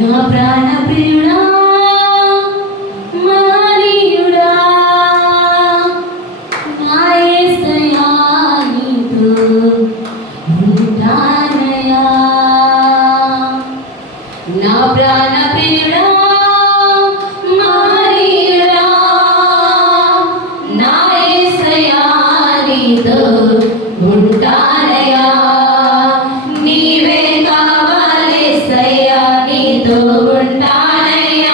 నా ప్రాణ ప్రియుడా మానీయుడా నా యేసయ్యా నీతో ఉంటానయ్యా నా ప్రాణ ప్రియుడా మానీయుడా నా యేసయ్యా నీతో ఉంటానయ్యా నీవే కావాలేసయ్యా నీతో ఉంటానయ్యా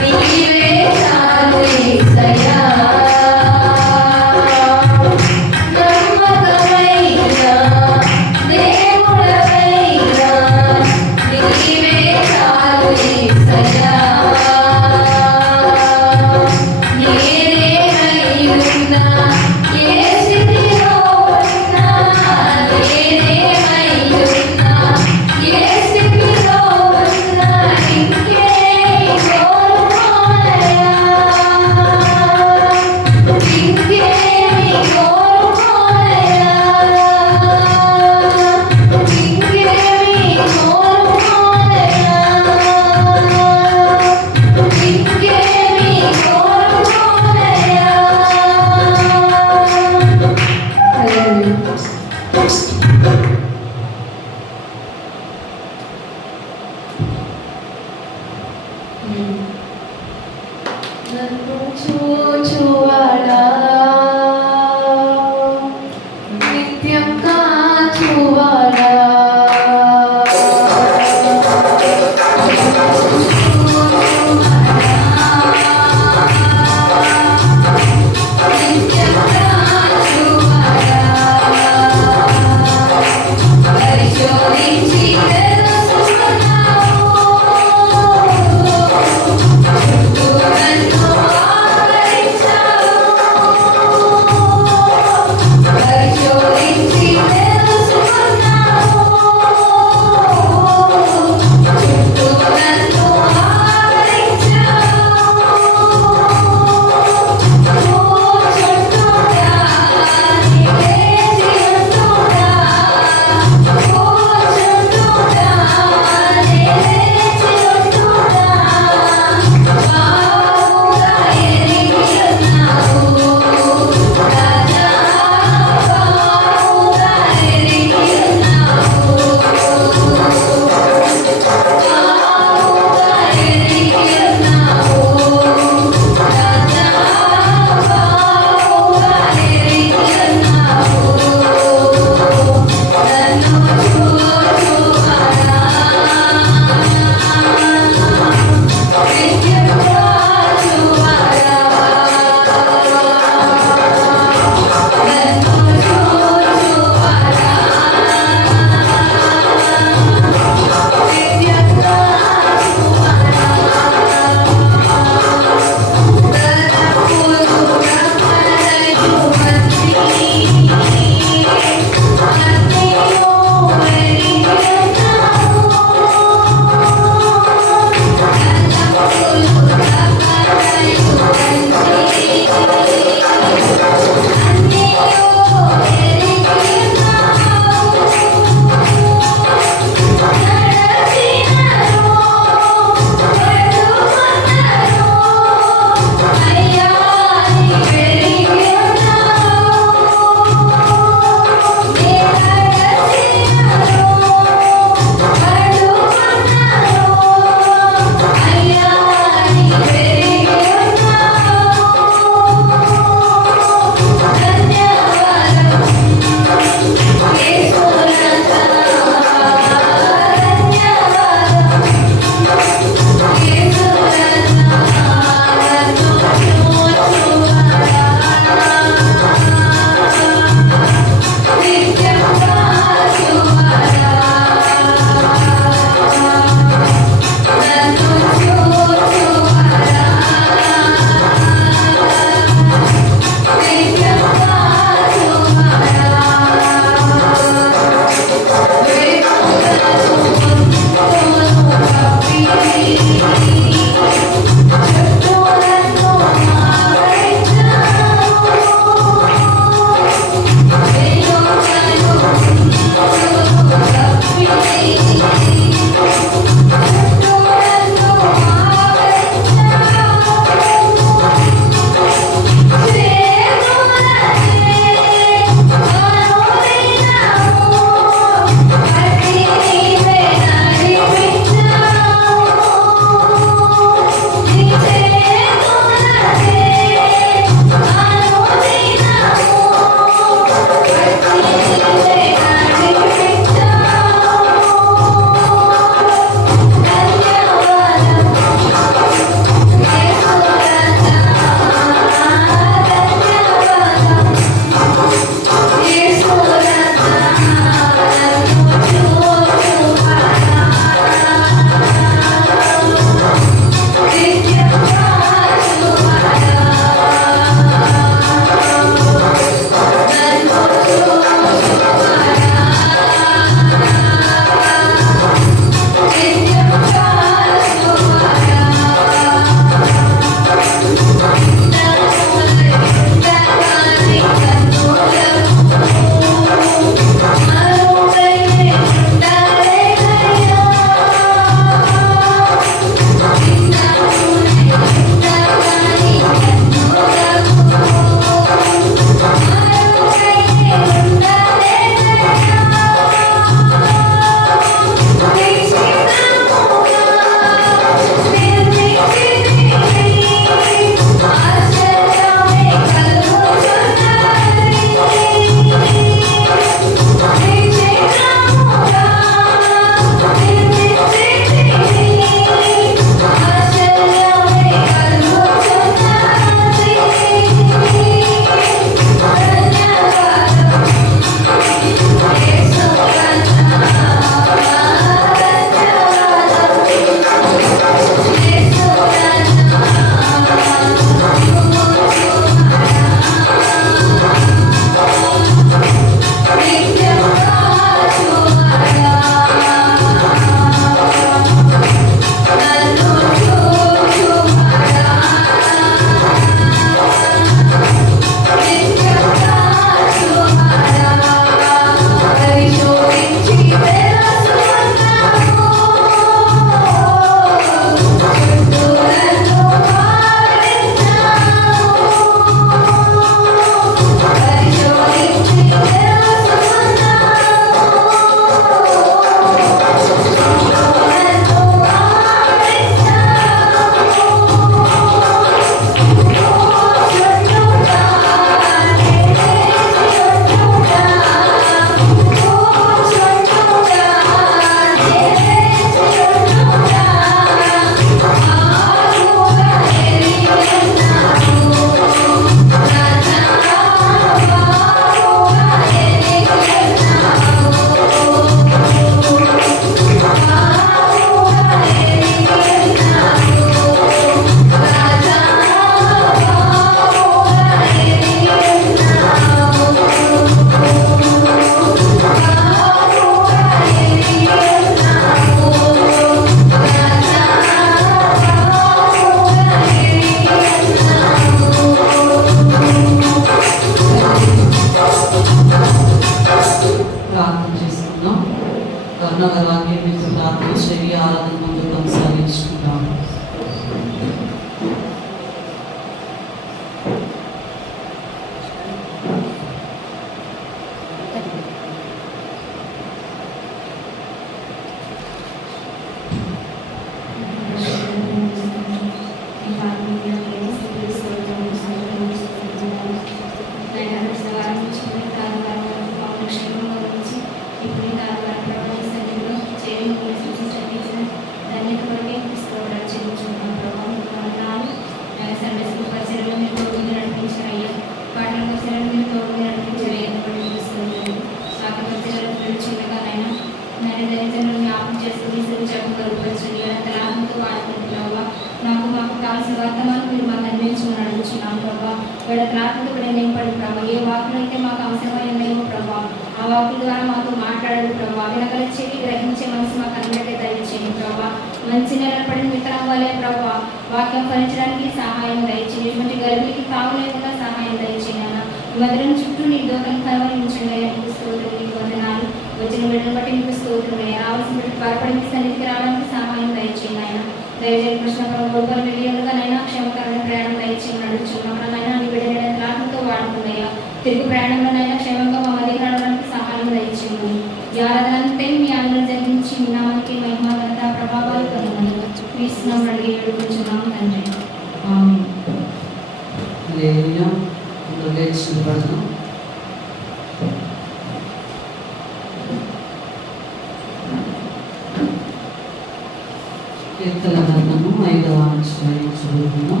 కీర్తన గ్రంథము 5వ అధ్యాయం చదువుకుందాం.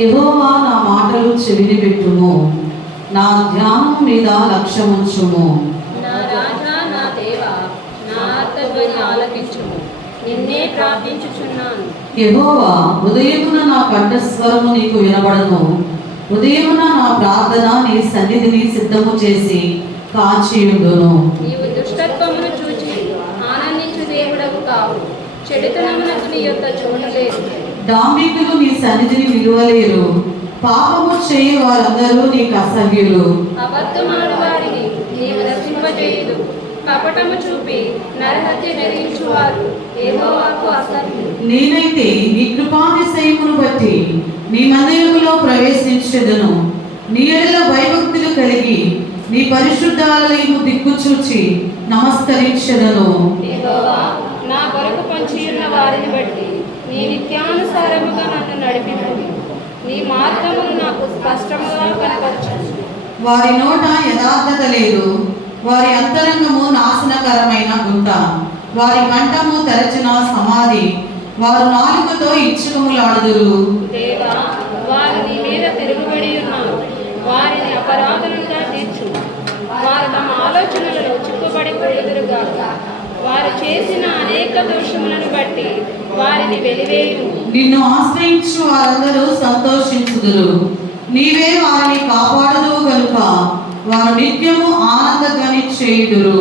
యెహోవా నా మాటలు చెవిని పెట్టుము, నా ధ్యానం మీద లక్ష్యముంచుము. నా రాజా నా దేవా, నా ఆర్తధ్వని ఆలకించుము, నిన్నే ప్రార్థించుచున్నాను. యెహోవా, ఉదయమున నా కంఠస్వరము నీకు వినబడను. ఉదయమున నా ప్రార్థన నీ సన్నిధిని సిద్ధము చేసి కాచియుండును. నీవు దుష్టత్వమును చూచి ఆనందించు దేవుడవు కావు. చెడుతనమునకు నీ యొక్క చోటు లేదు. డాంబికులు నీ సన్నిధిని నిలువలేరు. పాపము చేయు వారందరూ నీకు అసహ్యులు. అబద్ధమాడు వారిని నీవు రక్షింపజేయదు. కపటము చూపి నరహత్య జరిగించువారు యెహోవాకు అసహ్యులు. నేనైతే నీ కృపాతిశయమును బట్టి నీ మందిరములో ప్రవేశించెదను. నీ ఎడల భయభక్తులు కలిగి నీ పరిశుద్ధాలయము దిక్కుచూచి నమస్కరించెదను. యెహోవా, నా కొరకు పొంచియున్న వారిని బట్టి నీ నిత్యానుసారముగా నన్ను నడిపించుము. నీ మార్గమును నాకు స్పష్టముగా కనపరచు. వారి నోట యథార్థత లేదు. వారి అంతరంగము నాశనకరమైన గుంట. వారి కంఠము తెరచిన సమాధి. వారు నాలుకతో ఇచ్చుకములాడుదురు. దేవా, వారు నీ మీద తిరుగుబడి ఉన్నారు. వారిని అపరాధులుగా తీర్చు. వారు తమ ఆలోచనలలో చిక్కుబడిపోదురుగాక. వారు చేసిన అనేక దోషములను బట్టి వారిని వెలివేయు. నిన్ను ఆశ్రయించు వారందరూ సంతోషించుదురు. నీవే వారిని కాపాడుదువు గనుక వారు నిత్యము ఆనందధ్వని చేయుదురు.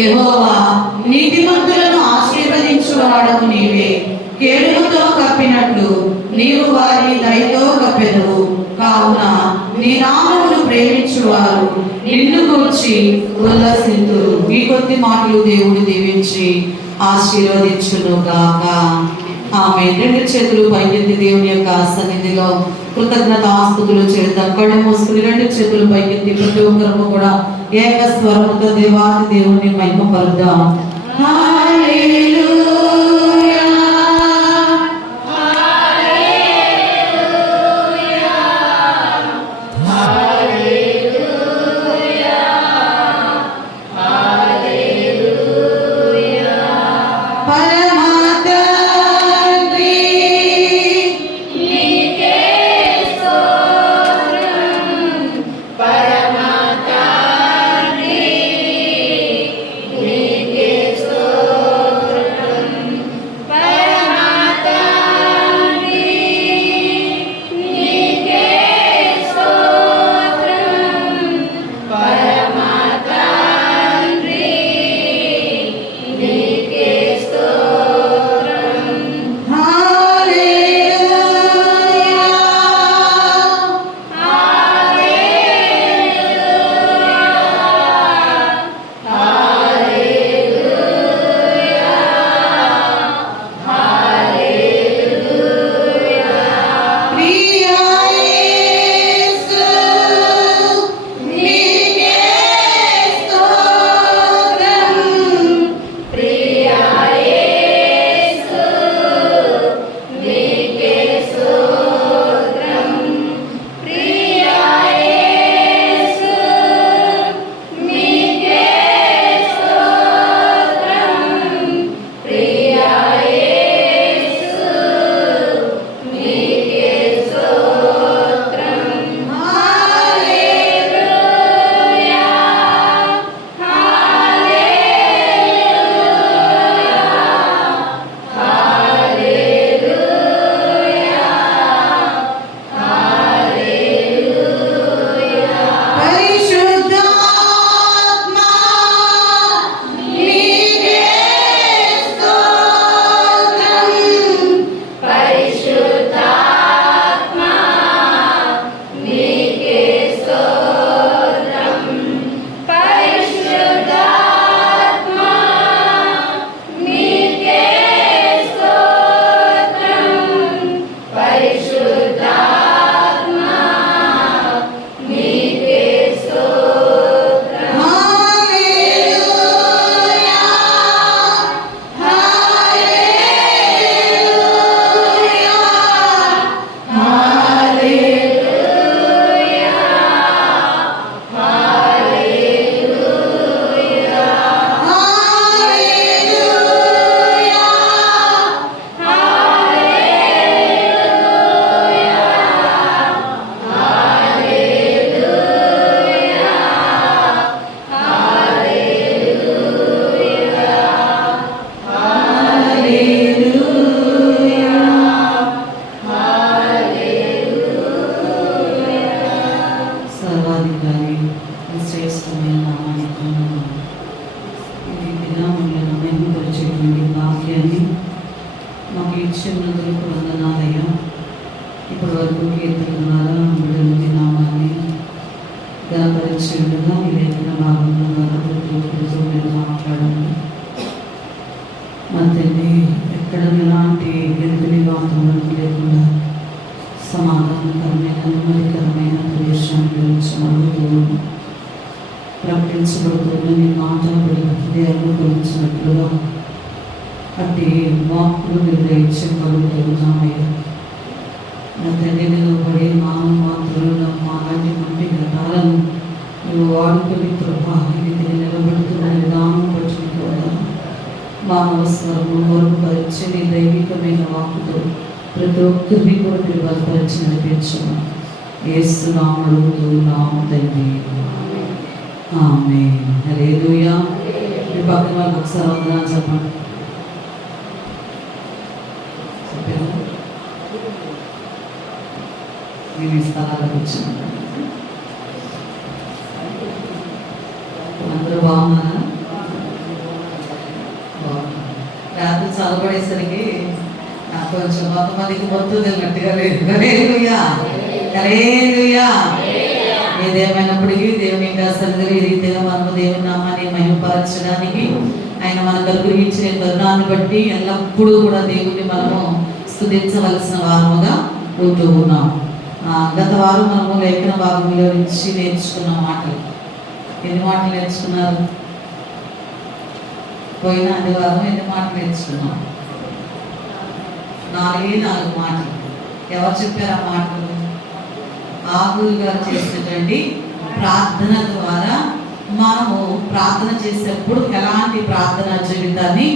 యెహోవా, నీతిమంతులను ఆశీర్వదించు వాడవు నీవే. కేడులతో కప్పినట్లు నీవు వారిని దయతో కప్పెదవు. కావున నీ నామమును ప్రేమించువారు నిన్ను గూర్చి ఉల్లసింతురు. ఈ కొద్ది మాటలు దేవుడు దీవించి ఆశీర్వదించును గాక. ఆమె రెండు చేతులు పైకెత్తి దేవుని యొక్క సన్నిధిలో కృతజ్ఞతాస్తుతులు చేద్దాం. కళ్ళు మూసుకుని రెండు చేతులు పైకెత్తి ప్రతి ఒక్కరము కూడా ఏక స్వరముతో దేవాది దేవుని మహిమపరుద్దాం. హల్లెలూయా, పరమ తండ్రి, నీకే ఈ దినాలను మెరుగుపరిచేటువంటి వాక్యాన్ని మాకు ఇచ్చినందుకు వందనాలయ్యా. ఇప్పటి వరకు కీర్తన ద్వారా బిడ్డల నామాన్ని గణపరిచేందుగా మీ లేఖన భాగంలో ద్వారా ప్రతి ఒక్కరితో మీరు మాట్లాడండి. అంతే ఎక్కడ ఎలాంటి గెలుపుని వాతావరణం లేకుండా సమాధానకరమైన నెమ్మదికరమైన ప్రదేశాన్ని గురించి ప్రకటించబడుతున్న మీ మాట హృదయాలు గురించినట్లుగా అట్టి వాక్కులు నిర్ణయించబడుతున్నామయ్యా. నా తండ్రి నిలబడి మానవ మాత్రులు మాలాంటి మంటి ఘటాలను నువ్వు వాడుకొని ప్రభా ఇది నిలబడుతున్న విధానం బట్టి కూడా మానవ స్వరము వరపరిచి నీ దైవికమైన వాక్కుతో ప్రతి ఒక్కరిని కూడా మీరు బలపరిచి నడిపించము. యేసు నామములో అడుగుతున్నాము తండ్రి, ఆమేన్. హల్లెలూయా. మీ పక్కన వాళ్ళకి ఒకసారి వందనాలు చెప్పండి. చెప్పారా? నేను ఈ స్థలాలకు వచ్చాను. అందరూ బాగున్నారా? రాత్రి చదవబడేసరికి నాకు కొంచెం కొంతమందికి మొత్తం తెలినట్టుగా లేదు. హల్లెలూయా, హల్లెలూయా. ఏదేమైనప్పటికీ దేవుని యొక్క సన్నిధిలో ఈ రీతిగా మనము దేవుని నామాన్ని మహిమపరచడానికి ఆయన మనకు అనుగ్రహించిన తరుణాన్ని బట్టి ఎల్లప్పుడూ కూడా దేవుని మనము స్తుతించవలసిన వారముగా ఉంటూ ఉన్నాం. గత వారం మనము లేఖన భాగంలో నుంచి నేర్చుకున్న మాటలు. ఎన్ని మాటలు నేర్చుకున్నారు? పోయిన ఆదివారం ఎన్ని మాటలు నేర్చుకున్నాం? 4 మాటలు. ఎవరు చెప్పారు ఆ మాటలు? ఆగులు గారు చేసినటువంటి ప్రార్థన ద్వారా మనము ప్రార్థన చేసేటప్పుడు ఎలాంటి ప్రార్థన జీవితాన్ని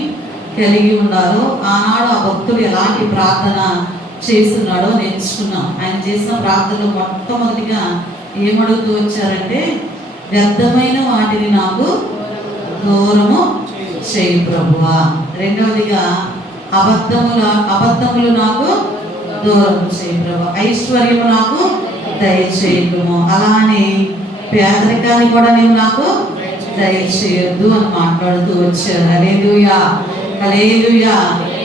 కలిగి ఉండాలో, ఆనాడు ఆ భక్తుడు ఎలాంటి ప్రార్థన చేస్తున్నాడో నేర్చుకున్నాం. ఆయన చేసిన ప్రార్థనలో మొట్టమొదటిగా ఏమడుగుతూ వచ్చారంటే, వ్యర్థమైన వాటిని నాకు దూరము చేయి ప్రభువా. రెండవదిగా అబద్ధములు నాకు దూరం చేయి ప్రభువా. ఐశ్వర్యము నాకు దయచేయము. అలానే పేదరికాన్ని కూడా నీవు నాకు దయచేయొద్దు అని మాట్లాడుతూ వచ్చారు. హల్లెలూయా, హల్లెలూయా.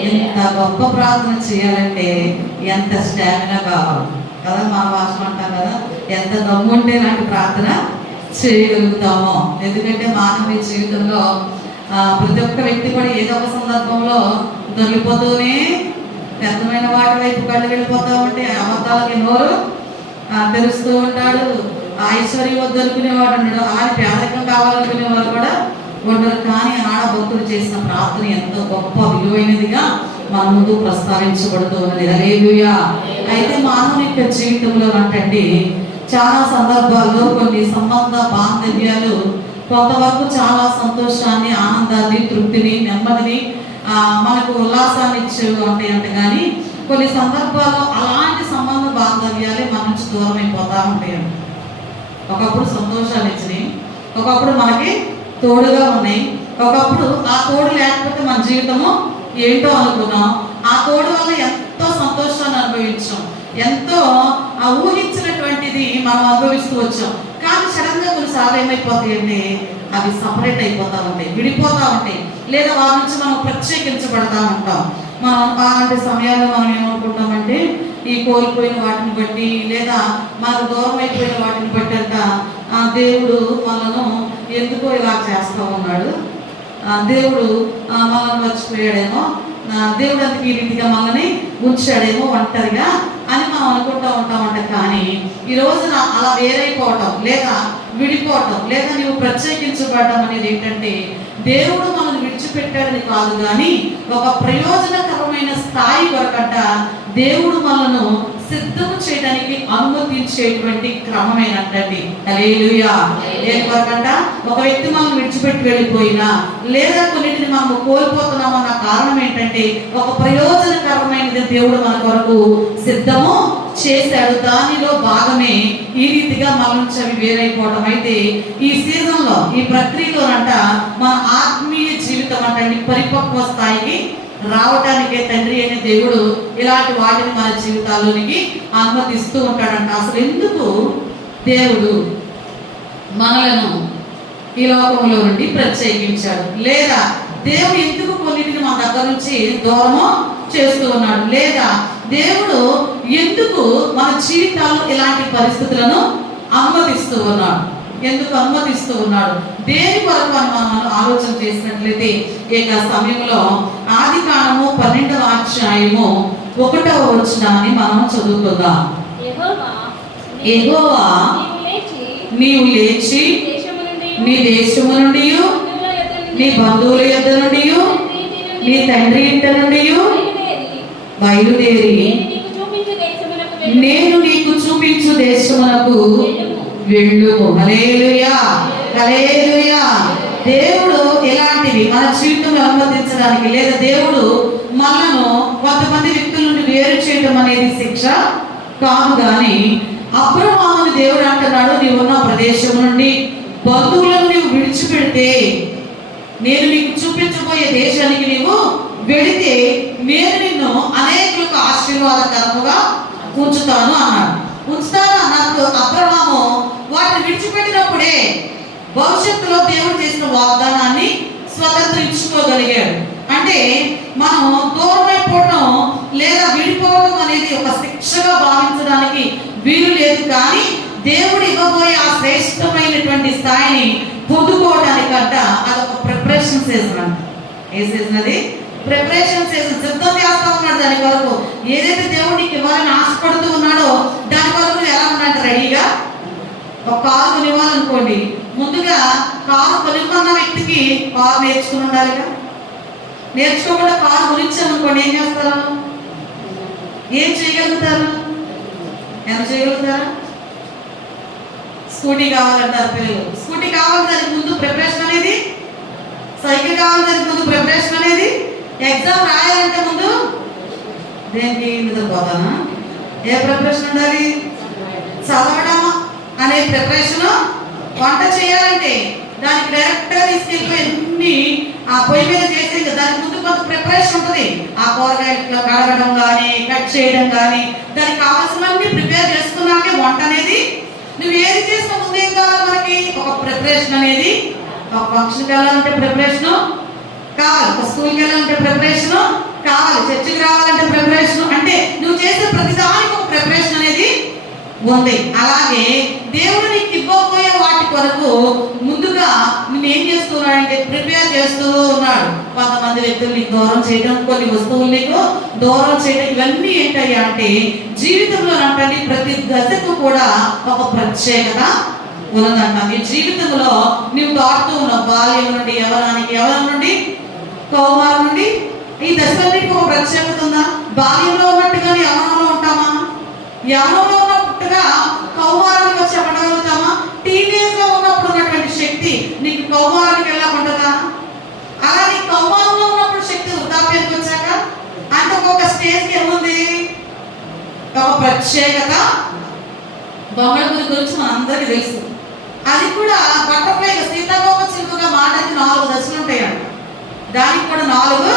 ఎంత గొప్ప ప్రార్థన చేయాలంటే ఎంత స్టామినా కావాలి కదా. మన భాషలో అంటాం కదా, ఎంత దమ్ముంటే ఇలాంటి ప్రార్థన చేయగలుగుతామో. ఎందుకంటే మానవ జీవితంలో ప్రతి ఒక్క వ్యక్తి కూడా ఏదో ఒక సందర్భంలో దొరికిపోతూనే వ్యర్థమైన వాటి వైపు కళ్ళు వెళ్ళిపోతూ ఉంటే అబద్ధాలకి నోరు తెలుస్తూ ఉంటాడు. ఐశ్వర్యం వద్దనుకునేవాడు ఉన్నాడు, అలానే పేదరికం కావాలనుకునేవాడు కూడా ఉండరు. కానీ ఆడ భక్తులు చేసిన ప్రార్థన ఎంతో గొప్ప విలువైనదిగా మన ముందు ప్రస్తావించబడుతూ ఉన్నది. హల్లెలూయా. అయితే మానవుని యొక్క జీవితంలో అంటే చాలా సందర్భాల్లో కొన్ని సంబంధ బాంధవ్యాలు కొంతవరకు చాలా సంతోషాన్ని, ఆనందాన్ని, తృప్తిని, నెమ్మదిని, మనకు ఉల్లాసాన్ని ఇచ్చేవి ఉంటాయంట. కానీ కొన్ని సందర్భాల్లో అలాంటి సంబంధ బాంధవ్యాలే మన నుంచి దూరం అయిపోతూ ఉంటాయంట. ఒకప్పుడు సంతోషాన్ని ఇచ్చినాయి, ఒకప్పుడు మనకి తోడుగా ఉన్నాయి, ఒకప్పుడు ఆ తోడు లేకపోతే మన జీవితము ఏంటో అనుకున్నాం. ఆ తోడు వల్ల ఎంతో సంతోషాన్ని అనుభవించాం, ఎంతో ఊహించినటువంటిది మనం అనుభవిస్తూ వచ్చాం. కానీ సడన్ గా కొన్నిసార్లు ఏమైపోతాయంటే అవి సపరేట్ అయిపోతూ ఉంటాయి, విడిపోతూ ఉంటాయి, లేదా వారి నుంచి మనం ప్రత్యేకించబడతా ఉంటాం. మనం అలాంటి సమయాల్లో మనం ఏమనుకుంటామంటే ఈ కోల్పోయిన వాటిని బట్టి, లేదా మనకు దూరం అయిపోయిన వాటిని బట్టి అంట దేవుడు మనను ఎందుకో ఇలా చేస్తూ ఉన్నాడు, దేవుడు మనల్ని మర్చిపోయాడేమో, దేవుడు అందుకు ఈ రీతిగా మనల్ని ఉంచాడేమో ఒంటరిగా అని మనం అనుకుంటూ ఉంటామంట. కానీ ఈ రోజున అలా వేరైపోవటం, లేదా విడిపోవటం, లేదా నువ్వు ప్రత్యేకించబడటం అనేది ఏంటంటే దేవుడు మనల్ని విడిచిపెట్టాడని కాదు, కానీ ఒక ప్రయోజనకరమైన స్థాయి వరకంట దేవుడు మనను సిద్ధము చేయడానికి అనుమతించేటువంటి క్రమమేనంటండి. హల్లెలూయా. దేని వరకంట? ఒక వ్యక్తి మనం విడిచిపెట్టి వెళ్ళిపోయినా, లేదా కొన్నిటిని మనము కోల్పోతున్నామన్న కారణం ఏంటంటే ఒక ప్రయోజనకరమైనది దేవుడు మన కొరకు సిద్ధము చేశాడు. దానిలో భాగమే ఈ రీతిగా మన నుంచి అవి వేరైపోవడం. అయితే ఈ సీజన్లో, ఈ ప్రక్రియలోనంట మన ఆత్మీయ జీవితం అంటే పరిపక్వ స్థాయికి రావటానికే తండ్రి అనే దేవుడు ఇలాంటి వాటిని మన జీవితాల్లోనికి అనుమతిస్తూ ఉంటాడంట. అసలు ఎందుకు దేవుడు మనలను ఈ లోకంలో నుండి ప్రత్యేకించాడు. లేదా దేవుడు ఎందుకు కొన్నిటిని మన దగ్గర నుంచి దూరము చేస్తూ ఉన్నాడు? లేదా దేవుడు ఎందుకు మన జీవితాల్లో ఇలాంటి పరిస్థితులను అనుమతిస్తూ ఉన్నాడు? ఎందుకు అనుమతిస్తూ ఉన్నాడు? దేని కొరకు అని మనం ఆలోచన చేసినట్లయితే ఏక సమయంలో ఆదికాండము 12వ అధ్యాయము 1వ వచనాన్ని మనం చదువుకుందాం. యెహోవా నీవు లేచి నీ దేశము నుండి నీ బంధువుల యొద్ద నుండి నీ తండ్రి ఇంట నుండి బయలుదేరి నేను నీకు చూపించు దేశమునకు వెళ్ళుము. హల్లెలూయా, హల్లెలూయా. దేవుడు ఎలాంటివి మన జీవితంలో అనుమతించడానికి, లేదా దేవుడు మనను కొంతమంది వ్యక్తుల నుండి వేరు చేయడం అనేది శిక్ష కాదు. కానీ అబ్రహాముని దేవుడు అంటున్నాడు, నీవు ఉన్న ప్రదేశం నుండి బంధువులను నీవు విడిచిపెడితే నేను నీకు చూపించబోయే దేశానికి నీవు వెళితే నేను నిన్ను అనేకులకు ఆశీర్వాదకరముగా ఉంచుతాను అన్నాడు. ఉంచుతాను అన్నప్పుడు అబ్రహాము వాటిని విడిచిపెట్టినప్పుడే భవిష్యత్తులో దేవుడు చేసిన వాగ్దానాన్ని స్వతంత్రించుకోగలిగాడు. అంటే మనం దూరమైపోవడం లేదా విడిపోవడం అనేది ఒక శిక్షగా భావించడానికి వీలు లేదు. కానీ దేవుడు ఇవ్వబోయే ఆ శ్రేష్టమైనటువంటి స్థాయిని పొందుకోవడానికంట అదొక ప్రిపరేషన్ సీజన్ అంట. ఏ సీజన్ అది? Preparation season. సిద్ధం చేస్తా ఉన్నాడు దాని కొరకు. ఏదైతే దేవుడికి ఇవ్వాలని ఆశపడుతూ ఉన్నాడో దాని కొరకు ఎలా ఉందంట రెడీగా. ఒక కారు కొనివ్వాలనుకోండి, ముందుగా కారు కొనుక్కున్న వ్యక్తికి కారు నేర్చుకుని ఉండాలిగా. నేర్చుకోకుండా కారు కొనిచ్చామనుకోండి, ఏం చేస్తారు? ఏం చేయగలుగుతారు? ఎంత చేయగలుగుతారా? స్కూటీ కావాలంటారు పిల్లలు. స్కూటీ కావాలి, దానికి ముందు ప్రిపరేషన్ అనేది. సైకిల్ కావాలి, దానికి ముందు ప్రిపరేషన్ అనేది. ఎగ్జామ్ రాయాలంటే ముందు దేనికి నిద్రపోతానా? ఏ ప్రిపరేషన్ ఉండాలి? చదవడం అనే ప్రిపరేషన్. వంట చేయాలంటే దానికి డైరెక్ట్గా తీసుకెళ్ళిపోయి అన్ని ఆ పొయ్యి మీద చేసే దానికి ముందు కొంత ప్రిపరేషన్ ఉంటుంది. ఆ కూరగాయలు కడగడం కానీ కట్ చేయడం కానీ దానికి కావాల్సినవన్నీ ప్రిపేర్ చేసుకున్నాకే వంట అనేది. నువ్వు ఏది చేసిన ముందు ఏం కావాలి మనకి? ఒక ప్రిపరేషన్ అనేది. ఒక ఫంక్షన్కి వెళ్ళాలంటే ప్రిపరేషన్ కావాలి, ఒక స్కూల్కి వెళ్ళాలంటే ప్రిపరేషన్ కావాలి, చర్చికి రావాలంటే ప్రిపరేషన్. అంటే నువ్వు చేసే ప్రతిదానికి ఒక ప్రిపరేషన్ అనేది ఉంది. అలాగే దేవుడు నీకు ఇవ్వబోయే వాటి కొరకు ముందుగా నేను ఏం చేస్తున్నాడంటే ప్రిపేర్ చేస్తూ ఉన్నాడు. కొంతమంది వ్యక్తులు నీకు దూరం చేయడం, కొన్ని వస్తువులు నీకు దూరం చేయడం, ఇవన్నీ ఏంటయ్యా అంటే జీవితంలో అంటే ప్రతి దశకు కూడా ఒక ప్రత్యేకత ఉన్నదంట. నీ జీవితంలో నువ్వు దాటుతూ ఉన్నావు. బాల్యం నుండి యవ్వనానికి, యవ్వనం నుండి కౌమారం నుండి, ఈ దశలన్నిటికీ ఒక ప్రత్యేకత ఉందా? బాల్యంలో ఉన్నట్టుగానే యవ్వనంలో ఉంటామా? యవ్వనంలో ఉన్నట్టుగా కౌమారానికి వచ్చి పడగలుగుతామా? టీనేజ్ లో ఉన్నప్పుడు ఉన్నటువంటి శక్తి నీకు కౌమారానికి వెళ్ళకుంటుందా? అలా నీ కౌమారంలో ఉన్నప్పుడు శక్తి వృద్ధాప్యానికి వచ్చాక అంటే ఒక్కొక్క స్టేజ్కి ఏముంది? ఒక ప్రత్యేకత. దొంగల గురించి మనందరికీ తెలుసు. అది కూడా బటర్ఫ్లై సీతాకోక చిలుకగా మాటకి 4 దశలు ఉంటాయంట. దానికి కూడా 4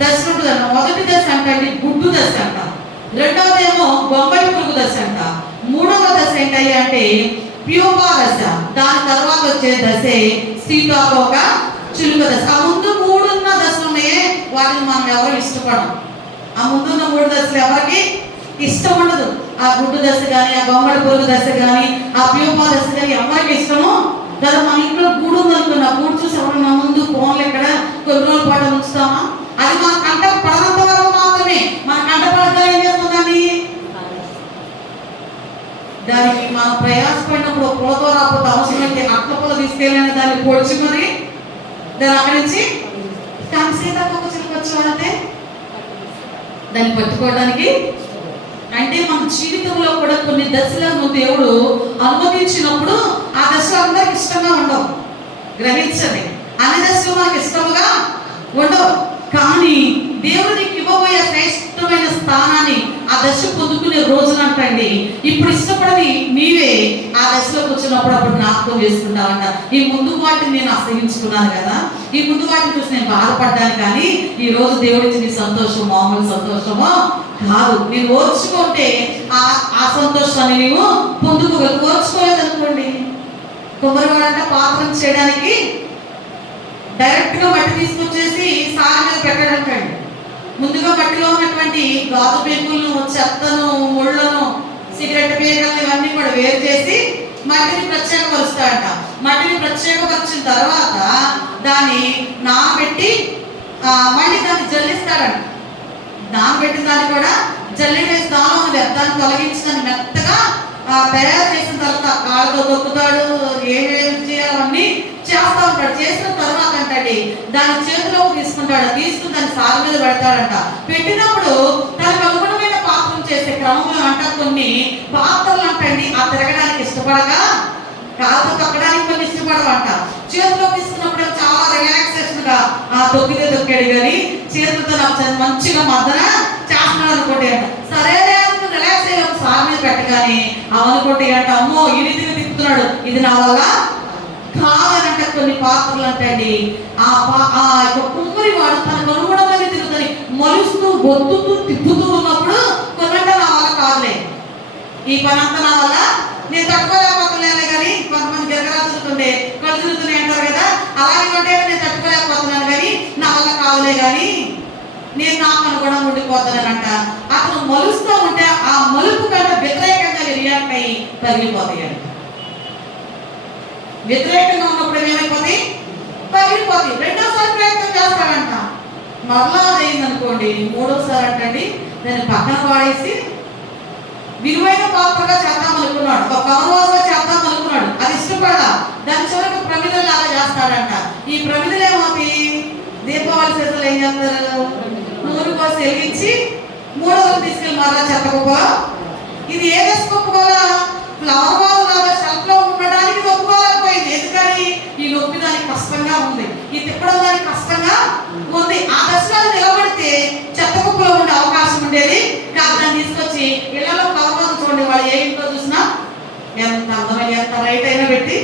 దశలు ఉంటుందంట. మొదటి దశ అంటే గుడ్డు దశ అంట. రెండవది ఏమో బొంబాయి పురుగు దశ అంట. మూడవ దశ ఏంటయ్యా అంటే ప్యూపా దశ. దాని తర్వాత వచ్చే దశే సీతాకోక చిలుక దశ. ఆ ముందు 3 దశలు ఉన్నాయే వాటిని మనం ఎవరు ఇష్టపడం. ఆ ముందున్న 3 దశలు ఎవరికి ఇష్టం ఉండదు. ఆ గుడ్డు దశ కానీ, ఆ బొమ్మడి పురుగు దశ కానీ, ఆ ప్యూపా దశ కానీ ఎవరికి ఇష్టమో కదా. మన ఇంట్లో గూడు ఉందనుకున్న గూడు చూసి ఎవరు నా ముందు ఫోన్లు ఎక్కడ కొన్ని రోజుల పాటు ఉంచుతామా? అది మన కంట పడనంత వరకు మాత్రమే. మన కంట పడగా ఏం చేస్తుందండి? దానికి మనం ప్రయాసపడినప్పుడు పొలతో రాకపోతే అవసరమైతే అట్ల పొల తీసుకెళ్ళిన దాన్ని పొడుచుకొని దాన్ని అక్కడి నుంచి సీతాకోక చిలుక వచ్చామంటే దాన్ని పట్టుకోవడానికి. అంటే మన జీవితంలో కూడా కొన్ని దశలను దేవుడు అనుమతించినప్పుడు ఆ దశలు అందరికి ఇష్టంగా ఉండవు. గ్రహించండి, అన్ని దశలు మనకి ఇష్టముగా ఉండవు. కానీ దేవుడు నీకు ఇవ్వబోయే శ్రేష్టమైన స్థానాన్ని ఆ దశ పొందుకునే రోజునంటండి ఇప్పుడు ఇష్టపడని నీవే ఆ దశలో కూర్చున్నప్పుడు అప్పుడు జ్ఞాపకం చేసుకుంటావంట. ఈ ముందు వాటిని నేను అసహించుకున్నాను కదా, ఈ ముందు వాటిని చూసి నేను బాధపడ్డాను. కానీ ఈ రోజు దేవుడికి నీ సంతోషం మామూలు సంతోషమో కాదు. నేను ఓర్చుకుంటే ఆ సంతోషాన్ని నీవు పొందుకోగలవు. ఓర్చుకోలేదనుకోండి కుమ్మరివాడు అంటే పాత్రం చేయడానికి డైరెక్ట్ గా మట్టి తీసుకొచ్చేసి సార మీద పెట్టడానికండి. ముందుగా మట్టిలో ఉన్నటువంటి గాజు పెంకులను, చెత్తను, ముళ్ళను, సిగరెట్ పేగలను ఇవన్నీ కూడా వేరు చేసి మట్టిని ప్రత్యేకపరుస్తాడంట. మట్టిని ప్రత్యేకపరిచిన తర్వాత దాన్ని నానబెట్టి మళ్ళీ దాన్ని జల్లిస్తాడంట. నానబెట్టిన దాన్ని కూడా జల్లి వేసి దానిలో ఉన్న వ్యర్థాన్ని తొలగించి దాన్ని మెత్తగా తయారు చేసిన తర్వాత కాళ్ళతో దొక్కుతాడు, ఏమేమి చేయాలో అన్నీ చేస్తూ ఉంటాడు. చేసిన తర్వాత అంటండి దాని చేతిలోకి తీసుకుంటాడు. తీసుకుని దాన్ని సార మీద పెడతాడంట. పెట్టినప్పుడు తనకు అనుగుణమైన పాత్రలు చేసే క్రమంలో అంట కొన్ని పాత్రలు అంటండి ఆ తిరగడానికి ఇష్టపడగా కాళ్ళతో తొక్కడానికి కొన్ని ఇష్టపడవంట. చేతిలో తీసుకున్నప్పుడు చాలా రిలాక్సేషన్ గా తొక్కితే తొక్కాడు కానీ చేతులతో నాకు మంచిగా మద్దన చేస్తున్నాడు అనుకోండి అంట. సరే రిలాక్స్ అయ్యి ఒక సార్ మీద పెట్టగానే అనుకోండి అంట అమ్మో ఈ రీతిగా తిప్పుతున్నాడు, ఇది నా వల్ల కాదనంట. కొన్ని పాత్రలు అంటండి ఆ కుమ్మరి వాడు తనకు అనుగుణంగానే తిరుగుతుంది మలుస్తూ బొత్తుతూ తిప్పుతూ ఉన్నప్పుడు కొన్నంట నా వల్ల కాదులే, ఈ పని అంతా నా వల్ల నేను తట్టుకోలేకపోతున్నానే కానీ కొంతమంది గిరగరాజుతుండే కళ్ళు తిరుగుతున్నాయి అంటారు కదా, అలాగే ఉంటే నేను తట్టుకోలేకపోతున్నాను కానీ నా వల్ల కాదులే కానీ నేను నాకు అనుగుణంగా ఉండిపోతానంట. అతను మలుస్తూ ఉంటే ఆ మలుపు కంటే వ్యతిరేకంగా రియాక్ట్ అయ్యి పగిలిపోతాయి అంట. వ్యతిరేకంగా ఉన్నప్పుడు ఏమైపోతాయి, పగిలిపోతాయి. రెండోసారి ప్రయత్నం చేస్తాడంట, మరలా అయింది అనుకోండి. మూడోసారి అంటండి దాన్ని పక్కన వాడేసి విలువైన పాత్రగా చేద్దాం అనుకున్నాడు, ఒక కవరుగా చేద్దాం అనుకున్నాడు. అది ఇష్టపడ దాని చివరికి ప్రమిదలు లాగా చేస్తాడంట. ఈ ప్రమిదలు ఏమవుతాయి, దీపావళి సీజన్లో ఏం చేస్తారు, నూనె పోసి వెలిగించి మూడోది తీసుకెళ్ళి మరలా చెత్తకుపోలా. ఇది ఏ దశకుపోలా ఫ్లవర్ వాజ్ లాగా షెల్ఫ్ లో ఉండడానికి ఒప్పుకోలేకపోయింది. ఎందుకని ఈ నొప్పి దానికి కష్టంగా ఉంది, ఈ తిప్పడం దానికి కష్టంగా ఉంది. ఆ దశలో నిలబడితే చెత్త కుప్పలో ఉండే అవకాశం ఉండేది కాదు. దాన్ని తీసుకొచ్చి ఇళ్లలో ఫ్లవర్ వాజ్ చూడండి, వాళ్ళు ఏ ఇంట్లో చూసినా ఎంత అందమైన ఎంత రైట్ అయినా పెట్టి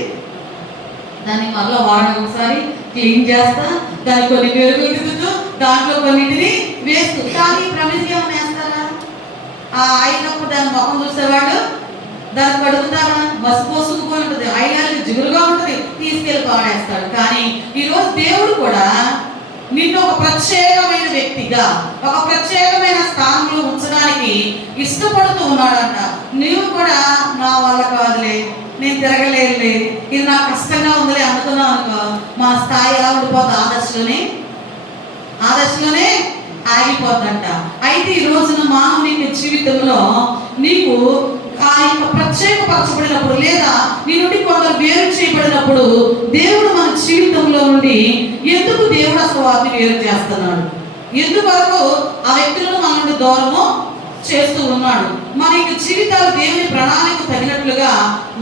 దాన్ని మరలా వారానికి ఒకసారి క్లీన్ చేస్తా, దానికి కొన్ని పెరుగులు దిద్దుతూ దాంట్లో కొన్నిటిని వేస్తూ. కానీ ప్రమిదికి ఏమైనా వేస్తారా, అయినప్పుడు దాని ముఖం చూసేవాడు దాన్ని కడుగుతారా, బస్సు పోసుకుపోయి ఉంటుంది, ఐదానికి జిగురుగా ఉంటుంది, తీసుకెళ్ళి పాడేస్తాడు. కానీ ఈరోజు దేవుడు కూడా నిన్ను ఒక ప్రత్యేకమైన వ్యక్తిగా ఒక ప్రత్యేకమైన స్థానంలో ఉంచడానికి ఇష్టపడుతూ ఉన్నాడంట. నీవు కూడా నా వల్ల కాదులే, నేను తిరగలేదులే, ఇది నాకు కష్టంగా ఉందిలే అనుకున్నావు అనుకో, మా స్థాయి ఎలా ఉండిపోతుంది, ఆ దశలోనే ఆగిపోద్దంట. అయితే ఈ రోజున మానవుని జీవితంలో నీకు ఆ యొక్క ప్రత్యేకపరచబడినప్పుడు లేదా నీ నుండి కొందరు వేరు చేయబడినప్పుడు దేవుడు మన జీవితంలో నుండి ఎందుకు దేవుడు అసలు వారిని వేరు చేస్తున్నాడు, ఎందువరకు ఆ వ్యక్తులను మన నుండి దూరము చేస్తూ ఉన్నాడు. మన యొక్క జీవితాలు దేవుని ప్రణాళిక తగినట్లుగా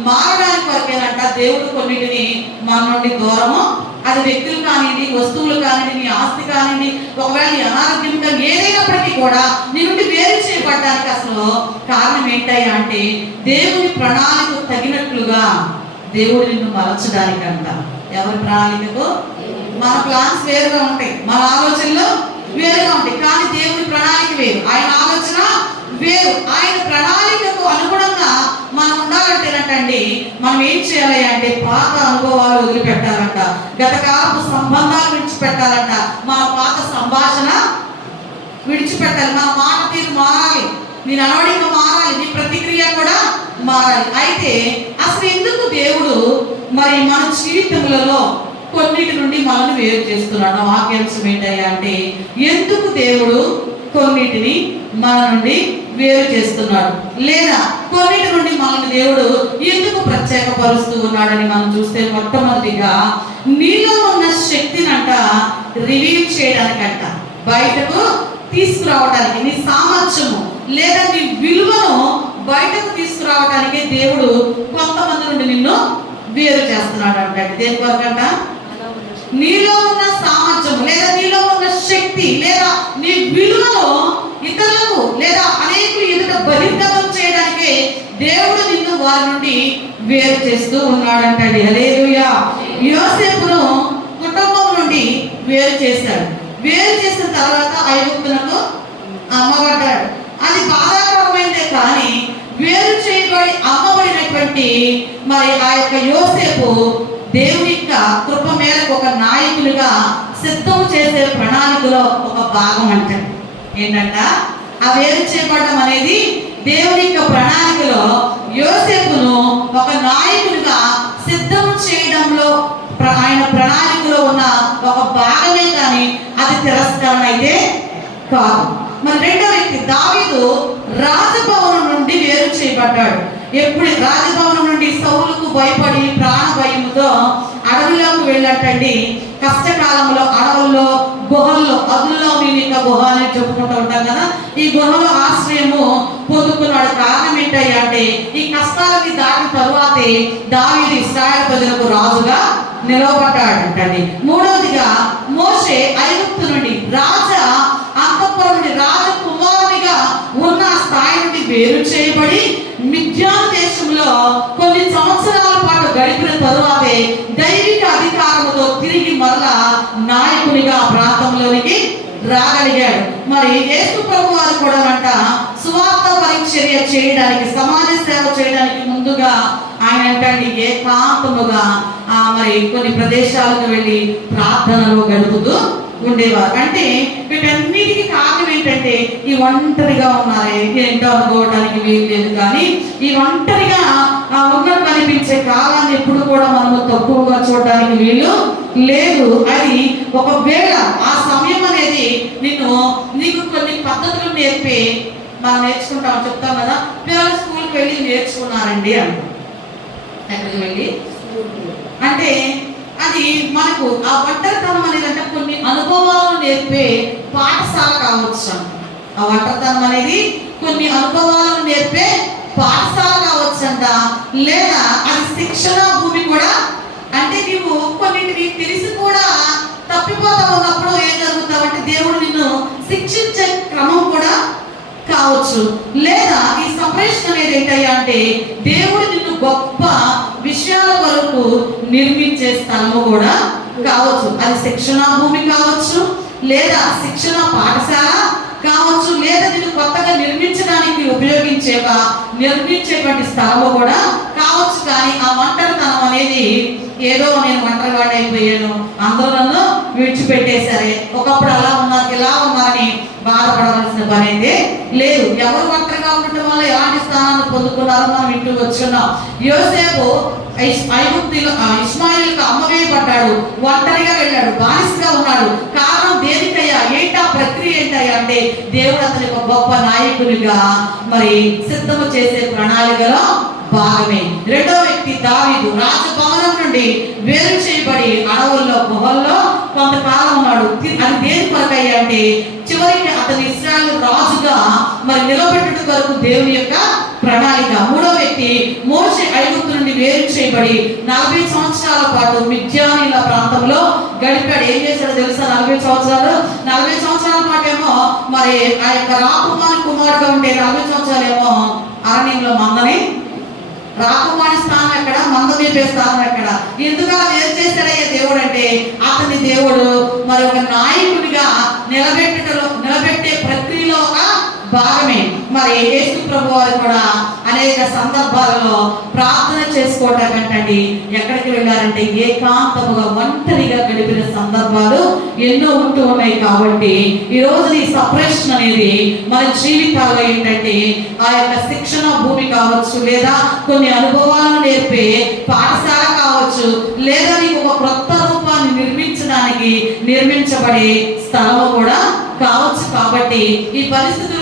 మారడానికి వరకేనంట దేవుడు కొన్నిటిని మన నుండి దూరము, అది వ్యక్తులు కానివ్వండి, వస్తువులు కానివ్వండి, నీ ఆస్తి కానివ్వండి, ఒకవేళ నీ అనారోగ్యంగా ఏదైనప్పటికీ కూడా నీ నుండి వేరు చేయబడడానికి అసలు కారణం ఏంటయ్యా అంటే దేవుని ప్రణాళిక తగినట్లుగా దేవుడు నిన్ను మలచడానికంట. ఎవరి ప్రణాళికకు మన ప్లాన్స్ వేరుగా ఉంటాయి, మన ఆలోచనలు వేరుగా ఉంటాయి, కానీ దేవుని ప్రణాళిక వేరు, ఆయన ఆలోచన వేరు. ఆయన ప్రణాళికకు అనుగుణంగా మనం ఉండాలంటేనంటండి మనం ఏం చేయాలి అంటే పాత అనుభవాలు వదిలిపెట్టాలంట, గతకాలపు సంబంధాలు విడిచిపెట్టాలంట, మన పాత సంభాషణ విడిచిపెట్టాలి, మన మాట తీరు మారాలి, నీ నడవడిక మారాలి, నీ ప్రతిక్రియ కూడా మారాలి. అయితే అసలు ఎందుకు దేవుడు మరి మన జీవితములలో కొన్నిటి నుండి మనల్ని వేరు చేస్తున్నాడు, వాక్యాంశం ఏంటయ్యా అంటే ఎందుకు దేవుడు కొన్నిటిని మన నుండి వేరు చేస్తున్నాడు, లేదా కొన్నిటి నుండి మనల్ని దేవుడు ఎందుకు ప్రత్యేకపరుస్తూ ఉన్నాడని మనం చూస్తే మొట్టమొదటిగా నీలో ఉన్న శక్తినంట రివీల్ చేయడానికంట, బయటకు తీసుకురావడానికి, నీ సామర్థ్యము లేదా నీ విలువను బయటకు తీసుకురావడానికి దేవుడు కొంతమంది నుండి నిన్ను వేరు చేస్తున్నాడు అంట. దేని కొరకంట, నీలో ఉన్న సామర్థ్యం లేదా నీలో ఉన్న శక్తి లేదా నీ విలువను ఇతరులకు లేదా అనేకులు ఎదుట బహిర్గతం చేయడానికి దేవుడు నిన్ను వారి నుండి వేరు చేస్తూ ఉన్నాడంటండి. హల్లెలూయా. యోసేపును కుటుంబం నుండి వేరు చేశాడు. వేరు చేసిన తర్వాత ఐగుప్తునకు అమ్మబడ్డాడు. అది బాధాకరమైనదే కానీ వేరు చేయబడి అమ్మబడినటువంటి అయినటువంటి మరి ఆ యొక్క యోసేపు దేవుని యొక్క కృప మేరకు ఒక నాయకులుగా సిద్ధం చేసే ప్రణాళికలో ఒక భాగం అంటే ఏంటంట, ఆ వేరు చేయబడడం అనేది దేవుని యొక్క ప్రణాళికలో యోసేపును ఒక నాయకులుగా సిద్ధం చేయడంలో ఆయన ప్రణాళికలో ఉన్న ఒక భాగమే, కానీ అది తిరస్కరణ అయితే కాదు. మరి రెండో వ్యక్తి దావీదు రాజభవనం నుండి వేరు చేయబడ్డాడు. ఎప్పుడు రాజభవనం నుండి సౌలుకు భయపడి ప్రాణ భయముతో అడవిలోకి వెళ్ళటండి. కష్టకాలంలో అడవుల్లో గుహల్లో అదుల్లో నేను ఇక గుహ అని చెప్పుకుంటూ ఉంటాం కదా, ఈ గుహలో ఆశ్రయము పొందుకున్నాడు. కారణం ఏంటయ్యా అంటే ఈ కష్టాలని దాటిన తరువాతే దావీదు ఇశ్రాయేలు ప్రజలకు రాజుగా నిలవబడ్డాడంటండి. మూడవదిగా మోషే ఐగుప్తు నుండి అంతఃపురం నుండి రాజకుమారునిగా ఉన్న స్థాయి నుండి వేరు చేయబడి మిద్యాను దేశంలో కొన్ని సంవత్సరాల పాటు గడిపిన తరువాతే దైవిక అధికారముతో తిరిగి మరలా నాయకునిగా ప్రాంతంలోనికి రాగలిగాడు. మరి యేసు ప్రభు వారు కూడా అంట సువార్త పరిచర్య చేయడానికి, సమాజ సేవ చేయడానికి ముందుగా ఆయన అంటండి ఏకాంతముగా మరి కొన్ని ప్రదేశాలకు వెళ్ళి ప్రార్థనలో గడుపుతూ ఉండేవారు. అంటే వీటన్నిటికీ కారణం ఏంటంటే ఈ ఒంటరిగా ఉన్నారే ఏంటో అనుకోవడానికి వీలు లేదు, కానీ ఈ ఒంటరిగా ఉన్నట్టు కనిపించే కాలాన్ని ఎప్పుడు కూడా మనము తక్కువగా చూడడానికి వీలు లేదు. అది ఒకవేళ ఆ సమయం అనేది నీకు కొన్ని పద్ధతులు నేర్పి మనం నేర్చుకుంటాం, చెప్తాం కదా, పిల్లలు స్కూల్కి వెళ్ళి నేర్చుకున్నారండి అంట. ఎక్కడికి వెళ్ళి అంటే అది మనకు ఆ ఒంటరితనం అనేది అంటే కొన్ని అనుభవాలను నేర్పే పాఠశాల కావచ్చు అంట. ఆ ఒంటరితనం అనేది కొన్ని అనుభవాలను నేర్పే పాఠశాల కావచ్చు అంట. లేదా అది శిక్షణ భూమి కూడా, అంటే నీవు కొన్నింటిని తెలిసి కూడా తప్పిపోతా ఉన్నప్పుడు ఏం జరుగుతావంటే దేవుడు నిన్ను శిక్షించే క్రమం కూడా కావచ్చు. లేదా ఈ సపరేషన్ అనేది ఏంటయ్యా అంటే దేవుడు నిన్ను గొప్ప విషయాల వరకు నిర్మించే స్థలము కూడా కావచ్చు. అది శిక్షణ భూమి కావచ్చు, లేదా శిక్షణ పాఠశాల కావచ్చు, లేదా నిన్ను కొత్తగా నిర్మించడానికి నిర్మించేటువంటి స్థలము కూడా కావచ్చు. కానీ ఆ ఒంటరితనం అనేది ఏదో నేను ఒంటరివాడు అయిపోయాను, అందరూ నన్ను విడిచిపెట్టేశారే, ఒకప్పుడు అలా ఉన్నారు ఇలా ఉన్నారని బాధపడవలసిన పని అయితే లేదు. ఎవరు ఒంటరిగా ఉండటం వల్ల ఎలాంటి స్థానాన్ని పొందుకున్నారో మనం ఇంటూ వచ్చున్నాం. యోసేపు ఐగుప్తులో ఇష్మాయిల్కు అమ్మవేయబడ్డాడు, ఒంటరిగా వెళ్ళాడు, బానిసగా ఉన్నాడు. కారణం దేనికయ్యా, ఏంటా ప్రక్రియ ఏంటయ్యా అంటే దేవుడు అతని ఒక గొప్ప నాయకునిగా మరి సిద్ధము చేసే ప్రణాళికలో భాగమే. రెండో వ్యక్తి దావీదు రాజభవనం నుండి వేరు చేయబడి అడవుల్లో గుహల్లో కొంతకాలం ఉన్నాడు. అది దేని కొరకయ్యా అంటే చివరికి అతని ఇశ్రాయేలు రాజుగా మరి నిలబెట్టుట కొరకు దేవుని యొక్క ప్రణాళిక. మూడో వ్యక్తి మోషే ఐగుప్తు నుండి వేరు చేయబడి 40 సంవత్సరాల పాటు మిద్యానీల ప్రాంతంలో గడిపాడు. ఏం చేశాడో తెలుసా? 40 సంవత్సరాల పాటు ఏమో మరి ఆ యొక్క రాకుమారి కుమారుడుగా ఉండే 40 సంవత్సరాలు ఏమో అరణ్యంలో మందని, రాకుమారి స్థానం ఎక్కడ, మంద మేపే స్థానం ఎక్కడ, ఎందుకలా వేరు చేశాడయ్యా దేవుడు అంటే అతని దేవుడు మరి ఒక నాయకుడిగా నిలబెట్టే ప్రక్రియలో ఒక భాగమే. మరి యేసు ప్రభు వారు కూడా అనేక సందర్భాలలో ప్రార్థన చేసుకోవటం ఏంటండి ఎక్కడికి వెళ్ళారంటే ఏకాంతముగా ఒంటరిగా గడిపిన సందర్భాలు ఎన్నో ఉంటూ ఉన్నాయి. కాబట్టి ఈ రోజు ఈ సపరేషన్ అనేది మన జీవితాల్లో ఏంటంటే ఆ యొక్క శిక్షణ భూమి కావచ్చు, లేదా కొన్ని అనుభవాలను నేర్పే పాఠశాల కావచ్చు, లేదా నీకు ఒక క్రొత్త రూపాన్ని నిర్మించబడే స్థలము కూడా కావచ్చు. కాబట్టి ఈ పరిస్థితిలో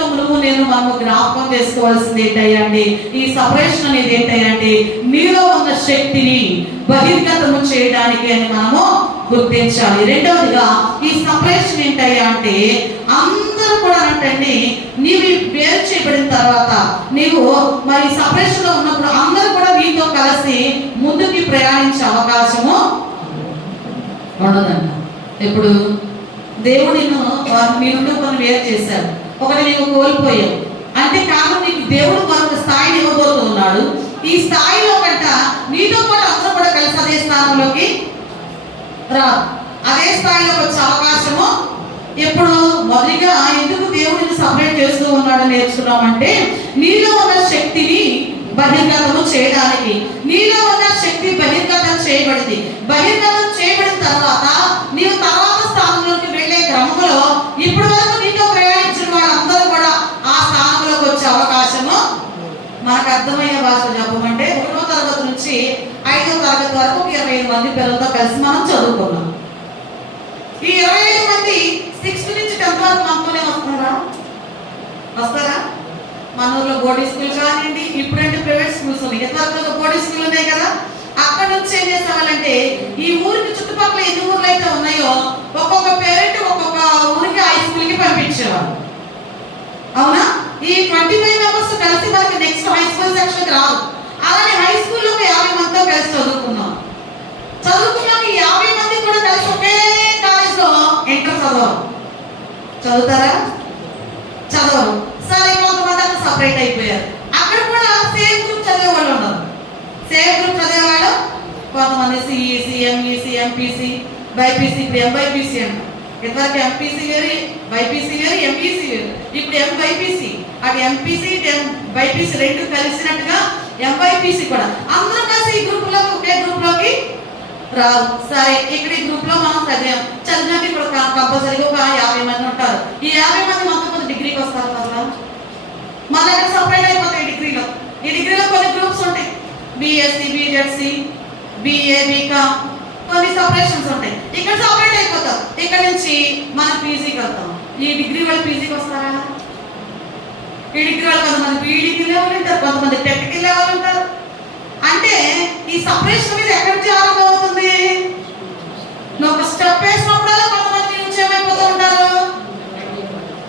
మనము జ్ఞాపకం చేసుకోవాల్సింది ఏంటయ్యా అంటే ఈ సపరేషన్ అనేది ఏంటయ్యా అంటే నీలో ఉన్న శక్తిని బహిర్గతము చేయడానికి అని మనము గుర్తించాలి. రెండవదిగా ఈ సపరేషన్ ఏంటయ్యా అంటే అందరూ కూడా అంటండి నీవు వేరు చేయబడిన తర్వాత నీవు మరి సపరేషన్ లో ఉన్నప్పుడు అందరూ కూడా నీతో కలిసి ముందుకి ప్రయాణించే అవకాశము ఉండదంట. ఇప్పుడు దేవుడు నీ నుండి ఒకరిని వేరు చేశాడు, ఒకటి నీవు కోల్పోయావు అంటే కారణం నీకు దేవుడు మరొక స్థాయిని ఇవ్వబోతూ ఉన్నాడు. ఈ స్థాయిలో కంట నీతో పాటు అందరూ కూడా కలిసి అదే స్థానంలోకి రాదు, అదే స్థాయిలోకి వచ్చే అవకాశము ఎప్పుడు మొదటిగా ఎందుకు దేవుడిని సపరేట్ చేస్తూ ఉన్నాడని నేర్చుకున్నామంటే నీలో ఉన్న శక్తిని బహిర్గతము చేయడానికి. నీలో ఉన్న శక్తి బహిర్గతం చేయబడింది. బహిర్గతం చేయబడిన తర్వాత నీవు తర్వాత స్థానంలోకి వెళ్ళే క్రమంలో ఇప్పటి వరకు నీతో ప్రయాణించిన వాళ్ళందరూ కూడా ఆ స్థానంలోకి వచ్చే అవకాశము. మనకు అర్థమయ్యే భాష చెప్పమంటే 1వ తరగతి నుంచి 5వ తరగతి వరకు 25 మంది పిల్లలతో కలిసి మనం చదువుకున్నాం. ఈ 25 మంది 6th నుంచి 10th వరకు మనతోనే వస్తారా? మన ఊర్లో బోర్డింగ్ స్కూల్ కానివ్వండి, ఇప్పుడంటే ప్రైవేట్ స్కూల్స్ ఉన్నాయి. ఎంతవరకు బోర్డింగ్ స్కూల్ ఉన్నాయి కదా, అక్కడ నుంచి ఏం చేసేవాళ్ళంటే ఈ ఊరికి చుట్టుపక్కల ఎన్ని ఊర్లు అయితే ఉన్నాయో ఒక్కొక్క పేరెంట్ ఒక్కొక్క ఊరికి హై స్కూల్కి పంపించేవాళ్ళు. అవునా? ఈ 25 మెంబర్స్ కలిసి మనకి నెక్స్ట్ హై స్కూల్ సెక్షన్కి రాదు. అలానే హై స్కూల్లో 50 మందితో కలిసి చదువుకున్నాం. ఈ 50 మంది కూడా కలిసి ఒకే కాలేజ్లో ఎంటర్ చదువుతారా? చదవరు. సరే, కొంతమంది అక్కడ సపరేట్ అయిపోయారు. అక్కడ కూడా సేమ్ గ్రూప్ చదివే వాళ్ళు ఉన్నారు. సేమ్ గ్రూప్ చదివేవాళ్ళు కొంతమంది సిఈసి, ఎంఈసి, ఎంపీసీ, బైపీసీ. ఇప్పుడు ఎంబైపీసీ అంట. ఇంతవరకు ఎంపీసీ వేరు, బైపీసీ వేరు, ఎంఈసీ వేరు. ఇప్పుడు ఎంబైపీసీ. అటు ఎంపీసీ బైపీసీ రెండు కలిసినట్టుగా ఎంబైపీసీ కూడా. అందరూ కలిసి ఈ గ్రూప్ లోకి ఒకే గ్రూప్ లోకి రావు. సరే, ఇక్కడ ఈ గ్రూప్ లో మనం చదివినట్టు ఇప్పుడు కంపల్సరీగా ఒక 50 మంది ఉంటారు. ఈ 50 మంది మొత్తం డిగ్రీకి వస్తారు కదా. మన దగ్గర సపరేట్ అయిపోతాయి డిగ్రీలో. ఈ డిగ్రీలో కొన్ని గ్రూప్స్ ఉంటాయి. బిఎస్సి, బిజెడ్సి, బిఏ, బీకామ్, కొన్ని సపరేషన్స్ ఉంటాయి. ఇక్కడ సపరేట్ అయిపోతారు. ఇక్కడ నుంచి మనం పీజీకి వెళ్తాం. ఈ డిగ్రీ వాళ్ళు పీజీకి వస్తారా? ఈ డిగ్రీ వాళ్ళు కొంతమంది బీఈడికి వెళ్ళే వాళ్ళు ఉంటారు, కొంతమంది టెట్కి వెళ్ళే వాళ్ళు ఉంటారు. అంటే ఈ సపరేషన్ మీద ఎక్కడి నుంచి ఆరంభం అవుతుంది? నువ్వు ఒక స్టెప్ వేసినప్పుడల్లా కొంతమంది నుంచి ఏమైపోతూ ఉంటారు?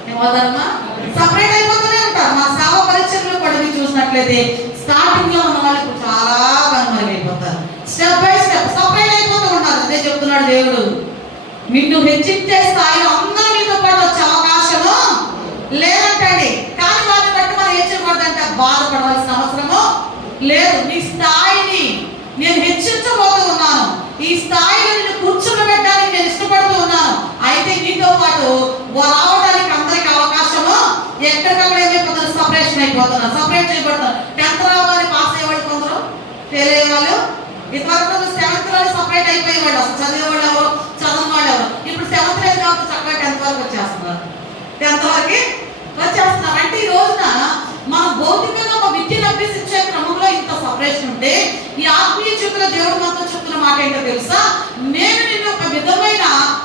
ఏమవుతారమ్మా? సపరేట్ అయిపోతూనే ఉంటారు. మన సేవ పరిచయంలో కూడా మీరు చూసినట్లయితే స్టార్టింగ్ లో ఉన్న వాళ్ళు ఇప్పుడు చాలా కనుమరుగైపోతారు. స్టెప్ బై స్టెప్ సపరేట్ అయిపోతూ ఉంటారు. అదే చెప్తున్నాడు దేవుడు, నిన్ను హెచ్చించే స్థాయిలో అందరూ నీతో పాటు వచ్చే అవకాశము లేదంటండి. కానీ వాటిని బట్టి మనం ఏం చేయకూడదంటే బాధపడవలసిన అవసరము లేదు. నీ స్థాయిని నేను హెచ్చించబోతూ ఉన్నాను. ఈ స్థాయిలో నేను కూర్చుండబెట్టడానికి నేను ఇష్టపడుతూ ఉన్నాను. అయితే నీతో పాటు రావడానికి అందరికి అవకాశము ఎక్కడికక్కడ ఏమైపోతున్నారు? సపరేషన్ అయిపోతున్నారు, సపరేట్ చేయబడుతున్నారు. 10th రావాలి పాస్ అయ్యేవాళ్ళు, కొందరు ఫెయిల్ అయ్యేవాళ్ళు. ఇంతవరకు 7th వాళ్ళు సపరేట్ అయిపోయేవాళ్ళు. అసలు చదివేవాళ్ళు ఎవరు, చదవని వాళ్ళు ఎవరు. ఇప్పుడు 7th లేదు కాబట్టి చక్కగా 10th వరకు వచ్చేస్తున్నారు. 10th వరకు వచ్చేస్తున్నారు. అంటే ఈ రోజున మన భౌతికంగా ఒక విద్యను అభ్యసించే క్రమంలో ఇంత సపరేషన్ ఉంటే, ఈ ఆత్మీయ జీవితంలో దేవుడు మాత్రం చెప్తున్న మాట ఏంటో తెలుసా? నేను నిన్ను ఒక విధమైన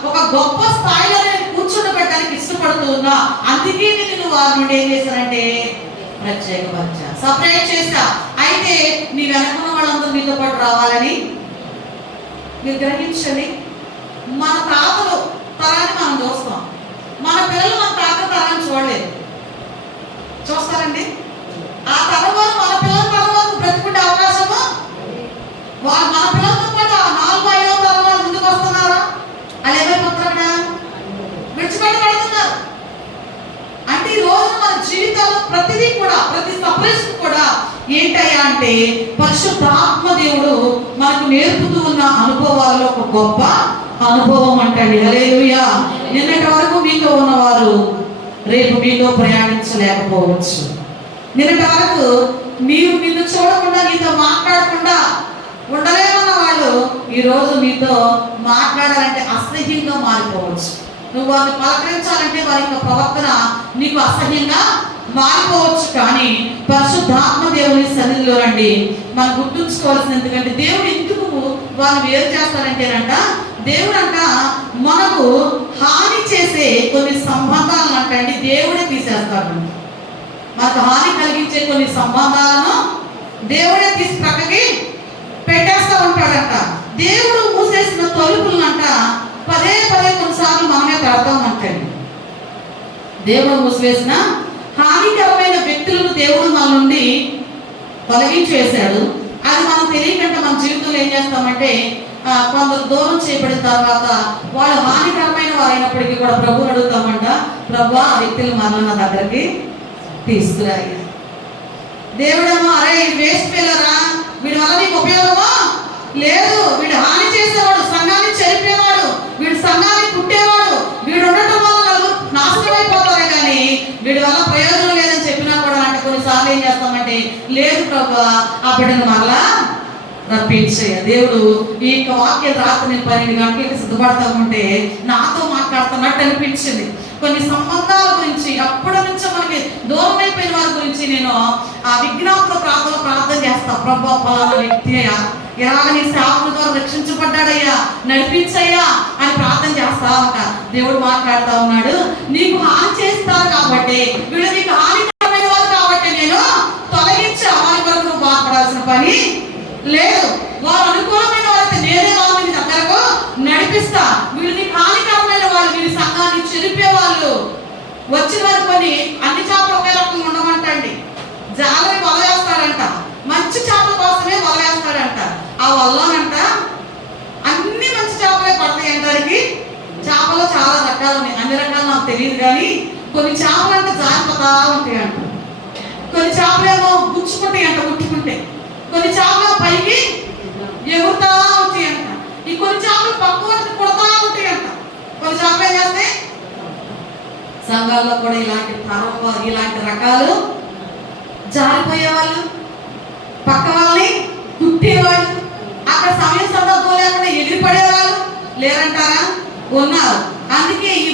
ఒక గొప్ప స్థాయిలో నేను కూర్చుండబెట్టడానికి ఇష్టపడుతూ ఉన్నా. అందుకే నేను వారి నుండి ఏం చేశానంటే ప్రత్యేకపరిచా, సపరేట్ చేశా. అయితే నీ వెనకున్న వాళ్ళందరూ నీతో పాటు రావాలని మీరు గ్రహించండి. మన తాతలు తరాన్ని మనం చూస్తాం, మన పిల్లలు మన తాత తరాన్ని చూడలేదు. చూస్తారండి? ఆ తర్వాత మన పిల్లల తర్వాత బ్రతుకుంటే అవకాశము మన పిల్లలతో పాటు 4వ 5వ తరం ముందుకు వస్తున్నారా? వాళ్ళు ఏమైపోతారా? విడిచిపెట్టబడుతున్నారు. అంటే ఈ రోజు మన జీవితంలో ప్రతిదీ కూడా, ప్రతి సపరేషన్ కూడా ఏంటయ్యా అంటే పరిశుద్ధాత్మ దేవుడు మనకు నేర్పుతూ ఉన్న అనుభవాల్లో ఒక గొప్ప అనుభవం అంటండి. హల్లెలూయా. నిన్నటి వరకు మీతో ఉన్నవారు రేపు మీతో ప్రయాణించలేకపోవచ్చు. నిన్నటి వరకు నిన్ను చూడకుండా, నీతో మాట్లాడకుండా ఉండలేమన్న వాళ్ళు ఈరోజు మీతో మాట్లాడాలంటే అసహ్యంగా మారిపోవచ్చు. నువ్వు వారిని పలకరించాలంటే వారి యొక్క ప్రవర్తన నీకు అసహ్యంగా మారిపోవచ్చు. కానీ పరిశుద్ధాత్మ దేవుని సన్నిధిలో రండి మనం గుర్తుంచుకోవాల్సింది. ఎందుకంటే దేవుడు ఎందుకు వారిని వేరు చేస్తారంటేనంట, దేవుడు అంట మనకు హాని చేసే కొన్ని సంబంధాలను అంటండి దేవుడే తీసేస్తాడు. మనకు హాని కలిగించే కొన్ని సంబంధాలను దేవుడే తీసి ప్రక్కకి పెట్టేస్తూ ఉంటాడంట. దేవుడు మూసేసిన తలుపులనంట పదే కొన్నిసార్లు మనమే కడతామంటండి. దేవుడు మూసివేసిన హానికరమైన వ్యక్తులను దేవుడు మన నుండి తొలగించి వేశాడు. అది మనం తెలియకంటే మన జీవితంలో ఏం చేస్తామంటే కొందరు దూరం చేయబడిన తర్వాత వాళ్ళు హానికరమైన వారైనప్పటికీ కూడా ప్రభువుని అడుగుతామంట, ప్రభు ఆ వ్యక్తులు మన దగ్గరికి తీసుకురాయి. దేవుడేమో అరే వేస్ట్ పిల్లరా, వీడి వల్ల నీకు ఉపయోగమా లేదు, వీడు హాని చేసేవాడు, సంఘాన్ని చెరిపేవాడు, వీడు సంఘాన్ని పుట్టేవాడు, వీడు ఉండటం వల్ల నలుగురు నాశనం అయిపోతారే కానీ వీడి వల్ల ప్రయోజనం లేదని చెప్పినా కూడా అంటే కొన్నిసార్లు ఏం చేస్తామంటే లేదు ప్రభు ప్రభా ఆ బిడ్డను మరలా రప్పించేయ. దేవుడు ఈ యొక్క వాక్య రాత్రి నేను 12 గంటలకు సిద్ధపడతా ఉంటే నాతో మాట్లాడుతున్నట్టు అనిపించింది. కొన్ని సంబంధాల గురించి అప్పటి నుంచి మనకి దూరం అయిపోయిన వారి గురించి నేను ఆ విజ్ఞాపన ప్రార్థన చేస్తా. ప్రభా పలానా వ్యక్తి అయ్యా ఇలాగ నీ సేవకుల ద్వారా రక్షించబడ్డాడయ్యా, నడిపించయ్యా అని ప్రార్థన చేస్తా ఉంటా. దేవుడు మాట్లాడుతా ఉన్నాడు, నీకు హాని చేస్తారు కాబట్టి, వీళ్ళు నీకు హానికరమైన వారు కాబట్టి నేను తొలగించా. వారి వరకు నువ్వు బాధపడాల్సిన పని లేదు. వారు అనుకూలమైన వారైతే నేనే వారిని దగ్గరకు నడిపిస్తా. వీళ్ళు నీకు హానికరమైన వాళ్ళు, వీరి సంఘాన్ని చెరిపే వాళ్ళు వచ్చిన వారు కొన్ని అన్ని చేపలు ఒకే రకంగా ఉండమంటండి. జాలని వలవేస్తాడంట, మంచి చేపల కోసమే వలవేస్తాడంట. ఆ వల్లోనంట అన్ని మంచి చేపలే పడతాయి అంటానికి. చేపలు చాలా రకాలు ఉన్నాయి, అన్ని రకాలు నాకు తెలియదు కానీ కొన్ని చేపలు అంటే జారిపోతా ఉంటాయి అంట, కొన్ని చేపలేమో గుచ్చుకుంటాయి అంట, గుట్టుకుంటే కొన్ని చేపలు పైకి ఎగురుతా ఉంటాయి అంట, ఈ కొన్ని చేపలు పక్క కొడతా ఉంటాయి అంట. కొన్ని చేపలు ఏం చేస్తాయి? సంఘాల్లో కూడా ఇలాంటి రకాలు జారిపోయేవాళ్ళు, పక్క వాళ్ళని కుట్టేవాళ్ళు, అక్కడ సమయం సందర్భం లేకుండా ఎగిరిపడేవాళ్ళు లేరంటారా? ఉన్నారు. అందుకే ఈ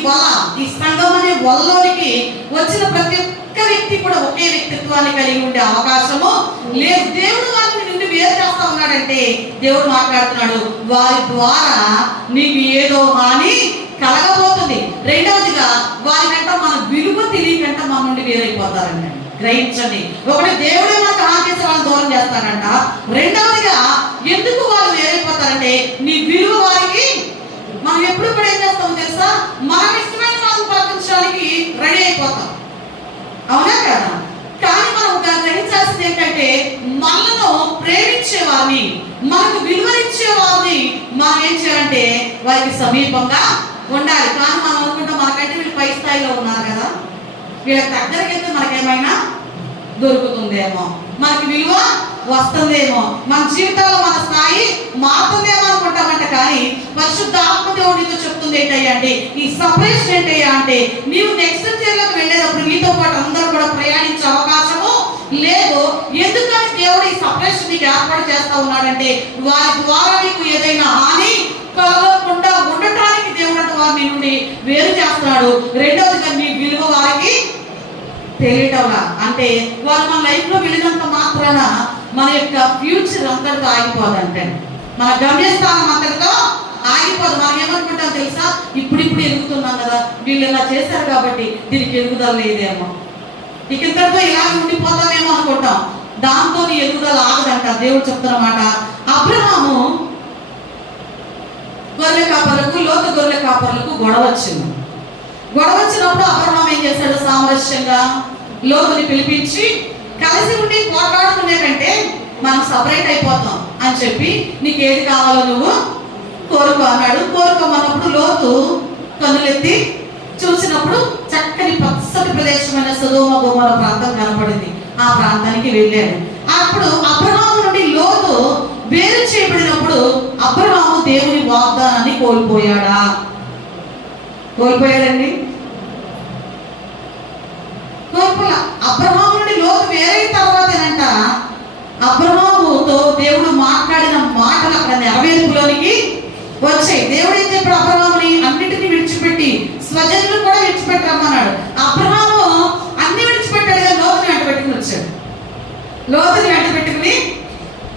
ఈ సంఘం అనే వలలోనికి వచ్చిన ప్రతి ఒక్క వ్యక్తి కూడా ఒకే వ్యక్తిత్వాన్ని కలిగి ఉండే అవకాశము లేదు. దేవుడు వారిని నుండి వేరు చేస్తా ఉన్నాడంటే దేవుడు మాట్లాడుతున్నాడు, వారి ద్వారా నీకు ఏదో హాని కలగబోతుంది. రెండవదిగా వారికంట మన విలువ తెలియకంట మన నుండి వేరైపోతారండి. గ్రహించండి. ఒకటి దేవుడే మనకు హాని చేసే వాళ్ళని దూరం చేస్తారంట. రెండవదిగా ఎందుకు వాళ్ళు వేరైపోతారంటే నీ విలువ వారికి. మనం ఎప్పుడు కూడా ఏం చేస్తామో తెలుసా? మనం ఇష్టమైన వాళ్ళని పాటించడానికి రెడీ అయిపోతాం, అవునా కదా? కానీ మనం గ్రహించాల్సింది ఏంటంటే మనను ప్రేమించే వారిని, మనకు విలువనిచ్చే వారిని మనం ఏం చేయాలంటే వారికి సమీపంగా ఉండాలి. కానీ మనం అనుకుంటాం మనకంటే వీళ్ళు పై స్థాయిలో ఉన్నారు కదా, వీళ్ళకి దగ్గరికి వెళ్తే మనకేమైనా దొరుకుతుందేమో, మనకి విలువ వస్తుందేమో, మన జీవితాల్లో మన స్థాయి మారుతుందేమో అనుకుంటామంట. కానీ పరిశుద్ధాత్మ దేవుడు నీతో చెప్తుంది ఏంటయ్యా అంటే, ఈ సపరేషన్ ఏంటయ్యా అంటే నీవు నెక్స్ట్ స్టేజ్లోకి వెళ్ళేటప్పుడు నీతో పాటు అందరూ కూడా ప్రయాణించే అవకాశము లేదు. ఎందుకని దేవుడు ఈ సపరేషన్ నీకు ఏర్పాటు చేస్తా ఉన్నాడంటే వారి ద్వారా నీకు ఏదైనా హాని కలగకుండా ఉండటానికి దేవుడు వారిని నుండి వేరు చేస్తున్నాడు. రెండవదిగా నీ విలువ వారికి తెలియటంలా, అంటే వారు మన లైఫ్ లో వెళ్ళినంత మాత్రాన మన యొక్క ఫ్యూచర్ అంతటితో ఆగిపోదంటే, మన గమ్యస్థానం అంతటితో ఆగిపోదు. మనం ఏమనుకుంటాం తెలుసా? ఇప్పుడిప్పుడు ఎదుగుతున్నాం కదా, వీళ్ళు ఇలా చేశారు కాబట్టి దీనికి ఎదుగుదల లేదేమో, ఇక ఇంతటితో ఇలాగే ఉండిపోతామేమో అనుకుంటాం. దాంతో నీ ఎదుగుదల ఆగదంట. దేవుడు చెప్తున్నమాట, అబ్రహాము గొర్రెల కాపర్లకు, లోతు గొర్రెల కాపర్లకు గొడవ వచ్చినప్పుడు అబ్రహాం ఏం చేశాడు? సామరస్యంగా లోతుని పిలిపించి కలిసి ఉండి పోట్లాడుకునే కంటే మనం సపరేట్ అయిపోతాం అని చెప్పి నీకు ఏది కావాలో నువ్వు కోరుకో అన్నాడు. కోరుకోమన్నప్పుడు లోతు కన్నులెత్తి చూసినప్పుడు చక్కని పచ్చటి ప్రదేశమైన సొదొమ గొమొర్రా ప్రాంతం కనపడింది. ఆ ప్రాంతానికి వెళ్ళాడు. అప్పుడు అబ్రహాము నుండి లోతు వేరు చేయబడినప్పుడు అబ్రహాము దేవుని వాగ్దానాన్ని కోల్పోయాడండి. కోల్పోలా. అబ్రహాము నుండి లోతు వేరైన తర్వాతేనంట అబ్రహాముతో దేవుడు మాట్లాడిన మాటలు అక్కడ నెరవేర్పులోనికి వచ్చాయి. దేవుడు ఏం చెప్పాడు? అబ్రహాముని అన్నిటిని విడిచిపెట్టి స్వజనులు కూడా విడిచిపెట్టమన్నాడు. అబ్రహాము అన్ని విడిచిపెట్టాడు కదా, లోతుని వెంట పెట్టుకుని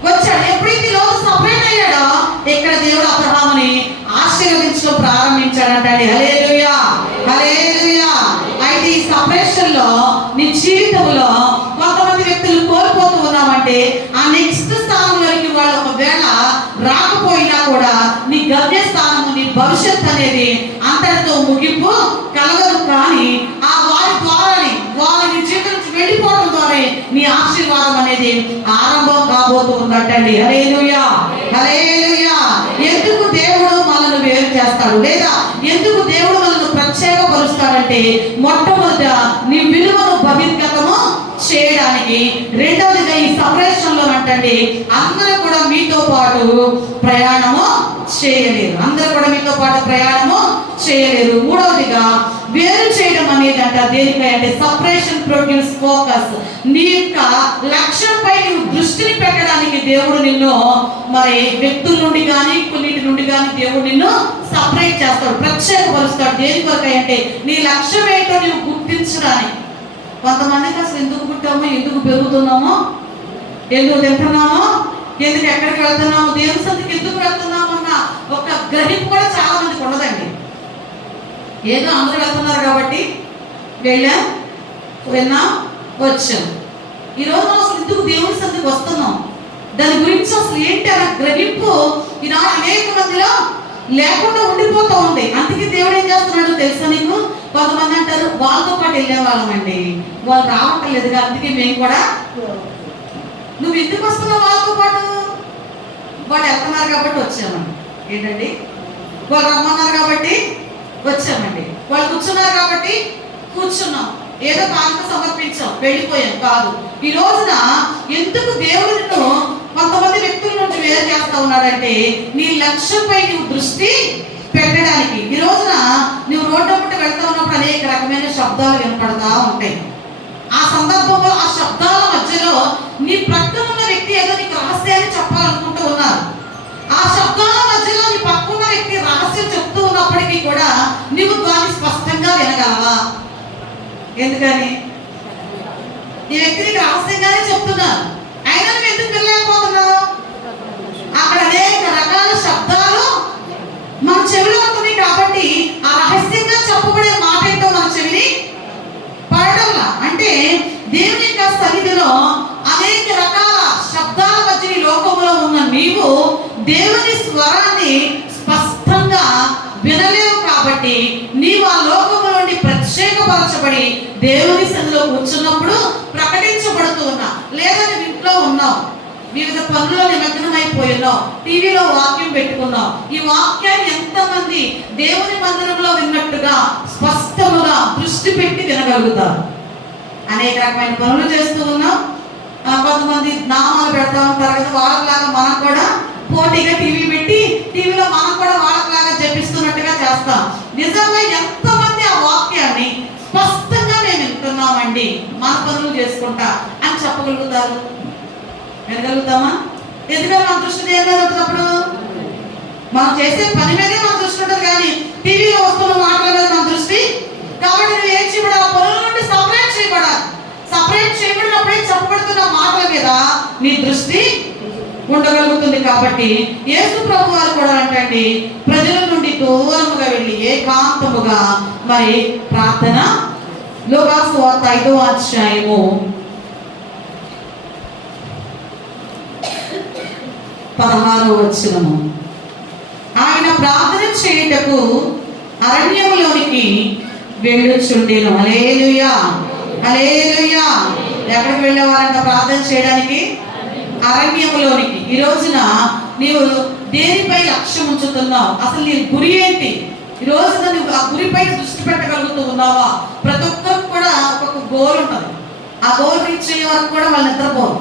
వచ్చాడు. ఎప్పుడైతే లోతు సపరేట్ అయ్యాడో ఇక్కడ దేవుడు అబ్రహాముని ఆశీర్వదించడం ప్రారంభించాడంటండి. హల్లెలూయా, హల్లెలూయా. అయితే ఈ సపరేషన్ లో నీ జీవితంలో కొంతమంది వ్యక్తులు కోల్పోతూ ఉన్నామంటే ఆ నెక్స్ట్ స్థానంలోకి వాళ్ళు ఒకవేళ రాకపోయినా కూడా నీ గమ్య స్థానము, నీ భవిష్యత్ అనేది అంతటితో ముగింపు కలగదు. కానీ ఆ వారి ద్వారానే, వారి నీ జీవితం నుంచి వెళ్ళిపోవడం ద్వారా నీ ఆశీర్వాదం అనేది ఆరంభం కాబోతూ ఉందంటండి. హల్లెలూయా, హల్లెలూయా. ఎందుకు దేవుడు మనల్ని వేరు చేస్తాడు, లేదా ఎందుకు దేవుడు మనల్ని ప్రత్యేకపరుస్తాడంటే మొట్టమొదట నీ విలువను బహిర్గతము చేయడానికి, రెండవదిగా ఈ సపరేషన్ లో అంటండి అందరూ కూడా మీతో పాటు ప్రయాణము చేయలేరు, మూడవదిగా వేరు చేయడం అనేది అంట దేనిపై అంటే సపరేషన్ ప్రొడ్యూస్ ఫోకస్. నీ యొక్క లక్ష్యంపై నువ్వు దృష్టిని పెట్టడానికి దేవుడు నిన్ను మరి వ్యక్తుల నుండి కానీ కొన్నిటి నుండి కానీ దేవుడు నిన్ను సపరేట్ చేస్తాడు, ప్రత్యేకపరుస్తాడు. దేని కొరకై అంటే నీ లక్ష్యం ఏంటో నువ్వు గుర్తించడానికి. కొంతమందికి అసలు ఎందుకు పుట్టామో, ఎందుకు పెరుగుతున్నామో, ఎందుకు తింటున్నామో, ఎందుకు ఎక్కడికి వెళ్తున్నాము, దేవుని సన్నిధికి ఎందుకు వెళ్తున్నాము అన్న ఒక గ్రహింపు కూడా చాలా మందికి ఉండదండి. ఏదో అందరూ వెళ్తున్నారు కాబట్టి వెళ్ళాం, విన్నాం, వచ్చాం. ఈరోజు మనం అసలు ఎందుకు దేవుని సన్నిధికి వస్తున్నాం, దాని గురించి అసలు ఏంటి అన్న గ్రహింపు ఈనాడు అనేక మందిలో లేకుండా ఉండిపోతూ ఉంది. అందుకే దేవుడు ఏం చేస్తున్నాడు తెలుసా నీకు? కొంతమంది అంటారు వాళ్ళతో పాటు వెళ్ళే వాళ్ళమండి, వాళ్ళు రావటం లేదుగా అందుకే మేము కూడా. నువ్వు ఎందుకు వస్తున్నావు వాళ్ళతో పాటు? వాళ్ళు వెళ్తున్నారు కాబట్టి వచ్చామండి. ఏంటండి? వాళ్ళు రమ్మన్నారు కాబట్టి వచ్చామండి, వాళ్ళు కూర్చున్నారు కాబట్టి కూర్చున్నాం, ఏదో కానుక సమర్పించాం, వెళ్ళిపోయాం కాదు. ఈ రోజున ఎందుకు దేవుడు నిన్ను కొంతమంది వ్యక్తుల నుంచి వేరు చేస్తా ఉన్నాడంటే నీ లక్ష్యంపై నువ్వు దృష్టి పెట్టడానికి. ఈ రోజున నువ్వు రోడ్డు పుట్టి వెళ్తా ఉన్నప్పుడు అనేక రకమైన శబ్దాలు వినపడతా ఉంటాయి. ఆ సందర్భంలో ఆ శబ్దాల మధ్యలో నీ ప్రక్కన ఉన్న వ్యక్తి ఏదో నీకు రహస్యాన్ని చెప్పాలనుకుంటూ ఉన్నారు. ఆ శబ్దాల మధ్యలో నీ పక్కన వ్యక్తి రహస్యం చెప్తూ ఉన్నప్పటికీ కూడా నువ్వు దాన్ని స్పష్టంగా వినగలవా? ఎందుకని? ఈ వ్యక్తి నీకు రహస్యంగానే చెప్తున్నారు, అయినా నువ్వు ఎందుకు వినలేకపోతున్నావు? అక్కడ అనేక రకాల శబ్దాలు మన చెవిలో ఉంటుంది కాబట్టి ఆ రహస్యంగా చెప్పబడే మాట ఏంటో మన చెవిని పడడంలా. అంటే దేవుని యొక్క సన్నిధిలో అనేక రకాల శబ్దాల మధ్య ఈ లోకంలో ఉన్న నీవు దేవుని స్వరాన్ని స్పష్టంగా వినలేవు కాబట్టి నీవు ఆ లోకము నుండి ప్రత్యేకపరచబడి దేవుని సన్నిధిలో కూర్చున్నప్పుడు ప్రకటించబడుతూ ఉన్నా, లేదా నువ్వు ఇంట్లో ఉన్నావు, వివిధ పనుల్లో నిమగ్నమైపోయి ఉన్నావు, టీవీలో వాక్యం పెట్టుకున్నావు. ఈ వాక్యాన్ని ఎంతమంది దేవుని మందిరంలో విన్నట్టుగా స్పష్టముగా దృష్టి పెట్టి వినగలుగుతారు? అనేక రకమైన పనులు చేస్తూ ఉన్నాం. కొంతమంది నామాలు పెడతా ఉంటారు కదా, వాళ్ళలాగా మనం కూడా పోటీగా టీవీ పెట్టి టీవీలో మనం కూడా వాళ్ళలాగా జపిస్తున్నట్టుగా చేస్తాం. నిజంగా ఎంతమంది ఆ వాక్యాన్ని స్పష్టంగా మేము వింటున్నామండి, మన పనులు చేసుకుంటా అని చెప్పగలుగుతారు? వినగలుగుతామా? ఎందుకంటే మన దృష్టి దేని మీద ఉంటున్నప్పుడు మనం చేసే పని మీదే మన దృష్టి ఉంటుంది, కానీ టీవీలో వస్తున్న మాటల మీద మన దృష్టి. కాబట్టి నువ్వు ఏం చేయబడాలి? ఆ పనుల నుండి సపరేట్ చేయబడాలి. సపరేట్ చేయబడినప్పుడే చెప్పబడుతున్న మాటల మీద నీ దృష్టి ఉండగలుగుతుంది. కాబట్టి యేసు ప్రభు వారు కూడా అంటండి, ప్రజల నుండి దూరముగా వెళ్ళి ఏకాంతముగా మరి ప్రార్థన. లూకాసు వార్త 5వ అధ్యాయము 16వ వచనము. ఆయన ప్రార్థన చేయుటకు అరణ్యములోనికి వెళ్ళుచుండెను. హల్లెలూయా, హల్లెలూయా. ఎక్కడికి వెళ్ళేవారంట ప్రార్థన చేయడానికి? అరణ్యములోనికి. ఈ రోజున నీవు దేనిపై లక్ష్యం ఉంచుతున్నావు? అసలు నీ గురి ఏంటి? ఈ రోజున నువ్వు ఆ గురిపై దృష్టి పెట్టగలుగుతూ ఉన్నావా? ప్రతి ఒక్కరికి కూడా ఒక్కొక్క గోల్ ఉంటుంది. ఆ గోల్ రీచ్ అయ్యే వరకు కూడా వాళ్ళు నిద్రపోరు.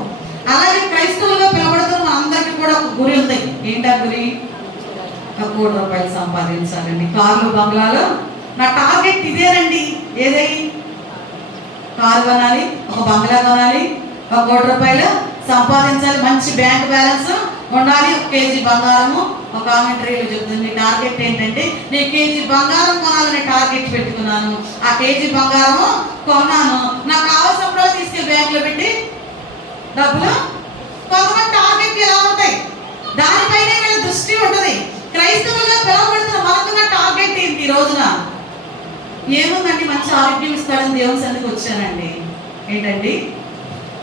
అలాగే క్రైస్తవులుగా పిలవడుతున్న అందరికీ కూడా ఒక గురి ఉంది. ఏంటా గురి? 1 కోటి రూపాయలు సంపాదించాలండి, కార్లు బంగ్లాలు. నా టార్గెట్ ఇదేనండి. ఏదై? కారు కొనాలి, ఒక బంగ్లా కొనాలి, 1 కోటి రూపాయలు సంపాదించాలి, మంచి బ్యాంక్ బ్యాలెన్స్ ఉండాలి, 1 కేజీ బంగారము. ఒక కామెంటరీలో చెప్తుంది టార్గెట్ ఏంటంటే నేను కేజీ బంగారం కొనాలని టార్గెట్ పెట్టుకున్నాను, ఆ కేజీ బంగారము కొన్నాను, నాకు కావాల్సినప్పుడు తీసుకెళ్ళి బ్యాంకులో పెట్టి డబ్బులు. కొంతమంది టార్గెట్లు ఎలా ఉంటాయి? దానిపైనే మన దృష్టి ఉంటుంది. క్రైస్తవులుగా పిలవబడుతున్న మనకున్న టార్గెట్ ఏంటి? ఈ రోజున ఏముందండి? మంచి ఆరోగ్యం ఇస్తాడని దేవుని సన్నిధికి వచ్చానండి. ఏంటండి?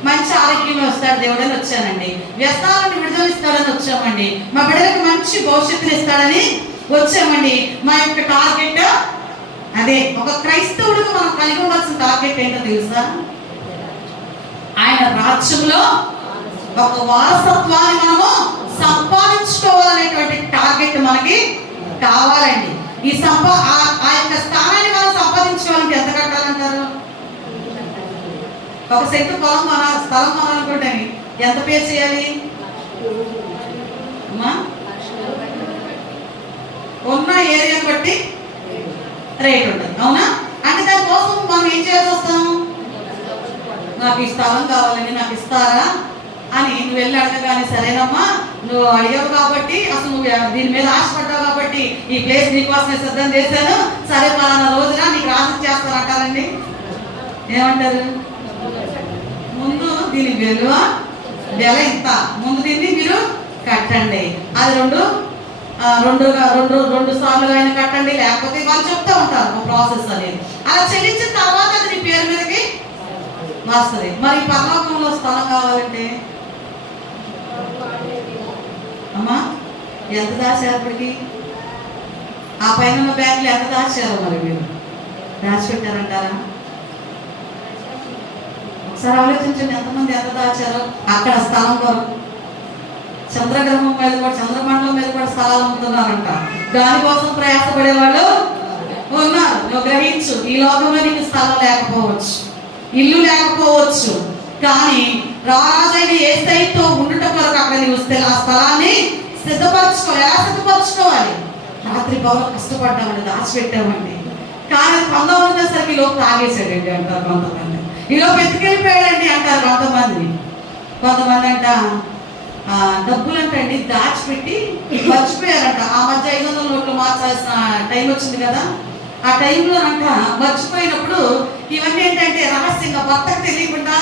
మంచి ఆరోగ్యం వస్తాడు దేవుడని వచ్చానండి. వ్యసనాల నుండి విడుదల ఇస్తాడని వచ్చామండి. మా బిడ్డలకు మంచి భవిష్యత్తుని ఇస్తాడని వచ్చామండి. మా యొక్క టార్గెట్ అదే. ఒక క్రైస్తవుడికి మనం కలిగి ఉండాల్సిన టార్గెట్ ఏంటో తెలుసా? ఆయన రాజ్యంలో ఒక వారసత్వాన్ని మనము సంపాదించుకోవాలనేటువంటి టార్గెట్ మనకి కావాలండి. ఈ ఆ యొక్క స్థానాన్ని మనం సంపాదించుకోవాలంటే ఎంత కట్టాలంటారు? 1 సెంటు స్థలం కొనాలనుకుంటే ఎంత పే చేయాలి? ఉన్న ఏరియాని బట్టి రేట్ ఉంటుంది, అవునా? ఏం చేయాల్సి వస్తాం? నాకు ఈ స్థలం కావాలని, నాకు ఇస్తారా అని నువ్వు వెళ్ళి అడగగానే, సరేనమ్మా నువ్వు అడిగావు కాబట్టి, అసలు నువ్వు దీని మీద ఆశపడ్డావు కాబట్టి ఈ ప్లేస్ నీకోసమే సిద్ధం చేశాను, సరే పలానా రోజున నీకు రాజు చేస్తాను అంటారండి. ఏమంటారు? ముందు దీని వెల ఇంత, ముందు దీన్ని మీరు కట్టండి, అది రెండు సార్లు అయినా కట్టండి, లేకపోతే వాళ్ళు చెప్తా ఉంటారు ప్రాసెస్ అనేది. అలా చెల్లించిన తర్వాత అది నీ పేరు మీదకి వస్తుంది. మరి పరలోకంలో స్థలం కావాలంటే అమ్మా ఎంత దాచారు? ఇప్పటికి ఆ పైన ఉన్న బ్యాంకులు ఎంత దాచారో మరి మీరు దాచిపెట్టారంటారా? ఒకసారి ఆలోచించండి, ఎంతమంది ఎంత దాచారో అక్కడ స్థలం కొరకు. చంద్రగ్రహం మీద కూడా, చంద్రమండలం మీద కూడా స్థలాలు అమ్ముతున్నారంట. దానికోసం ప్రయాసపడే వాళ్ళు ఉన్నారు. నువ్వు గ్రహించు, ఈ లోకంలో నీకు స్థలం లేకపోవచ్చు, ఇల్లు లేకపోవచ్చు, కానీ రాజైన యేసయ్యతో ఉండుట కొరకు అక్కడ నీవు ఆ స్థలాన్ని సిద్ధపరచుకోవాలి. ఎలా సిద్ధపరచుకోవాలి? రాత్రి పౌరులు కష్టపడ్డామండి, దాచిపెట్టామండి, కానీ పొందవలసరికి లోపు తాగేసాడండి అంటారు కొంతమంది, ఈలోపు ఎత్తుకెళ్ళిపోయాడండి అంటారు కొంతమంది. కొంతమంది అంట డబ్బులు అంటండి దాచిపెట్టి మర్చిపోయారంట. ఆ మధ్య 500 నోట్లు మార్చాల్సిన టైం వచ్చింది కదా, ఆ టైంలో అంట మర్చిపోయినప్పుడు ఇవన్నీ ఏంటంటే రహస్యంగా భర్తకు తెలియకుండా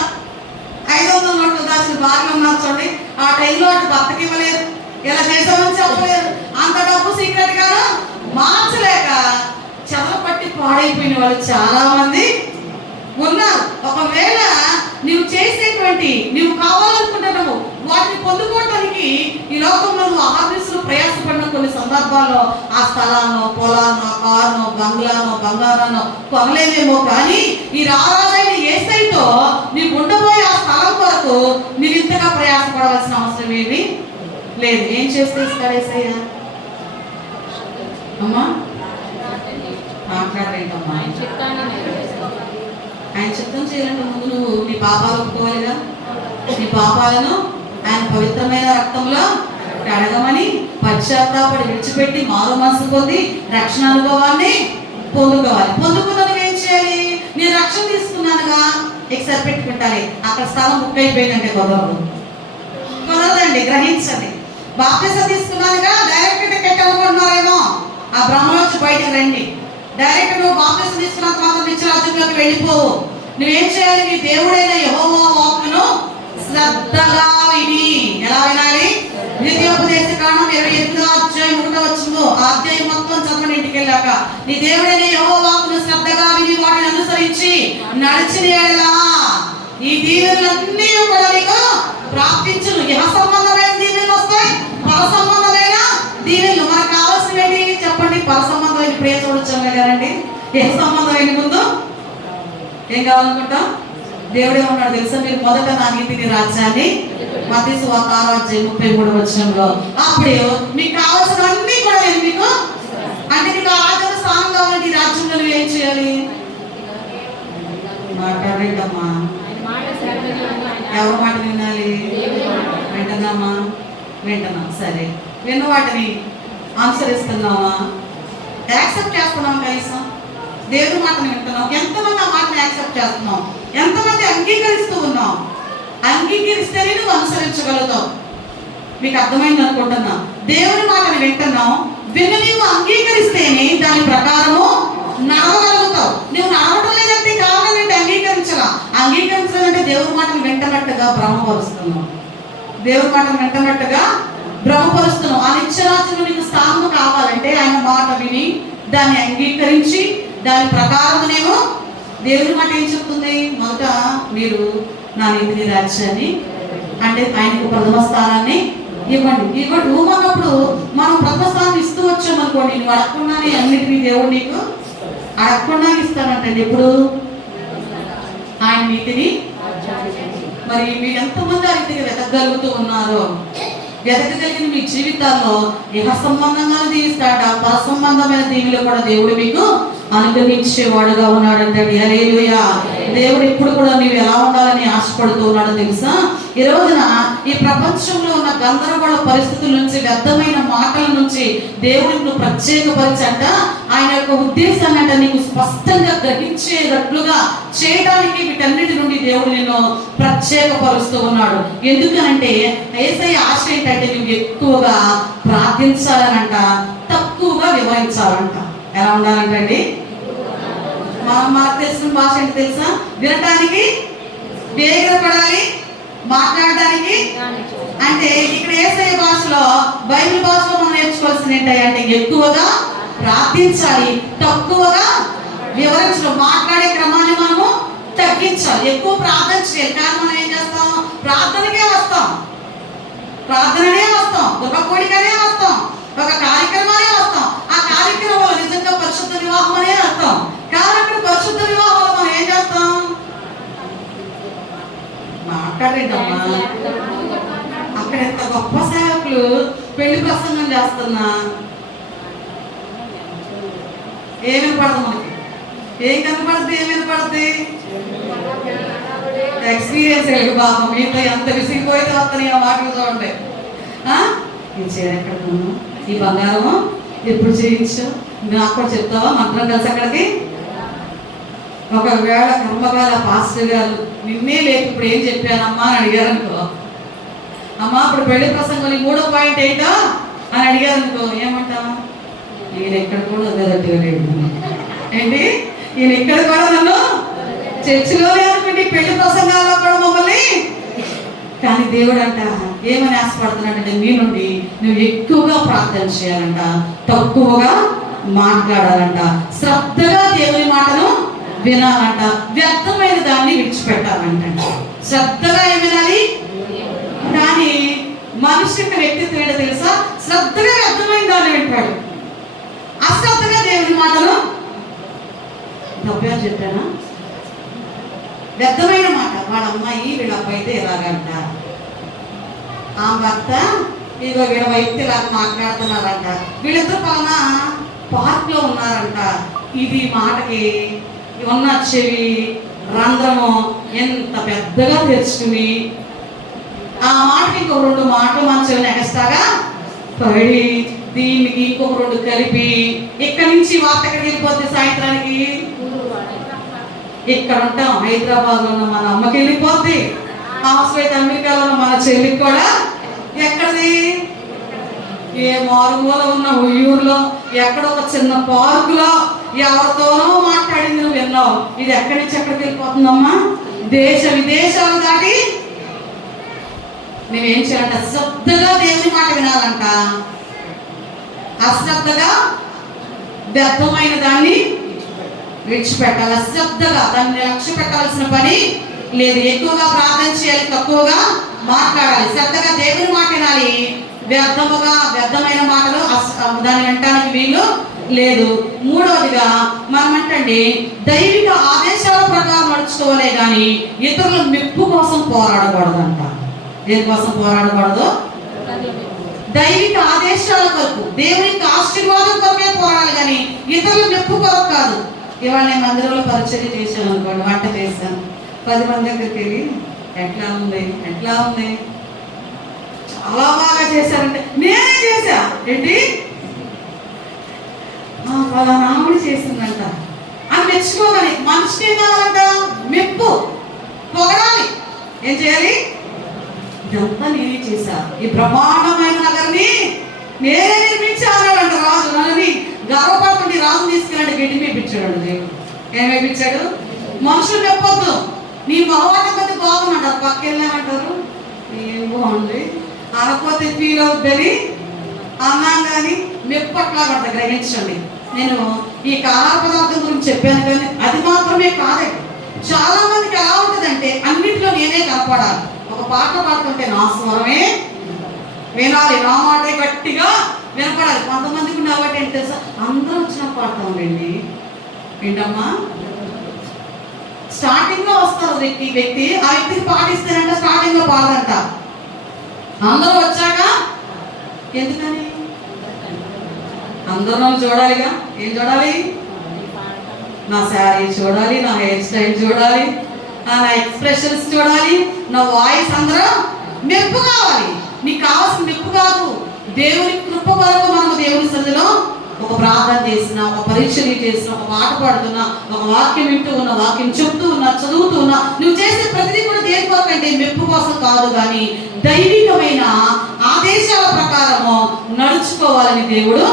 500 నోట్లు దాచిన భార్య ఉన్నారు చూడండి, ఆ టైంలో అటు భర్తకి ఇవ్వలేదు, ఇలా చేసామని చెప్పలేదు, అంత డబ్బు సీక్రెట్ గా మార్చలేక చెమల పట్టి పాడైపోయిన వాళ్ళు చాలా మంది ఉన్నారు. ఒకవేళ నువ్వు చేసేటువంటి, నువ్వు కావాలనుకుంటున్నావు వాటిని పొందుకోవటానికి ఈ లోకంలో నువ్వు ఆఫీసులు ప్రయాసపడిన కొన్ని సందర్భాల్లో ఆ స్థలాన్నో, పొలాన్నో, కారునో, బంగ్లానో, బంగారాన్నో కొనలేమేమో, కానీ ఈ రారాజైన యేసయ్యతో నీవు ఉండబోయే ఆ స్థలం కొరకు నీవు ఇంతగా ప్రయాసపడవలసిన అవసరం ఏమీ లేదు. ఏం చేస్తే ఇస్తాడు యేసయ్య? అమ్మా మాట్లాడరేంటమ్మా? ఆయన చిత్తం చేయాలంటే ముందు నువ్వు నీ పాపాలు ఒప్పుకోవాలిగా. నీ పాపాలను ఆయన పవిత్రమైన రక్తంలో కడగమని పశ్చాత్తాపడి విడిచిపెట్టి మారు మనసు పొంది రక్షణ అనుభవాన్ని పొందుకోవాలి. పొందుకున్నది ఏం చేయాలి? నేను రక్షణ తీసుకున్నానుగా ఎక్సర్ పెట్టుకుంటాలి. అక్కడ స్థలం బుక్ అయిపోయిందంటే కుదరదండి, గ్రహించండి. బాప్తిసం తీసుకున్నానుగా డైరెక్ట్ టికెట్ అనుకుంటున్నారేమో, ఆ బ్రహ్మలోంచి బయటకు రండి. డైరెక్ట్ నువ్వు బాప్తిసం తీసుకున్నంత మాత్రం నిత్యరాజ్యంలోకి వెళ్ళిపోవు. నువ్వేం చేయాలి? నీ దేవుడైన యెహోవా వాక్కును శ్రద్ధగా విని. ఎలా వినాలి? ద్వితీయోపదేశ కాండం 28వ అధ్యాయం 1వ వచనం, ఆ అధ్యాయం మొత్తం చదవండి ఇంటికి వెళ్ళాక. నీ దేవుడైన యెహోవా వాక్కును శ్రద్ధగా విని వాటిని అనుసరించి నడిచిన యెడల ఈ దీవెనలన్నీ కూడా నీకు ప్రాప్తించును. ఇహ సంబంధమైన దీవెనలు వస్తాయి, పర సంబంధమైన దీవెనలు. మనకు కావాల్సినవి చెప్పండి. పర సంబంధమైన ప్రియ చూడొచ్చామే కదండి. ఏ సంబంధమైన ముందు ఏం కావాలనుకుంటాం? దేవుడే ఉన్నాడు తెలుసా? మీరు మొదట నా నీతిని రాజ్యాన్ని, మత్తయి సువార్త 6వ అధ్యాయం 33వ వచనంలో, అప్పుడు మీకు కావాల్సినవన్నీ కూడా నేను మీకు, అంటే నీకు ఆ రాజ్యంలో స్థానం కావాలంటే ఈ రాజ్యంలో నువ్వు ఏం చేయాలి? మాట్లాడేటమ్మా, ఎవరి మాట వినాలి? వింటున్నామా? వింటున్నాం. సరే, విన్న వాటిని అనుసరిస్తున్నావా? యాక్సెప్ట్ చేస్తున్నాం? కనీసం దేవుడి మాటను వింటున్నాం? ఎంతమంది ఆ మాటను యాక్సెప్ట్ చేస్తున్నాం? ఎంతమంది అంగీకరిస్తూ ఉన్నాం? అంగీకరిస్తేనే నువ్వు అనుసరించగలుగుతావు. మీకు అర్థమైంది అనుకుంటున్నా. దేవుడి మాటను వింటున్నాం, విని నీవు అంగీకరిస్తేనే దాని ప్రకారము నడవగలుగుతావు. నువ్వు నడవటం లేదంటే కావాలంటే అంగీకరించలా. అంగీకరించాలంటే దేవుడి మాటను వింటున్నట్టుగా భ్రమపరుస్తున్నావు. దేవుడి మాటను వింటున్నట్టుగా భ్రమపరుస్తున్నావు. ఆ నిత్యరాజ్యంలో నీకు స్థానం కావాలంటే ఆయన మాట విని దాన్ని అంగీకరించి దాని ప్రకారమునేమో దేవుడి మాట ఏం చెప్తుంది? మొదట మీరు నా నీతిని రాజ్యాన్ని, అంటే ఆయనకు ప్రథమ స్థానాన్ని ఇవ్వండి. ఇవ్వమన్నప్పుడు మనం ప్రథమ స్థానం ఇస్తూ వచ్చామనుకోండి, నువ్వు అడగకుండానే అన్నిటినీ దేవుడు నీకు అడగకుండానే ఇస్తానంటండి. ఎప్పుడు? ఆయన నీతిని. మరి మీరు ఎంతమంది ఆ రీతిగా వెతకగలుగుతూ ఉన్నారో, వెతకగలిగిన మీ జీవితాల్లో ఇహ సంబంధంగా దీవిస్తాడ, పర సంబంధమైన దీవిలో కూడా దేవుడు మీకు అనుగ్రహించేవాడుగా ఉన్నాడంటండి. హల్లెలూయా. దేవుడు ఇప్పుడు కూడా నీవు ఎలా ఉండాలని ఆశపడుతూ ఉన్నాడో తెలుసా? ఈ రోజున ఈ ప్రపంచంలో ఉన్న గందరగోళ పరిస్థితుల నుంచి, వ్యర్థమైన మాటల నుంచి దేవుడిని నువ్వు ప్రత్యేకపరిచంట ఆయన యొక్క ఉద్దేశాన్ని అంట నీకు స్పష్టంగా గ్రహించేటట్లుగా చేయడానికి వీటన్నిటి నుండి దేవుడు నిన్ను ప్రత్యేకపరుస్తూ ఉన్నాడు. ఎందుకనంటే యేసయ్య ఆశ ఏంటంటే నువ్వు ఎక్కువగా ప్రార్థించాలనంట, తక్కువగా వివరించాలంట. ఎలా ఉండాలంటండి? మనకు తెలిసిన భాష ఏంటి తెలుసా? వినటానికి వేగపడాలి, మాట్లాడడానికి. అంటే ఇక్కడ యేసయ్య భాషలో, బైబిల్ భాషలో మనం నేర్చుకోవాల్సింది ఏంటంటే ఎక్కువగా ప్రార్థించాలి, తక్కువగా వివరించడం. మాట్లాడే క్రమాన్ని మనము తగ్గించాలి, ఎక్కువ ప్రార్థన చేయాలి. కానీ మనం ఏం చేస్తాం? ప్రార్థనకే వస్తాం, ప్రార్థననే వస్తాం, గృహకోడికనే వస్తాం, ఒక కార్యక్రమాలే వస్తాం. ఆ కార్యక్రమంలో నిజంగా పరిశుద్ధ వివాహం అనే వస్తాం. కానీ అక్కడ పరిశుద్ధ వివాహంలో మనం ఏం చేస్తాం? మాట్లాడేటమ్మా, అక్కడ ఎంత గొప్ప సేవకులు పెళ్లి ప్రసంగం చేస్తున్నా ఏమి పడదు మనకి? ఏం కనపడుతుంది? ఏమేమి పడుతుంది? ఎక్స్పీరియన్స్ బాబా. మీతో ఎంత విసిగిపోయితే వస్తాను ఆ మాటలు చూడండి. ఈ చీర ఎక్కడ కొను, ఈ బంగారము ఎప్పుడు చేయించు, నాకు కూడా చెప్తావా? మంత్రం కలిసి అక్కడికి. ఒకవేళ కర్మగాల పాస్టర్ గారు నిన్నే లేపు ఇప్పుడు ఏం చెప్పానమ్మా అని అడిగారు అనుకో, అమ్మా ఇప్పుడు పెళ్లి ప్రసంగం 3వ పాయింట్ ఏంటో అని అడిగారు అనుకో, ఏమంటా? నేను ఎక్కడ కూడా వదలట్టుగా లేదు. ఏంటి? ఈయన ఇక్కడ కూడా నన్ను చర్చిలోనే అనుకోండి, పెళ్లి ప్రసంగాల్లో కూడా మమ్మల్ని. కానీ దేవుడు అంట ఏమని ఆశపడుతున్నాడంటే నీ నుండి నువ్వు ఎక్కువగా ప్రార్థన చేయాలంట, తక్కువగా మాట్లాడాలంట, శ్రద్ధగా దేవుని మాటను వినాలంట, వ్యర్థమైన దాన్ని విడిచిపెట్టాలంట. శ్రద్ధగా ఏం వినాలి? కానీ మనిషి యొక్క వ్యక్తిత్వం ఏంటో తెలుసా? శ్రద్ధగా వ్యర్థమైన దాన్ని వింటాడు, అశ్రద్ధగా దేవుని మాటను. తప్పేం చెప్పానా? వ్యర్థమైన మాట. వాళ్ళ అమ్మాయి వీళ్ళ అబ్బాయి అయితే ఎలాగంట, ఆ భర్త ఇదిగో వీళ్ళ వైపు ఇలాగ మాట్లాడుతున్నారంట, వీళ్ళిద్దరు పలానా పార్క్ లో ఉన్నారంట. ఇది మాటకి ఉన్న చెవి రంధ్రము ఎంత పెద్దగా తెరుచుకుని ఆ మాటకి ఇంకొక 2 మాటలు మన చెవిని ఎగస్ట్రాగా పడి దీనికి ఇంకొక 2 కలిపి ఇక్కడి నుంచి వార్త ఎక్కడికి వెళ్ళిపోద్ది? సాయంత్రానికి ఇక్కడ ఉంటాం, హైదరాబాద్ లో ఉన్న మన అమ్మకి వెళ్ళిపోద్ది, అవసరమైతే అమెరికాలో ఉన్న మన చెల్లికి కూడా. ఎక్కడిది? ఏ మారుమూల ఉన్న ఊర్లో ఎక్కడో ఒక చిన్న పార్కులో ఎవరితోనో మాట్లాడింది నువ్వు విన్నావు. ఇది ఎక్కడి నుంచి ఎక్కడికి వెళ్ళిపోతుందమ్మా? దేశ విదేశాలు దాటి. మేమేం చేయాలంట? శ్రద్ధగా దేవుని మాట వినాలంట, అశ్రద్ధగా వ్యర్థమైన దాన్ని విడిచిపెట్టాలి. అశ్రద్ధగా దాన్ని లక్ష్య పెట్టాల్సిన పని లేదు. ఎక్కువగా ప్రార్థన చేయాలి, తక్కువగా మాట్లాడాలి, శ్రద్ధగా దేవుని మాట వినాలి. వ్యర్థమైన మాటలు దాన్ని వినటానికి వీలు లేదు. 3వదిగా మనం అంటండి దైవిక ఆదేశాల ప్రకారం నడుచుకోవాలే కానీ ఇతరుల మెప్పు కోసం పోరాడకూడదంట. దేనికోసం పోరాడకూడదు? దైవిక ఆదేశాల కొరకు, దేవుని ఆశీర్వాదం కొరకే పోరాడాలి కానీ ఇతరుల మెప్పు కొరకు కాదు. ఇవాళ నేను మందిరంలో పరిచర్య చేశాను అనుకోండి, వంట చేశాను, 10 మంది దగ్గరికి వెళ్ళి ఎట్లా ఉంది చాలా బాగా చేశారంటే నేనే చేశా ఏంటి ఫలానా ఆవిడ చేసిందంట అని మెచ్చుకోగానే మనిషికి ఏం కావాలంట? మెప్పు, పొగడాలి. ఏం చేయాలి? ఇదంతా నేనే చేశా, ఈ బ్రహ్మాండమైన నగరాన్ని నేనే నిర్మించానంట రాజు. నన్ను గర్వపడుతుంది. రాజు తీసుకెళ్ళండి, గడ్డి మేపించాడు దేవుడు. ఏం మేపించాడు? మనుషులు చెప్పొద్దు, నీ మొహమాట కొద్ది బాగుందంటారు, పక్కెళ్ళామంటారు ఏం బాగుంది అనకపోతే ఫీల్ అవుద్దని అన్నాం. కానీ మెప్పు అట్లా పడతా గ్రహించండి. నేను ఈ ఆహార పదార్థం గురించి చెప్పాను కానీ అది మాత్రమే కాదండి. చాలా మందికి ఎలా ఉంటుందంటే అన్నింటిలో నేనే కనపడాలి. ఒక పాట పాడుతుంటే నా స్వరమే వినాలి, నా మాటే గట్టిగా వినపడాలి. కొంతమందికి ఉండేవాటి ఏంటి తెలుసా? అందరూ వచ్చినా పాడతాంలేండి. ఏంటమ్మా? స్టార్టింగ్ లో వస్తారు వ్యక్తి, ఆ వ్యక్తికి పాటిస్తేనంట స్టార్టింగ్ లో పాడదంట. అందరూ వచ్చాక ఎందుకని? అందరూ చూడాలిగా. ఏం చూడాలి? నా శారీ చూడాలి, నా హెయిర్ స్టైల్ చూడాలి, నా ఎక్స్ప్రెషన్స్ చూడాలి, నా వాయిస్ అందరూ మెప్పు కావాలి. నీకు కావాల్సిన మెప్పు కాదు, దేవుని కృప కొరకు మనము దేవుని సన్నిధిలో ఒక ప్రార్థన చేసిన, ఒక పరీక్షలు చేసిన, ఒక పాట పాడుతున్నా, ఒక వాక్యం వింటూ ఉన్నా, వాక్యం చెప్తూ ఉన్నా, చదువుతూ ఉన్నా, నువ్వు చేసే ప్రతిదీ కూడా దేని కొరకు అంటే మెప్పు కోసం కాదు, కానీ దైవికమైన ఆదేశాల ప్రకారము నడుచుకోవాలని దేవుడు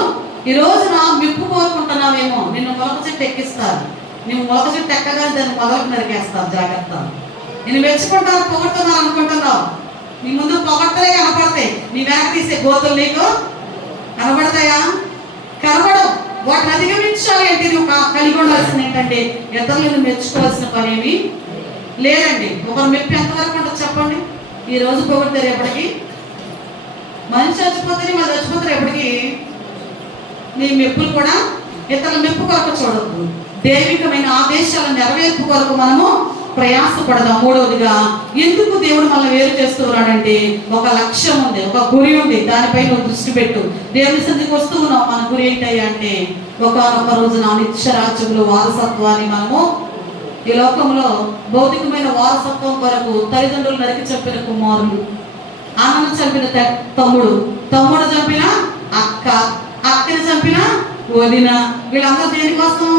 ఈ రోజున మెప్పు కోరుకుంటున్నావేమో. నిన్ను మొలక చెట్టు ఎక్కిస్తారు, నువ్వు మొలక చెట్టు ఎక్కగానే దాన్ని మొదలకు నరికేస్తారు. జాగ్రత్త. నేను మెచ్చుకుంటాను, పొగడుతున్నాను అనుకుంటున్నావు. నీ ముందు పొగట్టలే కనపడతాయి, నీ వెనక తీసే గోతులు నీకు కనబడతాయా? కనబడవు. వాటిని అధిగమించాలి అంటే నువ్వు కలిగి ఉండాల్సింది ఏంటంటే ఇతరులను మెచ్చుకోవాల్సిన పని ఏమి లేదండి. ఒకరు మెప్పి ఎంతవరకు ఉంటుంది చెప్పండి? ఈ రోజు పొగుడతారు, ఎప్పటికీ మనిషి చచ్చిపోతే వాళ్ళు చచ్చిపోతారు. ఎప్పటికీ నీ మెప్పులు కూడా ఇతరుల మెప్పు కొరకు చూడద్దు, దైవికమైన ఆదేశాల నెరవేర్పు కొరకు మనము ప్రయాసపడదాం. మూడవదిగా ఎందుకు దేవుడు మనల్ని వేరు చేస్తున్నాడంటే ఒక లక్ష్యం ఉంది, ఒక గురి ఉంది, దానిపై నువ్వు దృష్టి పెట్టు. దేవుని సన్నిధికి వస్తూ ఉన్నాం. మన గురి ఏంటయ్యా అంటే ఒకనొక రోజున నిత్య రాజ్యంలో వారసత్వాన్ని మనము ఈ లోకంలో భౌతికమైన వారసత్వం కొరకు తల్లిదండ్రులు నరికి చంపిన కుమారులు, అన్నను చంపిన తమ్ముడు, తమ్ముడు చంపిన అక్క, అక్కని చంపిన వదిన, వీళ్ళందరూ దేనికోసం?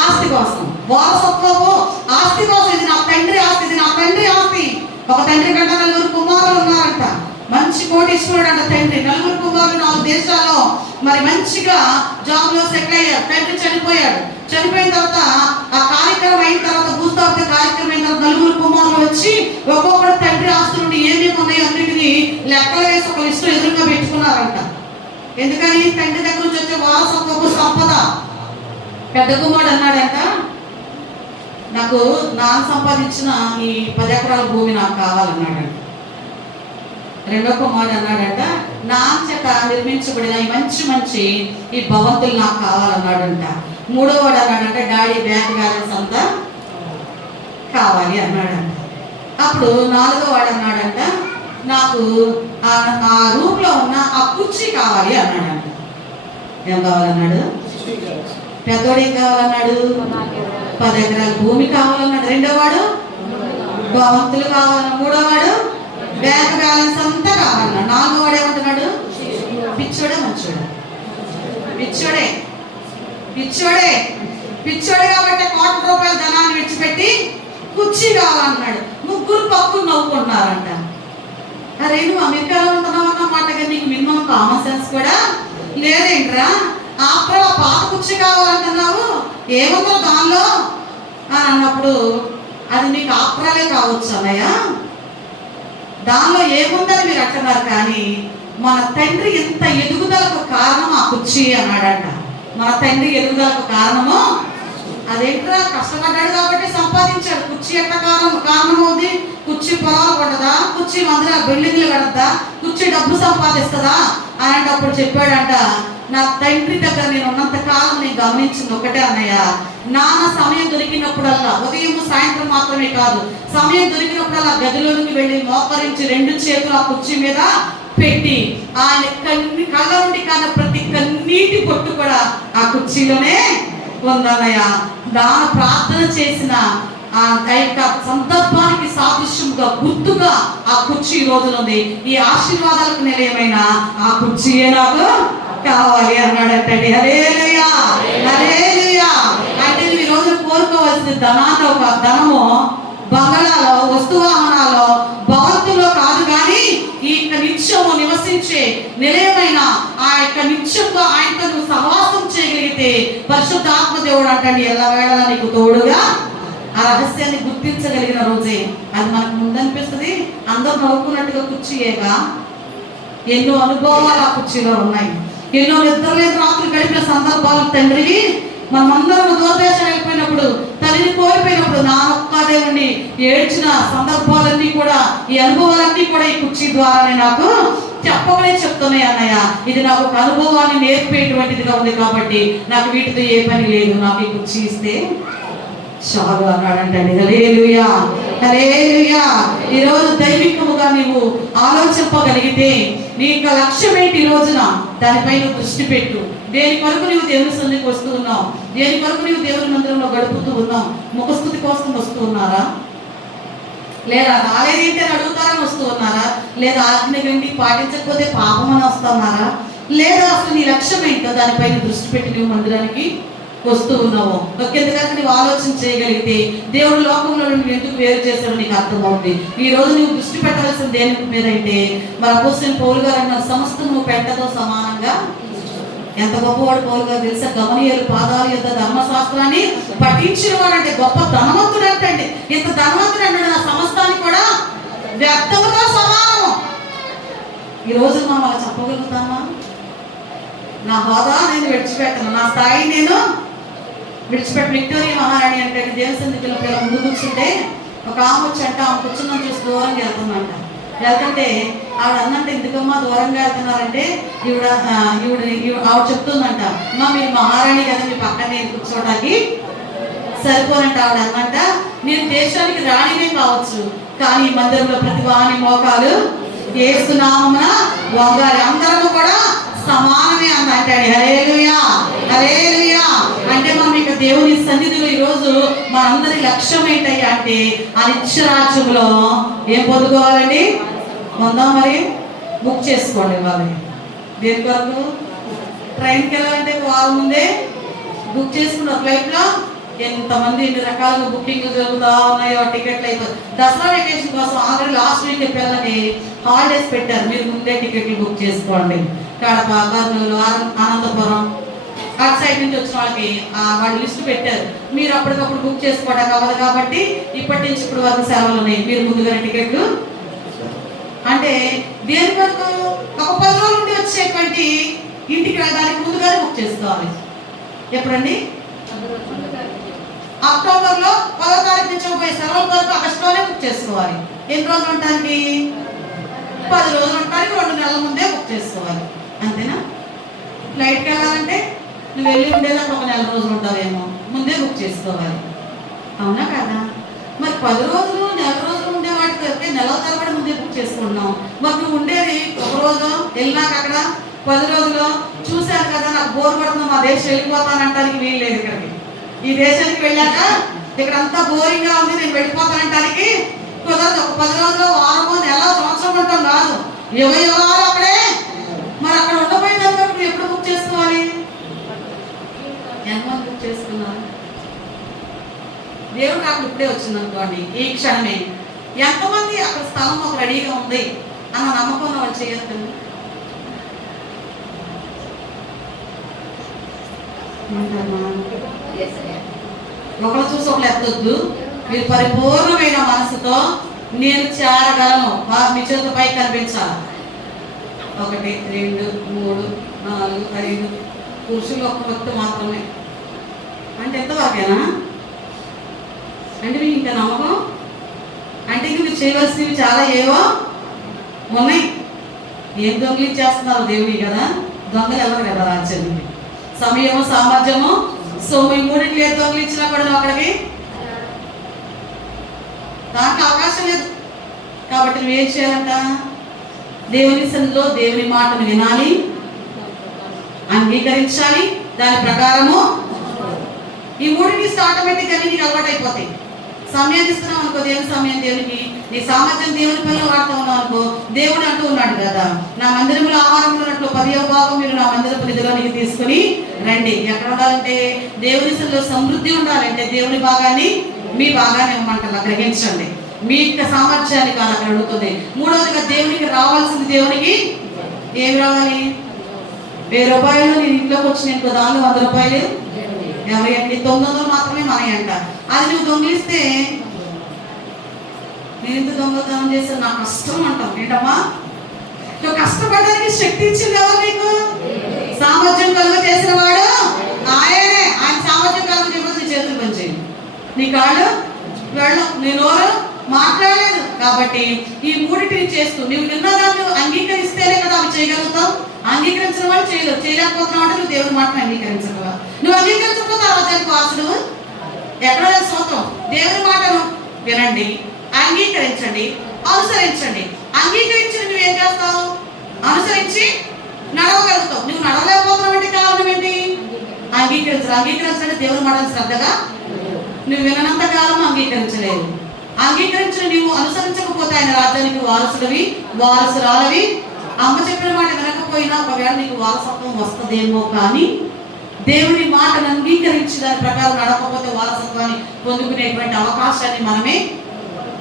ఆస్తి కోసం. వారసత్వము ఆస్తి కోసం. ఇది నా తండ్రి ఆస్తి, ఇది నా తండ్రి ఆస్తి. ఒక తండ్రి కంటే 4 కుమారులు ఉన్నారంట. మంచి కోటీశ్వరుడు అంట తండ్రి. 4 కుమారులు 4 దేశాల్లో మరి మంచిగా జాబ్ లో సెటిల్ అయ్యారు. తండ్రి చనిపోయాడు. చనిపోయిన తర్వాత ఆ కార్యక్రమం అయిన తర్వాత, భూస్థాపిత కార్యక్రమం అయిన తర్వాత 4 కుమారులు వచ్చి ఒక్కొక్కరు తండ్రి ఆస్తుల నుండి ఏమేమి ఉన్నాయో అన్నిటినీ లెక్కలు వేసి ఒక లిస్టు ఎదురుగా పెట్టుకున్నారంట. ఎందుకని? తండ్రి దగ్గర నుంచి వచ్చే వారసత్వపు సంపద. పెద్ద కుమారుడు అన్నాడంట, నాకు నాన్న సంపాదించిన ఈ 10 ఎకరాల భూమి నాకు కావాలన్నాడంట. రెండో కుమారుడు అన్నాడంట, నాన్న చేత నిర్మించబడిన ఈ మంచి ఈ భవంతులు నాకు కావాలన్నాడంట. మూడో వాడు అన్నాడంట, డాడీ బ్యాంక్ బ్యాలెన్స్ అంతా కావాలి అన్నాడంట. అప్పుడు 4వ వాడు అన్నాడంట, నాకు ఆ రూమ్ లో ఉన్న ఆ కుర్చీ కావాలి అన్నాడంట. ఏం కావాలన్నాడు? పెద్దోడు ఏం కావాలన్నాడు? 10 ఎకరాల భూమి కావాలన్నాడు. రెండో వాడు భవంతులు కావాలన్నాడు. మూడో వాడు బ్యాంక్ బ్యాలెన్స్ అంతా కావాలన్నాడు. 4వ వాడు ఏమంటున్నాడు? పిచ్చోడే మంచోడే? పిచ్చోడే. పిచ్చోడే. పిచ్చోడే కాబట్టి 1 కోటి రూపాయల ధనాన్ని విడిచిపెట్టి కుర్చీ కావాలన్నాడు. 3 పక్కన నవ్వుకుంటున్నారంట. అరే నువ్వు అమెరికాలో ఉంటున్నావు అన్నమాట, కానీ నీకు మినిమం కామన్ సెన్స్ కూడా లేదేంట్రా? ఆఫ్టర్ ఆ పాత కుర్చీ కావాలంటున్నావు, ఏముందో దానిలో అని అన్నప్పుడు అది మీకు ఆఫ్రాలే కావచ్చు అన్నయ్య, దానిలో ఏముందని మీరు అంటున్నారు. కానీ మన తండ్రి ఎంత ఎదుగుదలకు కారణం ఆ కుర్చీ అన్నాడంట. మన తండ్రి ఎదుగుదలకు కారణము అదేంట్రా? కష్టపడ్డాడు కాబట్టి సంపాదించాడు. కుర్చీ ఎట్లా కారణం అవుతుంది? కుర్చీ పొలాలు కొట్టదా? కుర్చీ మందిర బిల్డింగ్లు కడద్దా? కుర్చీ డబ్బు సంపాదిస్తుందా అనేటప్పుడు చెప్పాడంట, నా తండ్రి దగ్గర నేను ఉన్నంత కాలం నేను గమనించింది ఒకటే అన్నయ్య, నాన్న సమయం దొరికినప్పుడల్లా, ఉదయం సాయంత్రం మాత్రమే కాదు, సమయం దొరికినప్పుడల్లా గదిలోనికి వెళ్ళి మోకరించి 2 చేతులు ఆ కుర్చీ మీద పెట్టి ఆయన కళ్ళ నుండి కాని ప్రతి కన్నీటి పొట్టు కూడా ఆ కుర్చీలోనే ఉందన్నయ్య. నాన్న ప్రార్థన చేసిన ఆ యొక్క సందర్భానికి సాదృశ్యంగా గుర్తుగా ఆ కుర్చీ ఈ రోజున ఉంది. ఈ ఆశీర్వాదాలకు నిలయమైన ఆ కుర్చీయే నాకు కావాలి అన్నాడంటండి. హల్లెలూయా, హల్లెలూయా. అంటే ఈ రోజు కోరుకోవాల్సిన ధనము బంగళాలో, వస్తువాహనాల్లో, భవంతుల్లో కాదు, కానీ ఈ యొక్క నిత్యము నివసించే నిలయమైన ఆ యొక్క నిత్యంలో ఆయనతో నువ్వు సహవాసం చేయగలిగితే పరిశుద్ధాత్మ దేవుడు అంటండి ఎల్లవేళలా నీకు తోడుగా. ఆ రహస్యాన్ని గుర్తించగలిగిన రోజే అది మనకు ముందనిపిస్తుంది. అందరూ నవ్వుకున్నట్టుగా కుర్చీయేగా. ఎన్నో అనుభవాలు ఆ కుర్చీలో ఉన్నాయి. ఎన్నో నిద్రలేని రాత్రులు గడిపిన సందర్భాలు తండ్రివి. మనమందరం దూరదేశం అయిపోయినప్పుడు, తల్లిని కోల్పోయినప్పుడు నానొక్కదే ఉండి ఏడ్చిన సందర్భాలన్నీ కూడా, ఈ అనుభవాలన్నీ కూడా ఈ కుర్చీ ద్వారానే నాకు చెప్పమని చెప్తున్నాయి అన్నయ్య. ఇది నాకు ఒక అనుభవాన్ని నేర్పేటువంటిదిగా ఉంది కాబట్టి నాకు వీటితో ఏ పని లేదు, నాకు ఈ కుర్చీ ఇస్తే చాలు అన్నాడంటండి. హల్లెలూయా, హల్లెలూయా. ఈరోజు దైవికముగా నీవు ఆలోచింపగలిగితే నీ యొక్క లక్ష్యం ఏంటి? ఈ రోజున దానిపై నువ్వు దృష్టి పెట్టు. దేని కొరకు నీవు దేవుని సన్నిధికి వస్తూ ఉన్నావు? దేని కొరకు నీవు దేవుని మందిరంలో గడుపుతూ ఉన్నావు? ముఖస్థుతి కోసం వస్తూ ఉన్నారా? లేదా రాలేదేంటి అని అడుగుతారని వస్తూ ఉన్నారా? లేదా ఆజ్ఞగండి పాటించకపోతే పాపం అని వస్తున్నారా? లేదా అసలు నీ లక్ష్యం ఏంటో దానిపైన దృష్టి పెట్టి నువ్వు మందిరానికి వస్తూ ఉన్నావు? ఒక్కెందుకంటే నువ్వు ఆలోచన చేయగలిగితే దేవుడు లోకంలో నువ్వు ఎందుకు వేరు చేశాడో నీకు అర్థమవుతుంది. ఈ రోజు నువ్వు దృష్టి పెట్టవలసిన దేని మీద అంటే, మరి అపోస్తలుడైన పౌలు గారు అన్న సమస్తము పెంటతో సమానంగా. ఎంత గొప్పవాడు పౌలు గారు తెలుసా? గమనీయులు పాదాల యొక్క ధర్మశాస్త్రాన్ని పఠించిన వాడంటే గొప్ప ధనవంతుడు అంటండి. ఇంత ధనవంతుడు అంటే నా సమస్తాన్ని కూడా వ్యర్థముతో సమానము. ఈ రోజు మనం అలా చెప్పగలుగుతామా? నా హోదా నేను విడిచిపెట్టను, నా స్థాయి నేను విడిచిపెట్టు. విక్టోరియా మహారాణి అంటే దేవుని సన్నిధిలో పిల్లల ముందు కూర్చుంటే ఒక ఆమె వచ్చి అంటే ఆమె కూర్చున్నాను చూసి దూరంగా వెళ్తుందంట. వెళ్తుంటే ఆవిడ అన్నంటే ఎందుకమ్మా దూరంగా వెళ్తున్నారంటే ఆవిడ చెప్తుందంట, అమ్మా మీరు మహారాణి కదా, మీ పక్కన నేను కూర్చోవడానికి సరిపోనంట. ఆవిడ అన్నంట, నేను దేశానికి రాణినే కావచ్చు, కానీ ఈ మందిరంలో ప్రతి వాని మోకాలు యేసునామమున వంగాలి, అందరము కూడా సమానమే అంటాడు. హల్లెలూయా, హల్లెలూయా. అంటే మనం ఇక దేవుని సన్నిధిలో ఈరోజు మనందరి లక్ష్యం ఏంటయ్యా అంటే ఆ నిత్యరాజ్యంలో ఏం పొందుకోవాలండి? ఉందాం మరి బుక్ చేసుకోండి. వాళ్ళని దేని కొరకు? ట్రైన్కి వెళ్ళాలంటే వారం ముందే బుక్ చేసుకున్న ఫ్లైట్లో ఎంతమంది ఎన్ని రకాలుగా బుకింగ్లు జరుగుతూ ఉన్నాయో, టికెట్లు అయిపోయి. దసరా వెకేషన్ కోసం ఆల్రెడీ లాస్ట్ వీక్ పిల్లలకి హాలిడేస్ పెట్టారు, మీరు ముందే టికెట్లు బుక్ చేసుకోండి. కడప, కర్నూలు, అనంతపురం అటు సైడ్ నుంచి వచ్చిన వాళ్ళకి వాళ్ళు లిస్ట్ పెట్టారు. మీరు అప్పటికప్పుడు బుక్ చేసుకోవడానికి అవ్వదు కాబట్టి ఇప్పటి నుంచి ఇప్పుడు వరకు సెలవులు ఉన్నాయి, మీరు ముందుగానే టికెట్లు. అంటే దేని వరకు? ఒక 10 రోజుల నుండి వచ్చేటువంటి ఇంటికి వెళ్ళడానికి ముందుగానే బుక్ చేసుకోవాలి. ఎప్పుడండి? అక్టోబర్లో 10వ తారీఖు నుంచి పోయే సెలవుల వరకు ఆగస్టులోనే బుక్ చేసుకోవాలి. ఎన్ని రోజులు ఉండడానికి? 10 రోజులు ఉండడానికి 2 నెలల ముందే బుక్ చేసుకోవాలి. అంతేనా? ఫ్లైట్కి వెళ్ళాలంటే నువ్వు వెళ్ళి ఉండేదాకా 1 నెల రోజులు ఉంటావేమో, ముందే బుక్ చేసుకోవాలి. అవునా కదా? మరి 10 రోజులు, నెల రోజులు ఉండే వాటికి అయితే నెలల తరబడి ముందే బుక్ చేసుకుంటున్నాం. మరి నువ్వు ఉండేది 1 రోజు వెళ్ళినాక అక్కడ 10 రోజులు చూశాను కదా, నాకు బోర్ పడుతుంది, మా దేశం వెళ్ళిపోతానంటానికి వీలు లేదు. ఇక్కడికి ఈ దేశానికి వెళ్ళాక ఇక్కడ అంతా బోరింగ్ గా ఉంది, నేను వెళ్ళిపోతానంటానికి కుదరదు. ఒక 10 రోజులు, వారమో, నెల, సంవత్సరం ఉంటాం కాదు, యుగాలు అక్కడే. మరి అక్కడ ఉండబోయేదాకా నువ్వు ఎప్పుడు బుక్ చేసుకోవాలి? ఎంతమంది బుక్ చేసుకున్నారు? దేవుడు నాకు ఇప్పుడే వచ్చింది అనుకోండి, ఈ క్షణమే ఎంతమంది అక్కడ స్థలం ఒక రెడీగా ఉంది అన్న నమ్మకం వాళ్ళు చేయొద్దు. ఒకరు చూసి ఒకరు ఎత్తొద్దు. మీరు పరిపూర్ణమైన మనసుతో నేను చేరగలను మీ చేతితో పైకి కనిపించాలి. 1 2 3 4 5 పురుషులు ఒక వ్యక్తి మాత్రమే అంటే ఎంతవరకేనా? అంటే మీకు ఇంకా నమ్మకం అంటే మీరు చేయవలసినవి చాలా ఏవో ఉన్నాయి. ఏం దొంగలు చేస్తున్నారు దేవుడి కదా, దొంగలు ఎవరు కదా రాజ్యానికి? సమయము, సామర్థ్యము, సొమ్ము, ఈ మూడింటి ఏ దొంగలు ఇచ్చినా కూడా నువ్వు అక్కడికి దాంట్లో అవకాశం లేదు. కాబట్టి నువ్వేం చేయాలంట? దేవుని సన్నిధిలో దేవుని మాటను వినాలి, అంగీకరించాలి, దాని ప్రకారము ఈ మూడింటి ఆటోమేటిక్గా నీకు అలవాటు అయిపోతాయి. సమయాన్ని ఇస్తున్నాం అనుకో, దేవుని సమయం దేవునికి, నీ సామర్థ్యం దేవుని పనిలో వాడుతూ ఉన్నావు అనుకో, దేవుడు అంటూ ఉన్నాడు కదా, నా మందిరంలో ఆహారం ఉన్నట్లు 10వ భాగం మీరు నా మందిరపు నిధిలోనికి తీసుకుని రండి. ఎక్కడ ఉండాలంటే దేవుని సన్నిధిలో సమృద్ధి ఉండాలంటే దేవుని భాగాన్ని మీ భాగాన్ని ఇవ్వమంటారు. గ్రహించండి, మీ యొక్క సామర్థ్యాన్ని కాదు అక్కడ అడుగుతుంది. మూడవదిగా దేవునికి రావాల్సింది, దేవునికి ఏమి రావాలి? 1000 రూపాయలు నేను ఇంట్లోకి వచ్చిన ఇంకో దానిలో 100 రూపాయలు ఎవరి 900 మాత్రమే మనయంట. అది నువ్వు దొంగిలిస్తే నేను ఇంత దొంగతనం చేస్తాను, నా కష్టం అంటాం. ఏంటమ్మా? నువ్వు కష్టపడడానికి శక్తి ఇచ్చింది ఎవరు నీకు? సామర్థ్యం కలుగ చేసిన వాడు ఆయనే. ఆయన సామర్థ్యం కలుగ చేయకపోతే నీ చేతులు పనిచేయండి, నీ కాళ్ళు వెళ్ళు, నీ నోరు మాట్లాడలేదు. కాబట్టి ఈ మూడింటిని చేస్తూ నువ్వు నిన్నదాన్ని అంగీకరిస్తేనే కదా అవి చేయగలుగుతావు. అంగీకరించిన వాళ్ళు చేయలేవు. చేయలేకపోతున్నావు అంటే నువ్వు దేవుని మాటను అంగీకరించగలవా? నువ్వు అంగీకరించకపోతే ఆ రాజ్యానికి వాసుడు ఎక్కడ సొంతం. దేవుని మాటను వినండి, అంగీకరించండి, అనుసరించండి. అంగీకరించి నువ్వేం చేస్తావు? అనుసరించి నడవగలుగుతావు. నువ్వు నడవలేకపోతున్నావు అంటే కారణం ఏంటి? అంగీకరించాలంటే దేవుని మాటలు శ్రద్ధగా నువ్వు వినంత కాలం అంగీకరించలేవు. అంగీకరించిన నీవు అనుసరించకపోతే ఆయన రాజ్యానికి వారసురాలవి. అమ్మ చెప్పిన మాట వినకపోయినా ఒకవేళ నీకు వారసత్వం వస్తుందేమో, కానీ దేవుని మాటను అంగీకరించి దాని ప్రకారం నడకపోతే వారసత్వాన్ని పొందుకునేటువంటి అవకాశాన్ని మనమే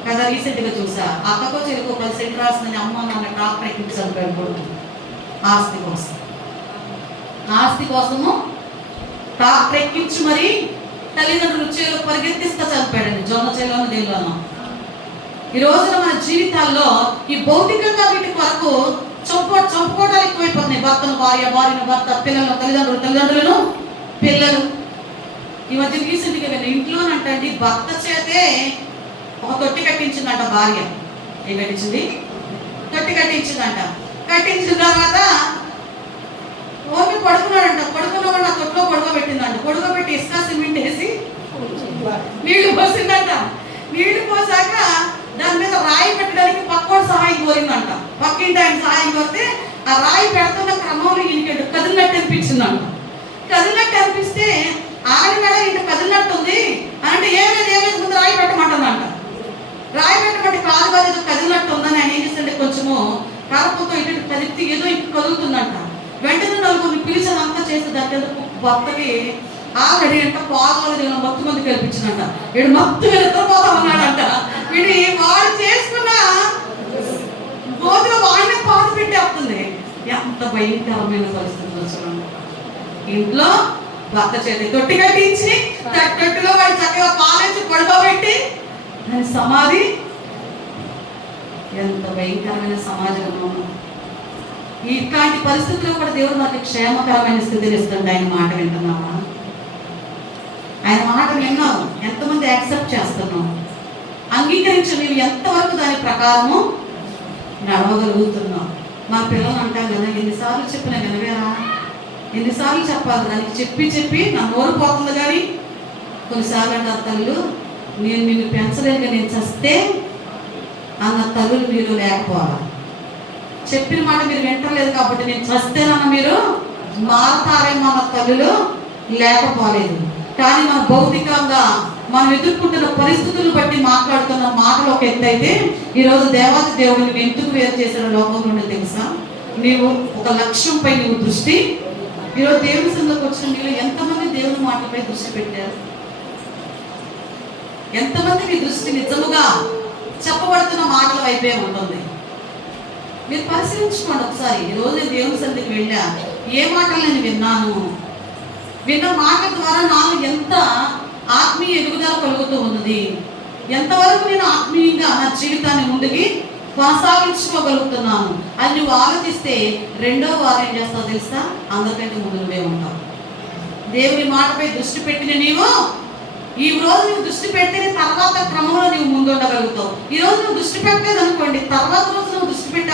కదా. రీసెంట్ గా చూసా, అక్కకో చెరుకు 10 సెంట్లు రాసిందని అమ్మ నాన్న డాక్టర్ ఎక్కించాలి పెట్టుకోండి. ఆస్తి కోసము డాక్టర్ ఎక్కించి మరి తల్లిదండ్రులు చేలో పరిగెత్తిస్తా చనిపోయాడండి. జొన్న చేలోనూ దేనిలోనూ. ఈ రోజున మన జీవితాల్లో ఈ భౌతికంగా వీటి కొరకు చంపుకోవటాలు ఎక్కువైపోతున్నాయి. భర్తను భార్యను భర్త, పిల్లలను తల్లిదండ్రులను పిల్లలు. ఈ మధ్య రీసెంట్గా ఇంట్లోనంటండి భర్త చేతే ఒక తొట్టి కట్టించిందంట భార్య. ఏం కట్టించింది? తొట్టి కట్టించిందంట. కట్టించిన తర్వాత ఓకే పడుకున్నాడంట. పడుకున్నవాడు ఆ తొట్లో పడుకోబెట్టిందంట. పడుకోబెట్టి ఇసుక సిమెంట్ వేసి నీళ్లు పోసిందంట. నీళ్లు పోసాక దాని మీద రాయి పెట్టడానికి పక్కోడు సహాయం కోరిందంట. పక్కింటి ఆయన సహాయం కోరితే ఆ రాయి పెడుతున్న క్రమంలో ఇంటికి కదిలినట్టు అనిపించిందంట. కదిలినట్టు అనిపిస్తే ఆగడి మేడ ఇంటి కదిలినట్టు ఉంది అంటే ఏమేది ముందు రాయి పెట్టమంటుందంట. రాయి పెట్టమంటే కాదు కాదు ఏదో కదిలినట్టు ఉందని ఆయన ఏం చేస్తుంటే కొంచెము కరపుతో ఇటు కదిలితే ఏదో ఇటు కదులుతుందంట. వెంటనే నలుగురిని పిలిచదంతా చేస్తే దాని భర్తకి ఆల్రెడీ అంట పాలు మత్తు మంది కల్పించిందంట. వీడు మత్తు మీద నిద్రపోతా ఉన్నాడంట. వీడు వాడు చేసుకున్న గోధుమ వాడిని పాత పెట్టేస్తుంది. ఎంత భయంకరమైన పరిస్థితులు చూడండి. ఇంట్లో భర్త చేతి తొట్టి కట్టించి తొట్టిలో వాడు చక్కగా పాలించి పడుకోబెట్టి దాని సమాధి. ఎంత భయంకరమైన సమాజంలో ఇట్లాంటి పరిస్థితుల్లో కూడా దేవుడు మనకి క్షేమకరమైన స్థితిని ఇస్తుంది. ఆయన మాట వింటున్నావా? ఆయన మాట విన్నావు, ఎంతమంది యాక్సెప్ట్ చేస్తున్నావు? అంగీకరించి నీవు ఎంతవరకు దాని ప్రకారము నడవగలుగుతున్నావు? మా పిల్లలు అంటాం కదా, ఎన్నిసార్లు చెప్పినా వినవేరా, ఎన్నిసార్లు చెప్పాలి దానికి చెప్పి నా నోరు పోతుంది. కానీ కొన్నిసార్లు అంటారు తల్లు, నేను నిన్ను పెంచలేక నేను చస్తే అన్న తల్లులు మీరు లేకపోవాలి. చెప్పిన మాట మీరు వింటలేదు కాబట్టి నేను చస్తేనన్న మీరు మారతారేమో అన్న తల్లులు లేకపోలేదు. కానీ మన భౌతికంగా మనం ఎదుర్కొంటున్న పరిస్థితులను బట్టి మాట్లాడుతున్న మాటలు ఒక ఎత్తు అయితే, ఈరోజు దేవాది దేవుడిని ఎందుకు వేరు చేసిన లోకం నుండి తెలుసా? నీవు ఒక లక్ష్యంపై నీవు దృష్టి. ఈరోజు దేవుని సందుకు వచ్చిన మీరు ఎంతమంది దేవుని మాటలపై దృష్టి పెట్టారు? ఎంతమంది మీ దృష్టి నిజముగా చెప్పబడుతున్న మాటల వైపే ఉంటుంది? మీరు పరిశీలించుకోండి ఒకసారి. ఈరోజు నేను దేవుని సన్నిధికి వెళ్ళా, ఏ మాటలు నేను విన్న మాటల ద్వారా నాకు ఎంత ఆత్మీయ ఎదుగుదల కలుగుతూ ఉన్నది, ఎంతవరకు నేను ఆత్మీయంగా నా జీవితాన్ని ముందుకి కొనసాగించుకోగలుగుతున్నాను అని నువ్వు ఆలోచిస్తే, రెండో వారం ఏం చేస్తావు తెలుసా? అందరికంటే ముందు నువ్వే ఉంటావు. దేవుని మాటపై దృష్టి పెట్టిన నీవు ఈ రోజు నువ్వు దృష్టి పెడితే తర్వాత క్రమంలో నువ్వు ముందు ఉండగలుగుతావు. ఈ రోజు నువ్వు దృష్టి పెట్టలేదు అనుకోండి, తర్వాత రోజు నువ్వు దృష్టి పెట్టి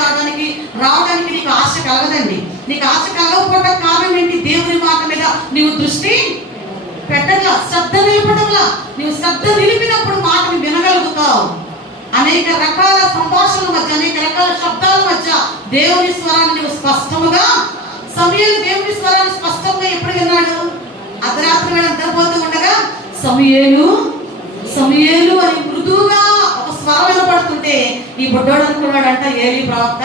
రావడానికి నీకు ఆశ కలగదండి. నీకు ఆశ కలగకపోవడం కారణం ఏంటి? దేవుని మాట మీద నీవు దృష్టి పెట్టట్లా, శ్రద్ధ నిలపడంలా. నువ్వు శ్రద్ధ నిలిపినప్పుడు మాటని వినగలుగుతావు. అనేక రకాల సంభాషణల మధ్య, అనేక రకాల శబ్దాల మధ్య దేవుని స్వరాన్ని నువ్వు స్పష్టముగా, సమూయేలు దేవుని స్వరాన్ని స్పష్టంగా ఎప్పుడు విన్నాడు? అర్ధరాత్రి వేళ నిద్రపోతూ ఉండగా సమూయేలు సమూయేలు అని మృదువుగా ఒక స్వరం వినపడుతుంటే ఈ బుడ్డోడు అనుకున్నాడంట ఏలీ ప్రవక్త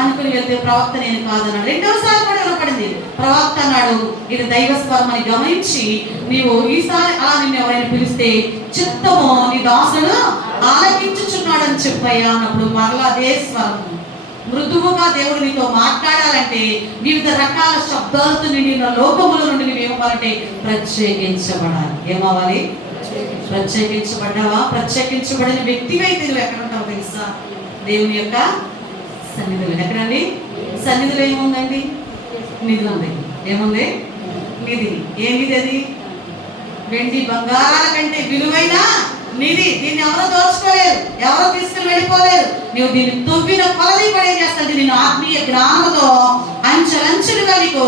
అనుకుని వెళ్తే ప్రవక్త నేను కాదన్నాడు. రెండవసారి కూడా వినపడింది. ప్రవక్త అన్నాడు ఇది దైవ స్వరం అని గమనించి, నీవు ఈసారి అలా నిన్ను ఎవరైనా పిలిస్తే చిత్తము నీ దాసుడు ఆలకించుచున్నాడని చెప్పయ్యా అన్నప్పుడు మరలా అదే స్వరం మృదువుగా దేవుడు నీతో మాట్లాడాలంటే వివిధ రకాల శబ్దాలతో నిండిన లోకముల నుండి నువ్వు ఏమవ్వాలంటే ప్రత్యేకించబడాలి. ఏమవ్వాలి? ప్రత్యేకించబడ్డావా? ప్రత్యేకించబడిన వ్యక్తిగా అయితే నువ్వు ఎక్కడ ఉంటావు తెలుసా? దేవుని యొక్క సన్నిధిలో. ఎక్కడండి? సన్నిధిలో ఏముందండి? నిధి ఉంది. ఏముంది? నిధి. ఏ నిధి అది? వెండి బంగారాల కంటే విలువైన నిధి. దీన్ని ఎవరో దోచుకోలేరు, ఎవరో తీసుకుని వెళ్ళిపోలేరు. నువ్వు దీన్ని తొవ్విన కొలది పడే చేస్తుంది. నేను ఆత్మీయ జ్ఞానంతో అంచెలంచెలుగా నీకు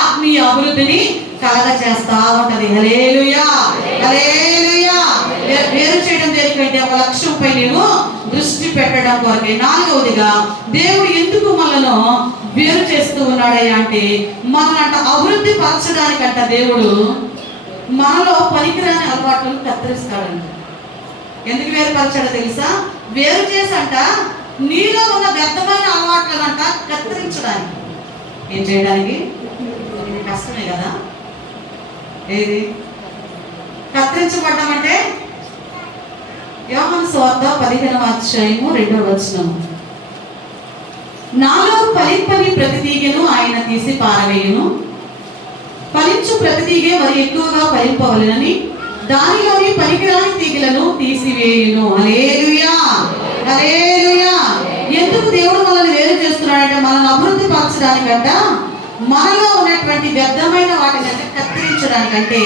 ఆత్మీయ అభివృద్ధిని కలగ చేస్తా ఉంటది. హల్లెలూయా, హల్లెలూయా. వేరు చేయడం దేనికంటే ఒక లక్ష్యంపై నేను దృష్టి పెట్టడం కొరకే. నాలుగవదిగా దేవుడు ఎందుకు మనలను వేరు చేస్తూ ఉన్నాడయ్యా అంటే మనల్ని అభివృద్ధి పరచడానికంట దేవుడు మనలో పనికిరాని అలవాట్లను కత్తిరిస్తాడంట. ఎందుకు వేరుపరచాడో తెలుసా? వేరు చేసి అంట నీలో ఉన్న వ్యర్థమైన అలవాట్లనంట కత్తిరించడానికి. ఏం చేయడానికి? ఇది కష్టమే కదా. ఏది కత్తిరించబడ్డం అంటే? యోహాను సువార్త 15వ అధ్యాయము 2వ వచనం. నాలో ఫలింపని ప్రతి తీగెను ఆయన తీసి పారవేయును, ఫలించు ప్రతి తీగె మరి ఎక్కువగా ఫలింపవలెనని దానిలోని పనికిరాని తీగలను తీసివేయును. హల్లెలూయా, హల్లెలూయా. ఎందుకు దేవుడు మనల్ని వేరు చేస్తున్నాడంటే మనల్ని అభివృద్ధి పరచడానికంట, మనలో ఉన్నటువంటి వ్యర్థమైన వాటిని అంటే కత్తిరించడానికంటే.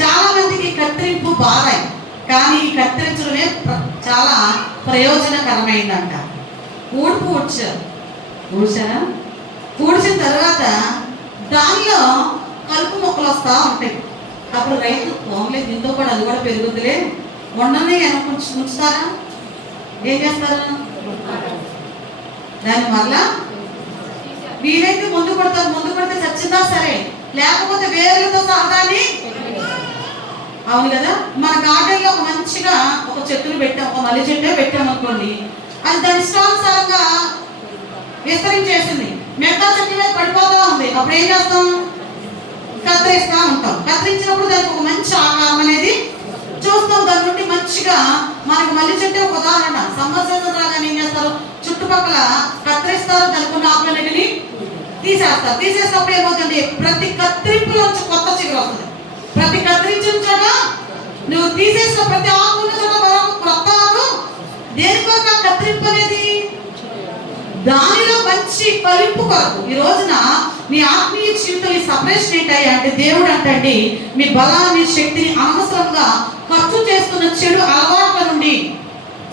చాలా మందికి కత్తిరింపు బాధాయి, కానీ ఈ కత్తిరించడమే చాలా ప్రయోజనకరమైందంట. ఊడ్పు ఊడ్చారా? ఊడ్చిన తర్వాత దానిలో కలుపు మొక్కలు వస్తూ ఉంటాయి. అప్పుడు రైతు పోన్లే దీంతో కూడా అది కూడా పెరుగుద్దిలే మొన్ననే ఉంచుతారా? ఏం చేస్తారు? దాని వల్ల వీలైతే ముందు కొడతారు. ముందు కొడితే చచ్చిందా సరే, లేకపోతే వేర్లతో సహదాన్ని. అవును కదా. మన గార్డెన్లో ఒక మంచిగా ఒక చెట్టును పెట్టాం, ఒక మల్లె చెట్టే పెట్టామనుకోండి, అది దాని ఇష్టానుసారంగా విస్తరించేసింది, మిగతా చెట్టు మీద పడిపోతూ ఉంది. అప్పుడు ఏం చేస్తాం? కత్తిరిస్తూ ఉంటాం. కత్తిరించినప్పుడు దానికి ఒక మంచి ఆకారం అనేది చూస్తాం. దాని నుండి మంచిగా మనకి మల్లె చెట్టు ఒక ఉదాహరణ. సమ్మర్ సీజన్ రాగానే ఏం చేస్తారు? చుట్టుపక్కల కత్తిరిస్తారు, దానికి ఉన్న ఆకులన్నిటిని తీసేస్తారు. తీసేసినప్పుడు ఏమవుతుంది? ప్రతి కత్తిరింపులోంచి కొత్త చిగురు వస్తుంది. ప్రతి కత్తిరించిన చోట నువ్వు తీసేసిన ప్రతి ఆకు ఉన్న చోట మరొక కొత్త ఆకు. దేనికోసం కత్తిరింపు అనేది? దానిలో మంచి ఫలింపు కొరకు. ఈ రోజున మీ ఆత్మీయ జీవితం ఈ సపరేషన్ ఏంటయ్యా అంటే దేవుడు అంటండి మీ బలాన్ని శక్తిని అనవసరంగా ఖర్చు చేస్తున్న చెడు అలవాట్ల నుండి,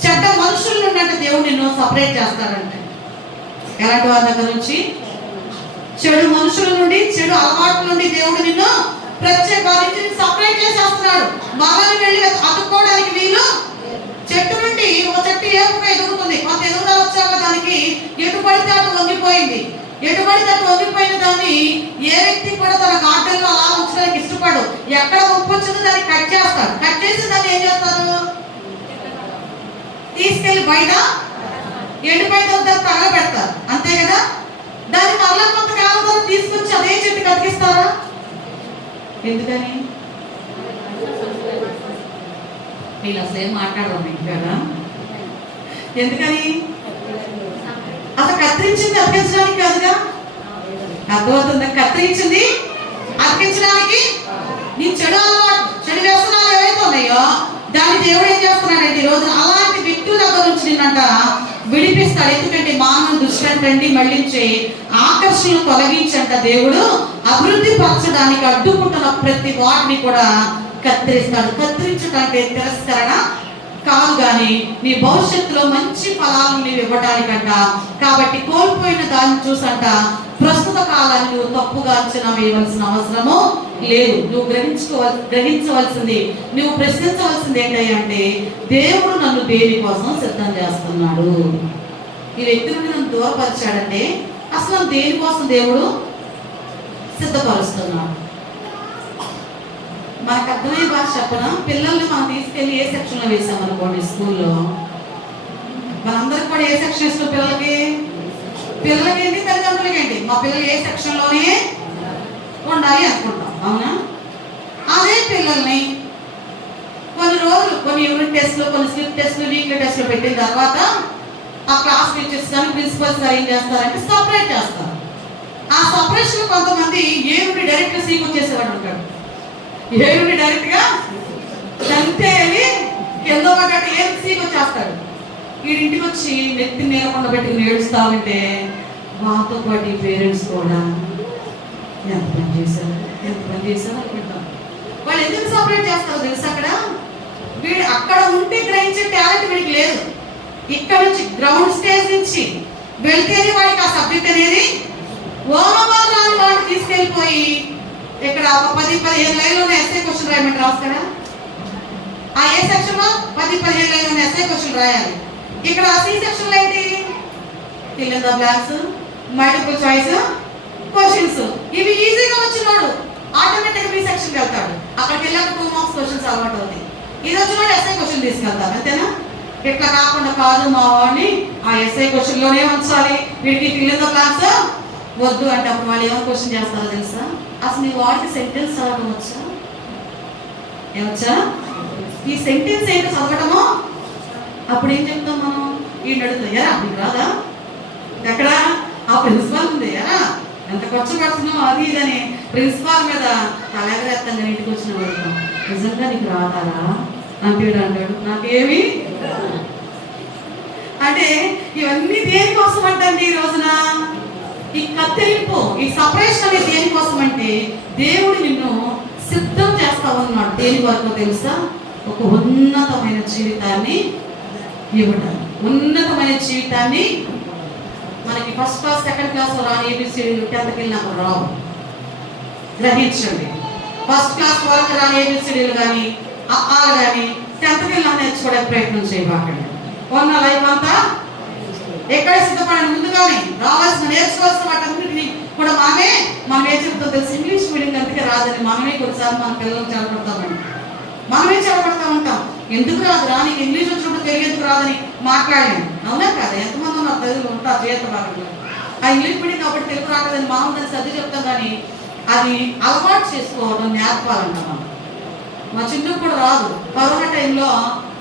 చెడ్డ మనుషుల నుండి అంటే దేవుడు నిన్ను సపరేట్ చేస్తాడంటే. ఎలాంటి వారి దగ్గర నుంచి? చెడు మనుషుల నుండి, చెడు అలవాట్ల నుండి దేవుడు నిన్ను ప్రత్యేకించి సపరేట్ చేసేస్తున్నాడు. మరని వెళ్ళి అతుక్కోవడానికి వీలు. చెట్టు నుండి ఒక చెట్టు ఏపుగా ఎదుగుతుంది, కొంత ఎదుగుదల వచ్చాక దానికి ఎటు పడితే అటు వంగిపోయింది. ఎటు పడితే అటు వంగిపోయిన దాన్ని ఏ వ్యక్తి కూడా తన గార్డెన్లో అలా ఉంచడానికి ఇష్టపడు. ఎక్కడ ముప్పు వచ్చిందో దాన్ని కట్ చేస్తాడు. కట్ చేసి దాన్ని ఏం చేస్తారు? తీసుకెళ్లి బయట ఎండిపోయిన దాన్ని తగలబెడతారు. అంతే కదా. దాన్ని మళ్ళా కొంతకాలం తర్వాత తీసుకొచ్చి అదే చెట్టు కతికిస్తారా? ఎందుకని? వీళ్ళు అసలు ఏం మాట్లాడరు కదా. ఎందుకని? అసలు కత్తిరించింది అతికించడానికి కాదుగా. అర్థమవుతుందా? కత్తిరించింది అతికించడానికి. నీ చెడు అలవాటు, చెడు వ్యసనాలు ఏవైతే ఉన్నాయో దాన్ని దేవుడు ఏం చేస్తున్నాడంటే ఈ రోజు అలాంటి వ్యక్తుల దగ్గర నుంచి నిన్నంట విడిపిస్తాడు. ఎందుకంటే మానవుని దృష్టి మళ్ళించి ఆకర్షణను తొలగించంట దేవుడు అభివృద్ధి పరచడానికి అడ్డుకుంటున్న ప్రతి వాటిని కూడా కత్తిరిస్తాడు. కత్తిరించడానికి తిరస్కరణ కాదు, కానీ నీ భవిష్యత్తులో మంచి ఫలాలను నీవు ఇవ్వడానికంట. కాబట్టి కోల్పోయిన దాన్ని చూసంట ప్రస్తుత కాలాన్ని నువ్వు తప్పుగా అంచనా వేయవలసిన అవసరము లేదు. నువ్వు గ్రహించవలసింది, నువ్వు ప్రశ్నించవలసింది ఏంటంటే దేవుడు నన్ను దేని కోసం సిద్ధం చేస్తున్నాడు? ఈ వ్యక్తి నుండి నన్ను దూరపరిచాడంటే అసలు దేనికోసం దేవుడు సిద్ధపరుస్తున్నాడు? మనకు అర్థమయ్యే భాష చెప్పనా? పిల్లల్ని మనం తీసుకెళ్ళి ఏ సెక్షన్లో వేసామనుకోండి స్కూల్లో, మనందరికి కూడా ఏ సెక్షన్ ఇష్టం? పిల్లలకి ఏంటి, తల్లిదండ్రులకి ఏంటి? మా పిల్లలు ఏ సెక్షన్లోనే ఉండాలి అనుకుంటాం, అవునా? అదే పిల్లల్ని కొన్ని రోజులు కొన్ని యూనిట్ టెస్ట్లు, కొన్ని స్లిప్ టెస్ట్లు, వీక్లీ టెస్ట్లు పెట్టిన తర్వాత ఆ క్లాస్ టీచర్స్ కానీ ప్రిన్సిపల్స్ ఏం చేస్తారంటే సపరేట్ చేస్తారు. ఆ సపరేషన్ కొంతమంది ఏ నుండి డైరెక్ట్గా సీక్ వచ్చేసేవాడు ఉంటాడు. ఏ నుండి డైరెక్ట్గా అంతే కింద పడ్డట్టు ఏ సీక్ వచ్చేస్తాడు. వీడింటికి వచ్చి నెత్తి నేలకుండా పెట్టుకుని ఏడుస్తా ఉంటే మాతో పాటు పేరెంట్స్ కూడా ఎంత పని చేశారు అనుకుంటాం. వాళ్ళు ఎందుకు సపరేట్ చేస్తారో తెలుసు? అక్కడ వీడు అక్కడ ఉంటే గ్రహించే టాలెంట్ వీడికి లేదు. ఇక్కడ నుంచి గ్రౌండ్ స్టేజ్ నుంచి వెళ్తేనే వాడికి ఆ సబ్జెక్ట్ అనేది ఓమవాదాన్ని వాడిని తీసుకెళ్ళిపోయి ఇక్కడ ఒక 10-15 లైన్లు ఉన్న ఎస్ఏ క్వశ్చన్ రాయమంటే రాస్తాడా? ఆ ఏ సెక్షన్ లో 10-15 లైన్లు ఉన్న ఎస్ఏ క్వశ్చన్ రాయాలి. ఇక్కడ ఆ సి సెక్షన్ లో ఏంటి? Fill in the blanks, multiple choice questions. ఇవి ఈజీగా వచ్చినాడు ఆటోమేటిక్గా బి సెక్షన్కి వెళ్తాడు. అక్కడికి వెళ్ళాక 2 మార్క్స్ క్వశ్చన్స్ అలవాటు అవుతాయి. ఇది వచ్చిన ఎస్ఐ క్వశ్చన్ తీసుకెళ్తారు, అంతేనా? ఇట్లా కాకుండా కాదు మా వాడిని ఆ ఎస్ఐ క్వశ్చన్లోనే ఉంచాలి, వీడికి ఫిల్ ఇన్ ద బ్లాంక్స్ వద్దు అంటే అప్పుడు వాళ్ళు ఏమైనా క్వశ్చన్ చేస్తారో తెలుసా? అసలు నీ వాడికి సెంటెన్స్ చదవడం వచ్చా? ఏమొచ్చా? ఈ సెంటెన్స్ ఏంటో చదవటమో అప్పుడు ఏం చెప్తాం మనం? ఈ అడుగుతాయా నీకు రాదా? ఎక్కడ ఆ ప్రిన్సిపాల్ ఉంది ఎరా ఎంత ఖర్చు పెడుతున్నావు అది ఇదని ప్రిన్సిపాల్ మీద తలెగరేస్తాను నేను ఇంటికి వచ్చిన వాడు. నిజంగా నీకు రాదారా అంటాడు. నాకేమి అంటే ఇవన్నీ దేనికోసం అంటండి ఈ రోజున? ఈ కత్తిరింపు, ఈ సపరేషన్ అనేది దేనికోసం అంటే దేవుడు నిన్ను సిద్ధం చేస్తా ఉన్నాడు. దేని వరకు తెలుసా? ఒక ఉన్నతమైన జీవితాన్ని ఇవ్వటం. ఉన్నతమైన జీవితాన్ని మనకి ఫస్ట్ క్లాస్ సెకండ్ క్లాస్ రాని ఏబిసిడీలు 10th వెళ్ళినప్పుడు రావు, గ్రహించండి. ఫస్ట్ క్లాస్ వరకు రాని ఏబిసిడీలు కానీ ఆలు కానీ 10th వెళ్ళినా నేర్చుకోవడానికి ప్రయత్నం చేయబాకండి. కొన్న లైఫ్ అంతా ఎక్కడ సిద్ధపడండి. ముందుగానే రావాల్సిన నేర్చుకోవాల్సిన వాటన్నిటిని కూడా మనం ఏం చెప్తాం తెలుసు? ఇంగ్లీష్ మీడియం అందుకే రాదని మనమే కొన్నిసార్లు మన పిల్లలకు చెడపడతామండి. మనమే చెడపడతా ఉంటాం. ఎందుకు రాదురా, నీకు ఇంగ్లీష్ వచ్చినప్పుడు తెలుగు ఎందుకు రాదని మాట్లాడలేము. అవునా కదా? ఎంతమంది ఉన్నారు తెలుగులో ఉంటారు చేత భాగంలో. ఆ ఇంగ్లీష్ మీడియం కాబట్టి తెలుగు రాకదని మామూలు సర్ది చెప్తాం, కానీ అది అలవాటు చేసుకోవడం నేర్పాలంట మనం. మా చిన్నప్పుడు కూడా రాదు. కరోనా టైంలో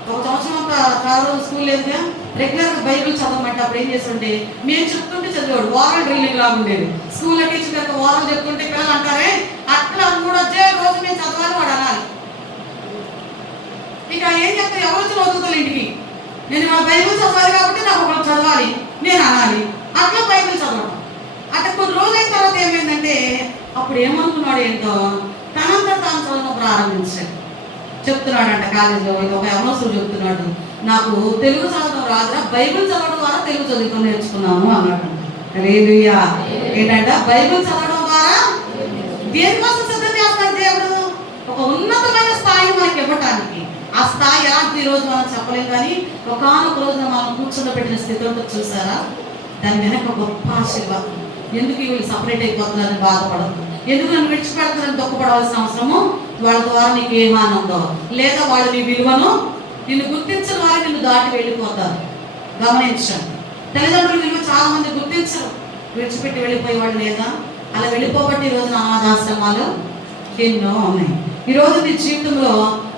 1 సంవత్సరం అంతా చాలా స్కూల్ లేదుగా, రెగ్యులర్గా బైబిల్ చదవమంటే అప్పుడు ఏం చేస్తుంటే మేము చెప్తుంటే చదివాడు. వారల్ డ్రిల్లింగ్ లాగా ఉండేది. స్కూల్లో టీచర్ గారికి వారం చెప్తుంటే పిల్లలు అంటారే అట్లా కూడా వచ్చే రోజు మేము చదవాలి వాడు అనాలి. ఇక ఏం చెప్తా, ఎవరు వచ్చి చదువుతారు ఇంటికి? నేను మా బైబిల్ చదవాలి కాబట్టి నాకు ఒకరు చదవాలి నేను అనాలి. అట్లా బైబిల్ చదవడం. అట్లా కొన్ని రోజులైన తర్వాత ఏమైందంటే అప్పుడు ఏమనుకున్నాడు ఏంటో తనంతా తాను చదవడం ప్రారంభించాడు. చెప్తున్నాడంట కాలేజీలో ఒక అవసరం చెప్తున్నాడు, నాకు తెలుగు చదవడం రాదురా, బైబిల్ చదవడం ద్వారా తెలుగు చదువుకొని నేర్చుకున్నాను అన్నాడు. హల్లెలూయా. ఏంటంట? బైబిల్ చదవడం ద్వారా దేనికోసం సిద్ధం చేస్తాడు దేవుడు? ఒక ఉన్నతమైన స్థాయిని మనకి ఇవ్వటానికి. ఆ స్థాయి ఎలాంటి రోజు మనం చెప్పలేం, కానీ ఒకనొక రోజున మనం కూర్చోబెట్టిన స్థితి ఉంటుంది చూసారా, దాని వెనక గొప్ప ఆశీర్వాదం. ఎందుకు వీళ్ళు సపరేట్ అయిపోతున్నారని బాధపడదు, ఎందుకు నన్ను విడిచిపెడతారని దుఃఖపడవలసిన అవసరము వాళ్ళ ద్వారా నీకు ఏ హాని ఉందో, లేదా వాళ్ళు నీ విలువను నిన్ను గుర్తించిన వారు నిన్ను దాటి వెళ్ళిపోతారు. గమనించండి, తల్లిదండ్రుల విలువ చాలా మంది గుర్తించరు, విడిచిపెట్టి వెళ్ళిపోయే వాళ్ళు. లేదా అలా వెళ్ళిపోబట్టి ఈ రోజున అనాథాశ్రమాలు ఎన్నో ఉన్నాయి. ఈ రోజు నీ జీవితంలో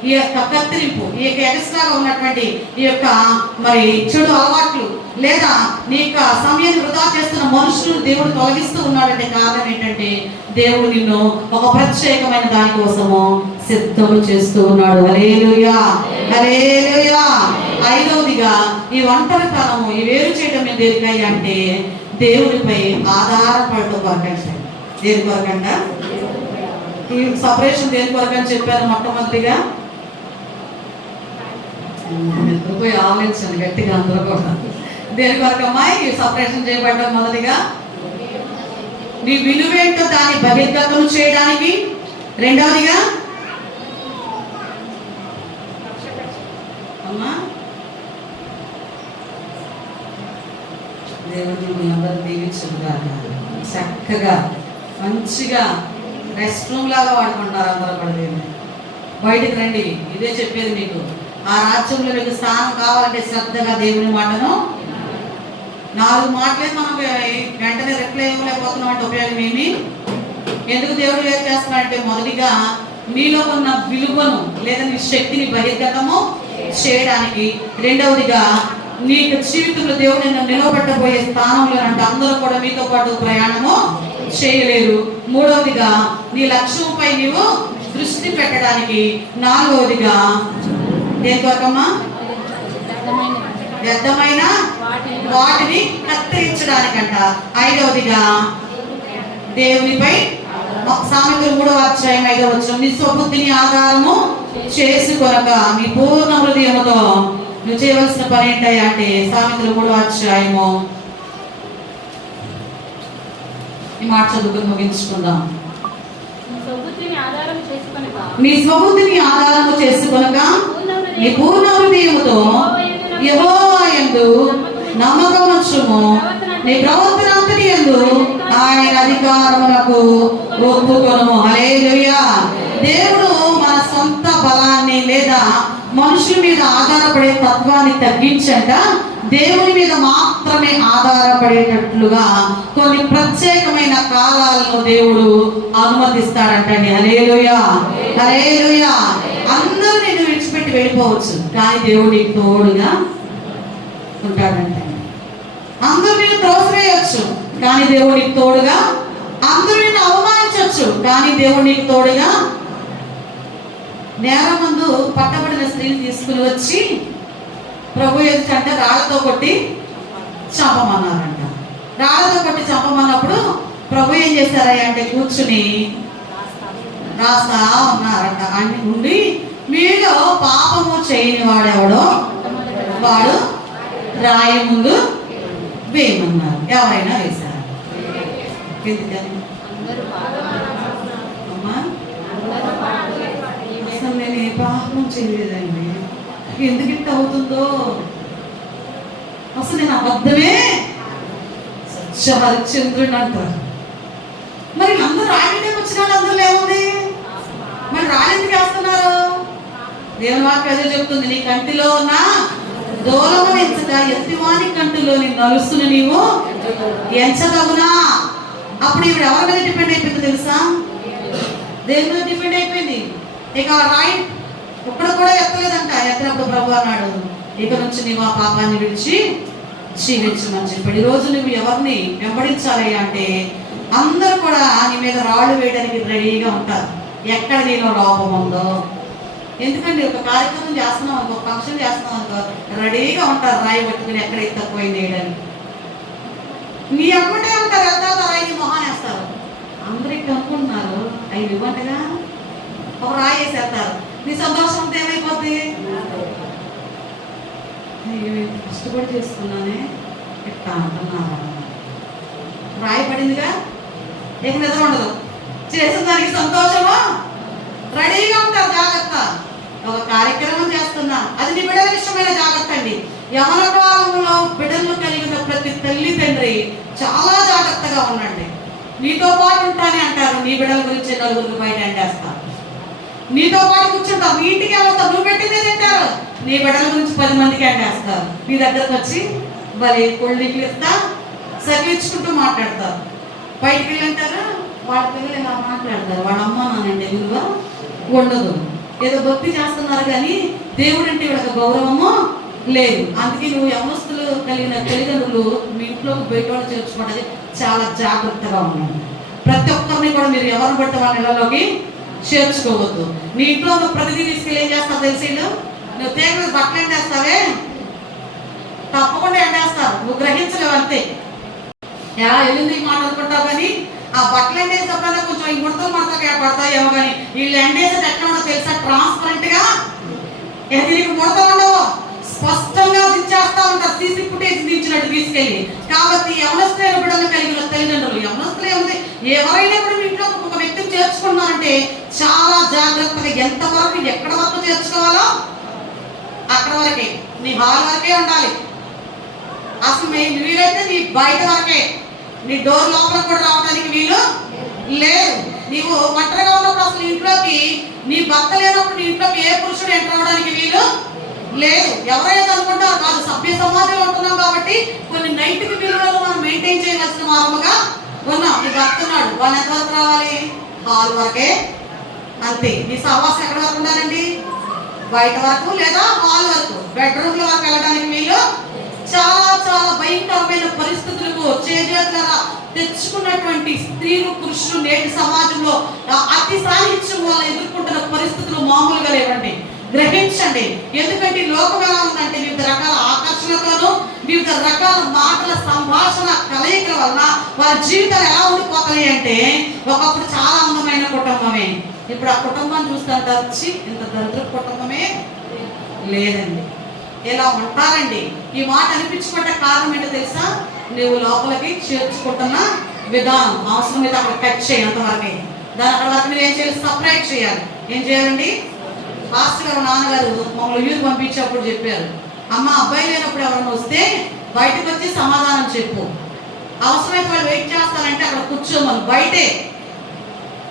ఈ యొక్క కత్తిరింపు, ఈ యొక్క ఎక్స్ట్రాగా ఉన్నటువంటి ఈ యొక్క మరి చెడు అలవాట్లు, లేదా నీ యొక్క సమయాన్ని వృధా చేస్తున్న మనుషులను దేవుడు తొలగిస్తూ ఉన్నాడంటే కారణం ఏంటంటే దేవుడు నిన్ను ఒక ప్రత్యేకమైన దానికోసము సిద్ధం చేస్తూ ఉన్నాడు. హల్లెలూయా, హల్లెలూయా. 5వదిగా ఈ ఒంటరితనము, ఈ వేరు చేయడం దేనికై అంటే దేవుడిపై ఆధారపడటం కొరకండి. దేని కొరకంట? ఈ సపరేషన్ దేని కొరకని చెప్పాను మొట్టమొదటిగా. పోయి ఆలోచించండి గట్టిగా అందరూ కూడా. దేని కొరకమ్మా ఈ సపరేషన్ చేయబడ్డం? మొదటిగా నీ విలువేంటో దాన్ని బహిర్గతం చేయడానికి. రెండవదిగా అమ్మా దేవుడు మిమ్మల్ని అందరూ దీవించుగా చక్కగా మంచిగా రెస్ట్ రూమ్ లాగా వాడుకుంటారు అందరూ కూడా. దేవుడు బయటికి రండి, ఇదే చెప్పేది మీకు. ఆ రాజ్యంలో మీకు స్థానం కావాలంటే శ్రద్ధగా దేవుని మాటను 4 మాటలే మనం వెంటనే రిప్లై ఇవ్వలేకపోతున్నాం అంటే ఉపయోగం ఏమి? ఎందుకు దేవుడు ఏం చేస్తున్నాడంటే మొదటిగా నీలో ఉన్న విలువను లేదా నీ శక్తిని బహిర్గతము చేయడానికి. రెండవదిగా నీకు జీవితంలో దేవుడు నిన్ను నిలవబెట్టబోయే స్థానంలో అంటే అందరూ కూడా మీతో పాటు ప్రయాణము చేయలేరు. మూడవదిగా నీ లక్ష్యంపై నీవు దృష్టి పెట్టడానికి. నాలుగవదిగా దేని కొరకమ్మా? వ్యర్థమైన వాటిని కత్తిరించడానికంట. 5వదిగా దేవునిపై. సామెతలు 3:5 నీ స్వబుద్ధిని ఆధారము చేసుకొనక నీ పూర్ణ హృదయముతో నువ్వు చేయవలసిన పని ఏంటయ్యా అంటే సామెతలు 3:5 ఈ మాట చదువుకుని ముగించుకుందాం. నీ స్వబుద్ధిని ఆధారము చేసుకొనక నీ పూర్ణ హృదయముతో యెహోవా యందు నమ్మకముంచుము, నీ ప్రవర్తన అంతటి యందు ఆయన అధికారములకు ఒప్పుకొనుము. హల్లెలూయా. దేవుడు మన సొంత బలాన్ని లేదా మనుషుల మీద ఆధారపడే తత్వాన్ని తగ్గించంట దేవుని మీద మాత్రమే ఆధారపడేటట్లుగా కొన్ని ప్రత్యేకమైన కాలాలను దేవుడు అనుమతిస్తాడంటండి. హల్లెలూయా, హల్లెలూయా. అందరూ నిన్ను విడిచిపెట్టి వెళ్ళిపోవచ్చు, కానీ దేవుడు నీకు తోడుగా ఉంటాడంటండి. అందరూ నిన్ను త్రోసివేయచ్చు, కానీ దేవుడు నీకు తోడుగా. అందరూ నిన్ను అవమానించవచ్చు, కానీ దేవుడు నీకు తోడుగా. నేరం ముందు పట్టబడిన స్త్రీని తీసుకుని వచ్చి ప్రభు ఎదుటంట రాళ్లతో కొట్టి చంపమన్నారంట. రాళ్లతో కొట్టి చంపమన్నప్పుడు ప్రభు ఏం చేశారా అంటే కూర్చుని రాస్తా ఉన్నారంట. అన్ని ఉండి మీలో పాపము చేయని వాడెవడో వాడు రాయి ముందు వేయమన్నారు. ఎవరైనా వేశారు. ఎందుకని అమ్మా అసలు నేను ఏ పాపం చేయలేదండి, ఎందుకు ఇంత అవుతుందో. అసలు నేను అబద్ధమే సత్య హరిశ్చంద్రుని అంటారు. మరి అందరూ రాయటం వచ్చిన అందులో ఏముంది? మరి రాయెందుకు వేస్తున్నారు? దేవుని వాక్యం అదే చెప్తుంది, నీ కంటిలో ఉన్న దూలమును ఎంచక ఎత్తివాని కంటిలోని నలుసును నీవు ఎంచదవునా. అప్పుడు ఈవిడ ఎవరి మీద డిపెండ్ అయిపోయింది తెలుసా? దేని మీద డిపెండ్ అయిపోయింది. ఇక రాయి ఒక్కడు కూడా ఎత్తలేదంట. ఎత్తనప్పుడు ప్రభు అన్నాడు, ఇక నుంచి నీవు ఆ పాపాన్ని విడిచి జీవించమని చెప్పాడు. ఈరోజు నువ్వు ఎవరిని వెంబడించాలి అంటే అందరూ కూడా నీ మీద రాళ్ళు వేయడానికి రెడీగా ఉంటారు, ఎక్కడ నీలో లోపం ఉందో. ఎందుకండి ఒక కార్యక్రమం చేస్తున్నాం అనుకో, ఫంక్షన్ చేస్తున్నాం అనుకో, రెడీగా ఉంటారు రాయి పట్టుకుని ఎక్కడైతే తక్కువైంది వేయడానికి. నీ అమ్మటే ఉంటారు, వెళ్తారు రాయి మొహాన్ వేస్తారు. అందరూ ఇక్కడ అనుకుంటున్నారు అవి ఇవ్వంటగా ఒక రాయి వేసేస్తారు. నీ సంతోషం అంతా ఏమైపోద్ది? కష్టపడి చేసుకున్నానే ఇట్లా అంటున్నారా? రాయి పడిందిగా, ఇక నిద్ర ఉండదు. చేసిన దానికి సంతోషమా రెడీగా ఉంటారు. జాగ్రత్త. ఒక కార్యక్రమం చేస్తున్నా, అది నీ బిడ్డల విషయమైన జాగ్రత్త అండి. యవన కాలంలో బిడ్డలు కలిగిన ప్రతి తల్లి తండ్రి చాలా జాగ్రత్తగా ఉండండి. నీతో పాటు ఉంటానే అంటారు, నీ బిడ్డల గురించి నలుగురికి బయట ఎండేస్తారు. నీతో పాటు కూర్చుంటావు, మీ ఇంటికి వెళ్తావు, నువ్వు పెట్టిందే తింటారు. నీ బిడ్డల గురించి 10 మందికి ఎండేస్తారు. నీ దగ్గరకు వచ్చి మరి కొళ్ళికి ఇస్తా సరిపించుకుంటూ మాట్లాడతారు. బయటికి వెళ్ళి అంటారా వాళ్ళ పిల్లలు ఇలా మాట్లాడతారు, వాళ్ళ అమ్మ నాన్నండి విలువ ఉండదు. ఏదో భక్తి చేస్తున్నారు కానీ దేవుడు అంటే వీళ్ళకి గౌరవము లేదు. అందుకే నువ్వు యవనస్తులు కలిగిన తల్లిదండ్రులు మీ ఇంట్లోకి బయట వాళ్ళు చేర్చుకోవడానికి చాలా జాగ్రత్తగా ఉన్నాడు. ప్రతి ఒక్కరిని కూడా మీరు ఎవరిని బట్టి వాళ్ళ ఇళ్లలోకి చేర్చుకోవద్దు. నీ ఇంట్లో ప్రతిదీ తీసుకెళ్ళి ఏం చేస్తావు తెలిసి, నువ్వు తేగ బట్టలు ఎండేస్తావే, తప్పకుండా ఎండేస్తారు. నువ్వు గ్రహించలేవు అంతే. ఎలా వెళ్ళింది ఈ మాట అనుకుంటావు కానీ ఆ బట్టలు ఎండేసినప్పుడైనా కొంచెం ఈ ముడతలు మాత్రం పడతాయేమో కానీ వీళ్ళు ఎండేసేది ఎట్లా ఉండో తెలుసా? ట్రాన్స్పరెంట్ గా. దీనికి ముడతలు ఉండవు, స్పష్టంగా దించేస్తా ఉంటారు, సీసీ ఫుటేజ్ దించినట్టు తీసుకెళ్ళి. కాబట్టి యవనస్తులైన బిడ్డలు కలిగిన తల్లిదండ్రులు, యవనస్తులే ఉంది ఎవరైనా కూడా మీ ఇంట్లో ఒక వ్యక్తిని చేర్చుకున్నారంటే చాలా జాగ్రత్తగా ఎంతవరకు ఎక్కడ వరకు చేర్చుకోవాలో అక్కడ వరకే, నీ హాల్ వరకే ఉండాలి. అసలు వీలైతే నీ బయట వరకే, నీ డోర్ లోపల కూడా రావడానికి వీలు లేదు. నీవు ఒంటరిగా ఉన్నప్పుడు అసలు ఇంట్లోకి నీ భర్త లేనప్పుడు నీ ఇంట్లోకి ఏ పురుషుడు ఎంటర్ అవడానికి వీలు లేదు. ఎవరైతే అనుకుంటారో కాదు, సభ్య సమాజంలో ఉంటున్నాం కాబట్టి కొన్ని నైతిక విలువలు మనం మెయింటైన్ చేయవలసిన వారముగా ఉన్నాం. నీ భర్త ఉన్నాడు, వాళ్ళు ఎంతవరకు రావాలి? హాల్ వరకే అంతే. నీ సహవాసం ఎక్కడి వరకు ఉండాలండి? బయట వరకు లేదా హాల్ వరకు, బెడ్రూమ్ల వరకు వెళ్ళడానికి వీలు. చాలా చాలా భయంకరమైన పరిస్థితులకు చేజేతులరా తెచ్చుకున్నటువంటి స్త్రీలు పురుషులు నేటి సమాజంలో అతి సాహిత్యం వల్ల ఎదుర్కొంటున్న పరిస్థితులు మామూలుగా లేవండి. గ్రహించండి. ఎందుకంటే లోకం ఎలా ఉందంటే వివిధ రకాల ఆకర్షణలతోనూ వివిధ రకాల మాటల సంభాషణ కలయికల వలన వారి జీవితాలు ఎలా ఉండిపోతాయి అంటే ఒకప్పుడు చాలా అందమైన కుటుంబమే, ఇప్పుడు ఆ కుటుంబాన్ని చూస్తుంటే వచ్చి ఇంత దరిద్ర కుటుంబమే లేదండి. ఇలా ఉంటారండి. ఈ మాట అనిపించుకుంటే కారణం ఏంటో తెలుసా? నువ్వు లోపలికి చేర్చుకుంటున్న విధానం. అవసరమైతే అక్కడ కట్ చేయి, అంతవరకే. దాని అక్కడ వరకు మీరు ఏం చేయాలి? సపరేట్ చేయాలి. ఏం చేయాలండి? పాస్టర్ గారు నాన్నగారు మమ్మల్ని యూత్ పంపించేప్పుడు చెప్పారు, అమ్మ అబ్బాయి లేనప్పుడు ఎవరైనా వస్తే బయటకు వచ్చి సమాధానం చెప్పు, అవసరమైతే వాళ్ళు వెయిట్ చేస్తారంటే అక్కడ కూర్చోమని బయటే,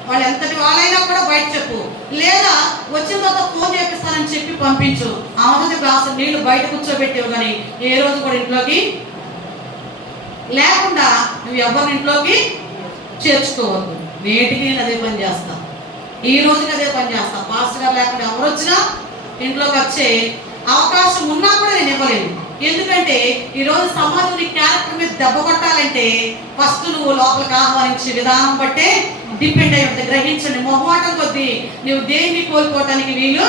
వాళ్ళు ఎంతటి వాళ్ళైనా కూడా బయట చెప్పు, లేదా వచ్చిన తర్వాత ఫోన్ చేపిస్తానని చెప్పి పంపించు. ఆమె గ్లాసు నీళ్లు బయట కూర్చోబెట్టేవు, కానీ ఏ రోజు కూడా ఇంట్లోకి లేకుండా నువ్వు ఎవరిని ఇంట్లోకి చేర్చుకోవద్దు. నేటికి నేను అదే పని చేస్తా, ఈ రోజుకి అదే పని చేస్తా. పాస్టర్ గారు లేకుండా ఎవరు వచ్చినా ఇంట్లోకి వచ్చే అవకాశం ఉన్నా కూడా నేను ఇవ్వలేను. ఎందుకంటే ఈరోజు సమాజం నీ క్యారెక్టర్ మీద దెబ్బ కొట్టాలంటే ఫస్ట్ నువ్వు లోపలికి ఆహ్వానించే విధానం బట్టే డిపెండ్ అయి ఉంటుంది. గ్రహించండి, మొహమాటం కొద్దీ నువ్వు దేన్ని కోల్పోవటానికి వీలు.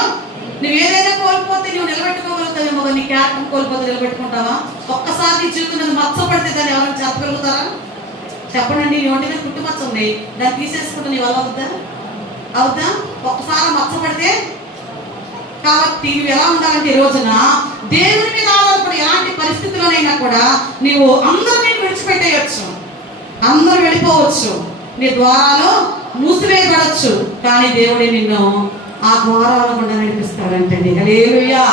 నువ్వు ఏదైనా కోల్పోతే నువ్వు నిలబెట్టుకోగలుగుతావేమో, నీ క్యారెక్టర్ కోల్పోతే నిలబెట్టుకుంటావా? ఒక్కసారి నీ జీవితం మీద మచ్చపడితే దాన్ని ఎవరైనా చెప్పగలుగుతారా? చెప్పండి. నీ ఒంటి మీద పుట్టుమచ్చ ఉంది, దాన్ని తీసేసుకుంటే నీ వల్ల అవుద్దా? అవుద్దా? ఒక్కసారి మచ్చపడితే. కాబట్టి నువ్వు ఎలా ఉండాలంటే ఈ రోజున దేవుని మీద ఆధారపడి ఎలాంటి పరిస్థితుల్లోనైనా కూడా నీవు అందరినీ విడిచిపెట్టేయచ్చు, అందరూ వెళ్ళిపోవచ్చు, నీ ద్వారాలు మూసివేయబడచ్చు, కానీ దేవుడే నిన్ను ఆ ద్వారాల గుండా నడిపిస్తాడంటండి. హల్లెలూయా,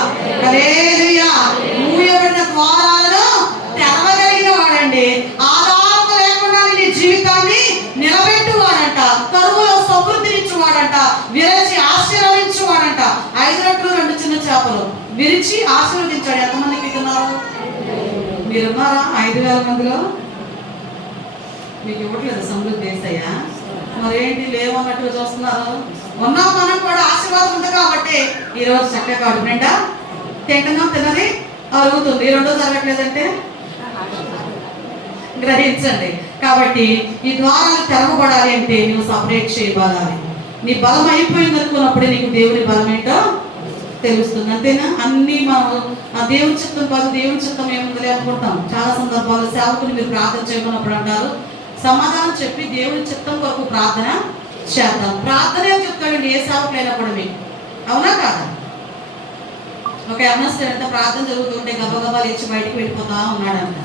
హల్లెలూయా. మూయబడిన ద్వారాలను తెరవగలిగిన వాడండి. ఆధారం లేకుండా నీ జీవితాన్ని నిలబెట్టువాడంట, కరువులో సమృద్ధినిచ్చువాడంట, విరచి ఆశీర్వదించువాడంట. 5 రొట్టెలు 2 చిన్న చేపలు విరిచి ఆశీర్వదించాడు. ఎంతమందికి ఇస్తున్నారు? మీరున్నారా 5,000 మందిలో? మీకు ఇవ్వట్లేదు సమృద్ధి ఏసయ్యా? మరేంటి లేవన్నట్టుగా చూస్తున్నారు? ఉన్నాం, మనం కూడా ఆశీర్వాదం ఉంది కాబట్టి ఈరోజు చక్కగా కడుపు నిండా తింటున్నాం, తిన్నది అరుగుతుంది. ఈ రెండో జరగట్లేదంటే గ్రహించండి. కాబట్టి ఈ ద్వారాలు తెరవబడాలి అంటే నువ్వు సపరేట్ చేయబడాలి. నీ బలం అయిపోయింది అనుకున్నప్పుడే నీకు దేవుని బలం ఏంటో తెలుస్తుంది, అంతేనా? అన్ని మనం ఆ దేవుని చిత్తం కాదు, దేవుని చిత్తం ఏముంది అనుకుంటాం. చాలా సందర్భాలు సేవకులు మీరు ప్రార్థన చేయకున్నప్పుడు అంటారు, సమాధానం చెప్పి దేవుని చిత్తం కొరకు ప్రార్థన చేద్దాం. ప్రార్థన ఏం చెప్తాడండి ఏ సేవకులైనా కూడా మీకు, అవునా కాదా? ఒక యవనస్తుడు అంట ప్రార్థన జరుగుతుంటే గబగబా లేచి బయటకు వెళ్ళిపోతా ఉన్నాడంట.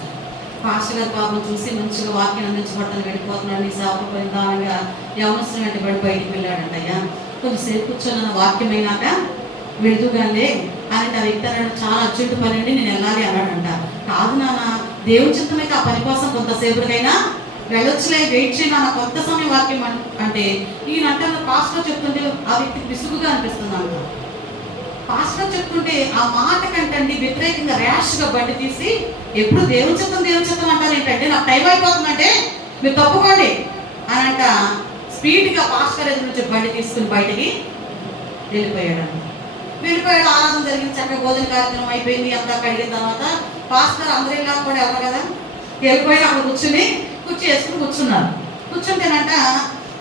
పాస్టర్ గారి పాపం చూసి మంచిగా వాక్యం అందించబడతాను వెళ్ళిపోతున్నాడు, నీ సేవకు పోయిందానగా యవనస్తుడు అంటే బయటికి వెళ్ళాడంట. అయ్యా కొంచెంసేపు కూర్చొని వాక్యం అయినాక వెళుతుగానే అని ఆ వ్యక్తి అన్నాడు, చాలా అర్జెంటు పని అండి నేను వెళ్ళాలి అన్నాడంట. కాదు నాన్న, దేవుని చిత్తం అయితే ఆ పని కోసం కొంతసేపటికైనా వెళ్ళొచ్చులే, వెయిట్ చేయను అన్న కొంత సమయం వాక్యం అంటే ఈయనంటే పాస్టర్ చెప్తుంటే ఆ వ్యక్తికి విసుగుగా అనిపిస్తుంది అంట. పాస్టర్ చెప్తుంటే ఆ మాట కంటండి వ్యతిరేకంగా ర్యాష్గా బండి తీసి ఎప్పుడు దేవుని చిత్తం అంటారు ఏంటంటే, నాకు టైం అయిపోతుందంటే మీరు తప్పుకోండి అని అంట స్పీడ్గా పాస్టర్ ఎదురు నుంచి బండి తీసుకుని బయటికి వెళ్ళిపోయాడు. ఆరాధన జరిగింది, చక్కగా భోజన కార్యక్రమం అయిపోయింది. అంతా కడిగిన తర్వాత పాస్టర్ అందరూ ఇలా కూడా ఎవరు కదా వెళ్ళిపోయి అక్కడ కుర్చీ వేసుకుని కూర్చున్నారు. కూర్చుంటేనంట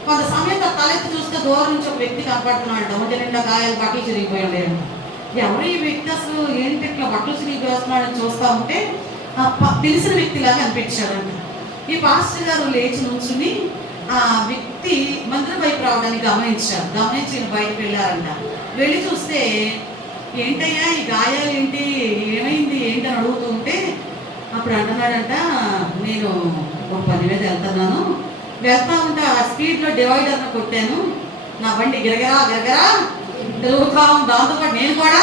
కొంత సమయం తలెత్తి చూస్తే దూరం నుంచి ఒక వ్యక్తి కనపడుతున్నాడంట. ఒంటి నిండా గాయాలు, బట్టలు చిరిగిపోయి ఉండేయంట. ఎవరు ఈ వ్యక్తి, అసలు ఏంటి ఇట్లా బట్టలు చిరిగిపోతున్నాడని చూస్తూ ఉంటే తెలిసిన వ్యక్తిలాగా అనిపించాడంట. ఈ పాస్టర్ గారు లేచి నుంచుని ఆ వ్యక్తి మందిరం వైపు రావడానికి గమనించి బయటకు వెళ్ళారంట. వెళ్ళి చూస్తే ఏంటయ్యా ఈ గాయాలు ఏంటి, ఏమైంది ఏంటి అని అడుగుతూ ఉంటే అప్పుడు అంటున్నాడంట, నేను ఒక పని మీద వెళ్తా ఉంటే ఆ స్పీడ్లో డివైడర్ను కొట్టాను, నా బండి గిరగరా తిరుగుతా ఉంది. దాంతోపాటు నేను కూడా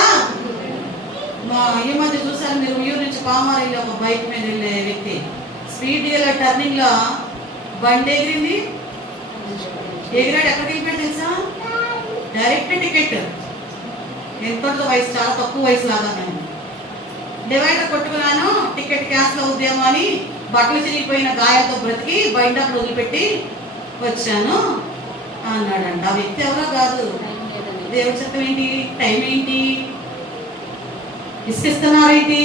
ఈ మధ్య చూసారు మీరు, ఊరు నుంచి పామారిలో ఒక బైక్ మీద వెళ్ళే వ్యక్తి స్పీడ్ టర్నింగ్ లో బండి ఎగిరాడు. ఎక్కడికి వెళ్ళిపోయాడు తెలుసా? Direct ticket. ఎంతో వయసు, చాలా తక్కువ వయసు లాగా నేను డివైడర్ కొట్టుకున్నాను, టికెట్ క్యాన్సిల్ అవుద్దేమో అని బట్టలు చిరిగిపోయిన గాయాలతో బ్రతికి బయట వదిలిపెట్టి వచ్చాను అన్నాడంట. ఆ వ్యక్తి ఎవరో కాదు, దేవుడి చిత్తం ఏంటి, టైం ఏంటి, ఇసుకిస్తున్నారేంటి,